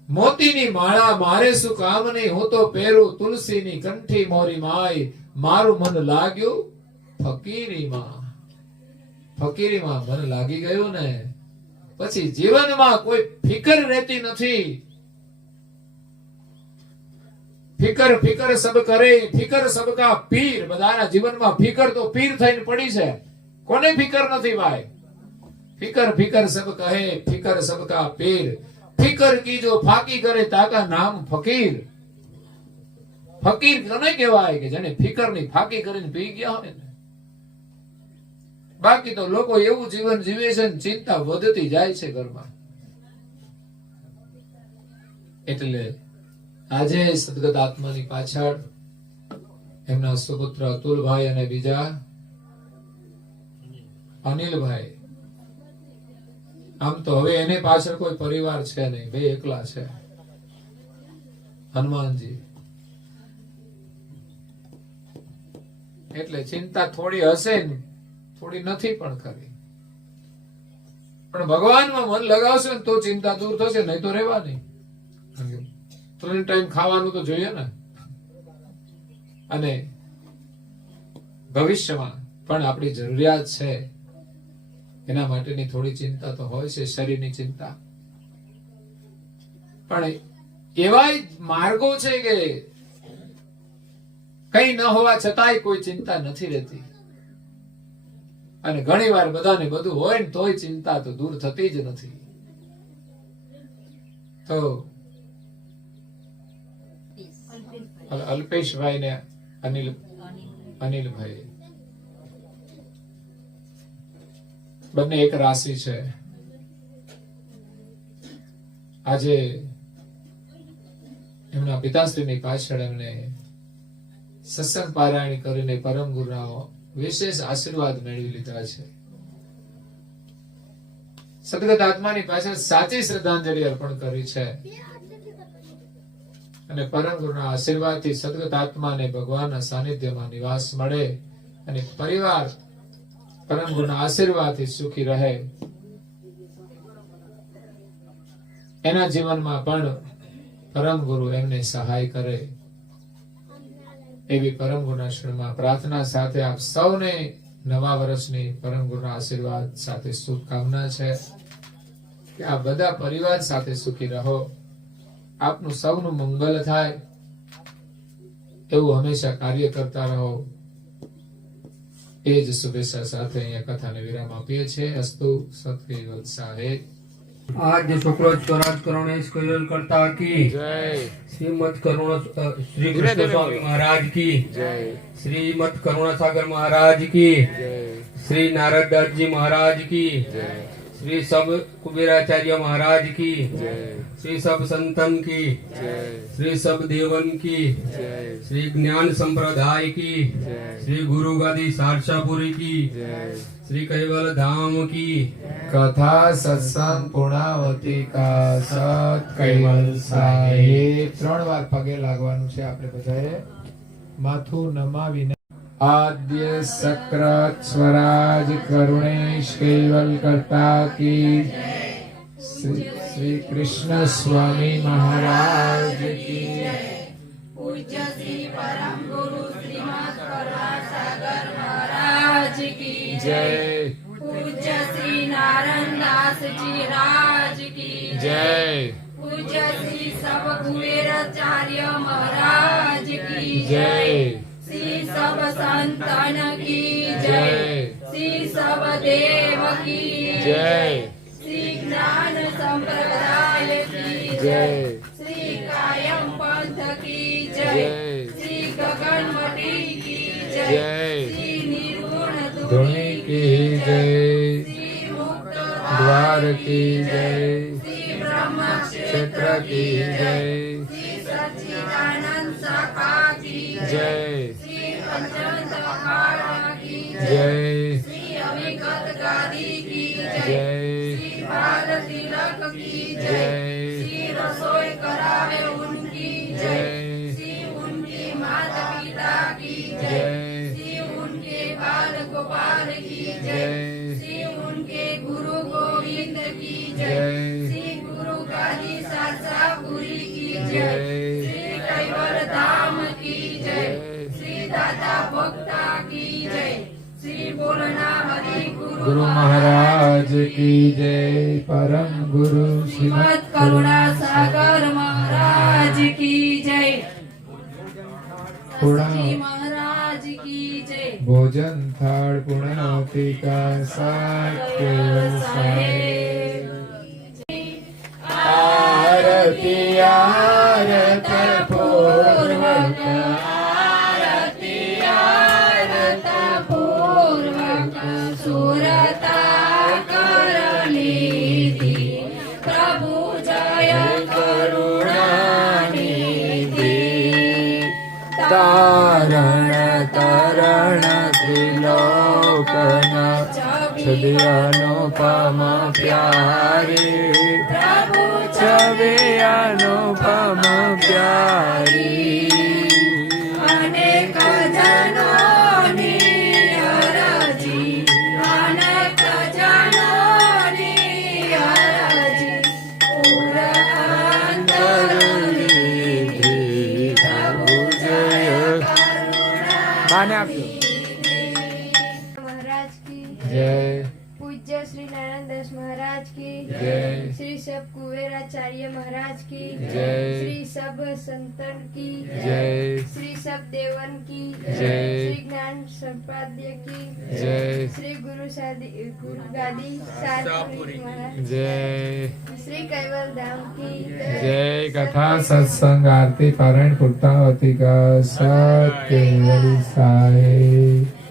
મોતીની માળા મારે શું કામ નહીં, હું તો પહેરું તુલસીની કંઠી મોરી માય. મારું મન લાગ્યું ફકીરીમાં. ફકીરીમાં મન લાગી ગયું ને પછી જીવનમાં કોઈ ફિકર રહેતી નથી. ફિકર ફિકર સબ કરે, ફિકર સબકા પીર. બધાના જીવનમાં ફિકર તો પીર થઈને પડી છે. કોને ફિકર નથી ભાઈ? ફિકર ફિકર સબ કહે, ફિકર સબકા પીર. ફિકર કી જો ફાકી કરે તાકા નામ ફકીર. ફકીર કોને કહેવાય? કે જેને ફિકર ની ફાકી કરીને પી ગયા હોય ને. બાકી તો લોકો એવું જીવન જીવે છે ને ચિંતા વધતી જાય છે ઘરમાં. એટલે આજે સદગત આત્માની પાછળ એમના સુપુત્ર અતુલભાઈ અને બીજા અનિલભાઈ. આમ તો હવે એને પાછળ કોઈ પરિવાર છે નહીં, બે એકલા છે. હનુમાનજી. એટલે ચિંતા થોડી હશે ને, થોડી નથી પણ ખરી. પણ ભગવાનમાં મન લગાવશે ને તો ચિંતા દૂર થશે, નહીં તો રહેવાની. ત્રણ ટાઈમ ખાવાનું તો જોઈએ ને. અને ભવિષ્યમાં પણ આપણી જરૂરિયાત છે, એના માટેની થોડી ચિંતા તો હોય છે, શરીરની ચિંતા. પણ એવા માર્ગો છે કે કઈ ન હોવા છતાંય કોઈ ચિંતા નથી રહેતી. અને ઘણી વાર બધાને બધું હોય ને તોય ચિંતા તો દૂર થતી જ નથી. તો અલ્પેશભાઈ ને અનિલભાઈ બંને એક રાશિ છે. આજે એમના પિતાશ્રીની પાછળ એમને સત્સંગ પારાયણ કરીને પરમ ગુરુના વિશેષ આશીર્વાદ મેળવી લીધા છે. સદગત આત્માની પાછળ સાચી શ્રદ્ધાંજલિ અર્પણ કરી છે. અને પરમ ગુરુના આશીર્વાદથી સદગત આત્માને ભગવાનના સાનિધ્યમાં નિવાસ મળે અને પરિવાર પરમ ગુરુના આશીર્વાદથી સુખી રહે. એના જીવનમાં પણ પરમ ગુરુ એમને સહાય કરે એવી પરમ ગુરુના શરણમાં પ્રાર્થના સાથે આપ સૌને નવા વર્ષની પરમ ગુરુના આશીર્વાદ સાથે શુભકામના છે કે આ બધા પરિવાર સાથે સુખી રહો, આપનું સૌનું મંગલ થાય એવું હંમેશા કાર્ય કરતા રહો. એ જ શુભેચ્છા સાથે અહીંયા કથાને વિરામ આપીએ છીએ. અસ્તુ સત્ય વત્સાહે. आज शुक्र स्वराज करुणेश कयल करता की जय, श्रीमद करुणा श्री कृष्ण स्वामी महाराज की जय, श्रीमद करुणा सागर महाराज की जय, श्री नारद दास जी महाराज की जय, श्री सब कुबेराचार्य महाराज की जय, श्री सब संतन की जय, श्री सब देवन की जय, श्री ज्ञान संप्रदाय की जय, श्री गुरु गादी सारसापुरी की जय. श्री कैवल धाम की कथा सत्संग पूर्णावती का સત કૈવલ સાહેબ 3 વાર પગે લાગવાનું છે આપણે બધાએ માથું નમાવીને આદ્ય સક્રત સ્વરાજ કરુણેશ કૈવલ કરતા કી શ્રી કૃષ્ણ સ્વામી મહારાજ કી पूज्य श्री परम गुरु श्रीमद करुणा सागर महाराज की જય पूज्य श्री नारायण दास जी राज की જય पूज्य श्री सब कुबेराचार्य महाराज की જય श्री सब संतन की જય जय श्री सब देव की જય श्री ज्ञान संप्रदाय की જય श्री कायम पंथ की जय જય श्री गगनमती की जय જય श्री निर्गुण ધૂણી કી જય श्री मुक्त દ્વાર કી જય श्री ब्रह्म क्षेत्र की जय श्री सच्चिदानंद शाखा की जय श्री पंचदश अखाड़ा की जय श्री अविगत गादी की जय श्री बाल तिलक की जय श्री रसोई करावे उनकी जय श्री उनकी माता पिता की जय श्री उनके बाल गोपाल की जय श्री उनके गुरु गोविंद की जय जय श्री गुरु गादी सरसापुरी की जय जय श्री कैवल धाम की जय जय श्री दादा भक्ता की जय श्री बोलना हरि गुरु महाराज की जय परम गुरु श्रीमद करुणा सागर महाराज की जय पूर्णा श्री महाराज की जय भोजन थाल पूर्णावती का साथ केवल साहेब आरती आरत पूर्वक आरती आरत पूर्वक सुरता कर लीधी प्रभु जय करुणानिधि तारण तरण त्रिलोकन छवि अनुपम प्यारी प्रभु छवि अनुपम प्यारी अनेक जनोनी अरजी अनेक जनोनी अरजी पुरांतर निधि प्रभु जय माने आप्यो महाराज की जय पूज्य श्री नारायण दास महाराज की जय श्री सब कुबेराचार्य महाराज की जय श्री सब संतन की जय श्री सब देवन की जय श्री ज्ञान संपाद्य की जय श्री गुरु गादी सारपुरी महाराज जय श्री कैवल धाम की जय कथा सत्संग आरती पारायण पूर्णावती का सत केवल साहेब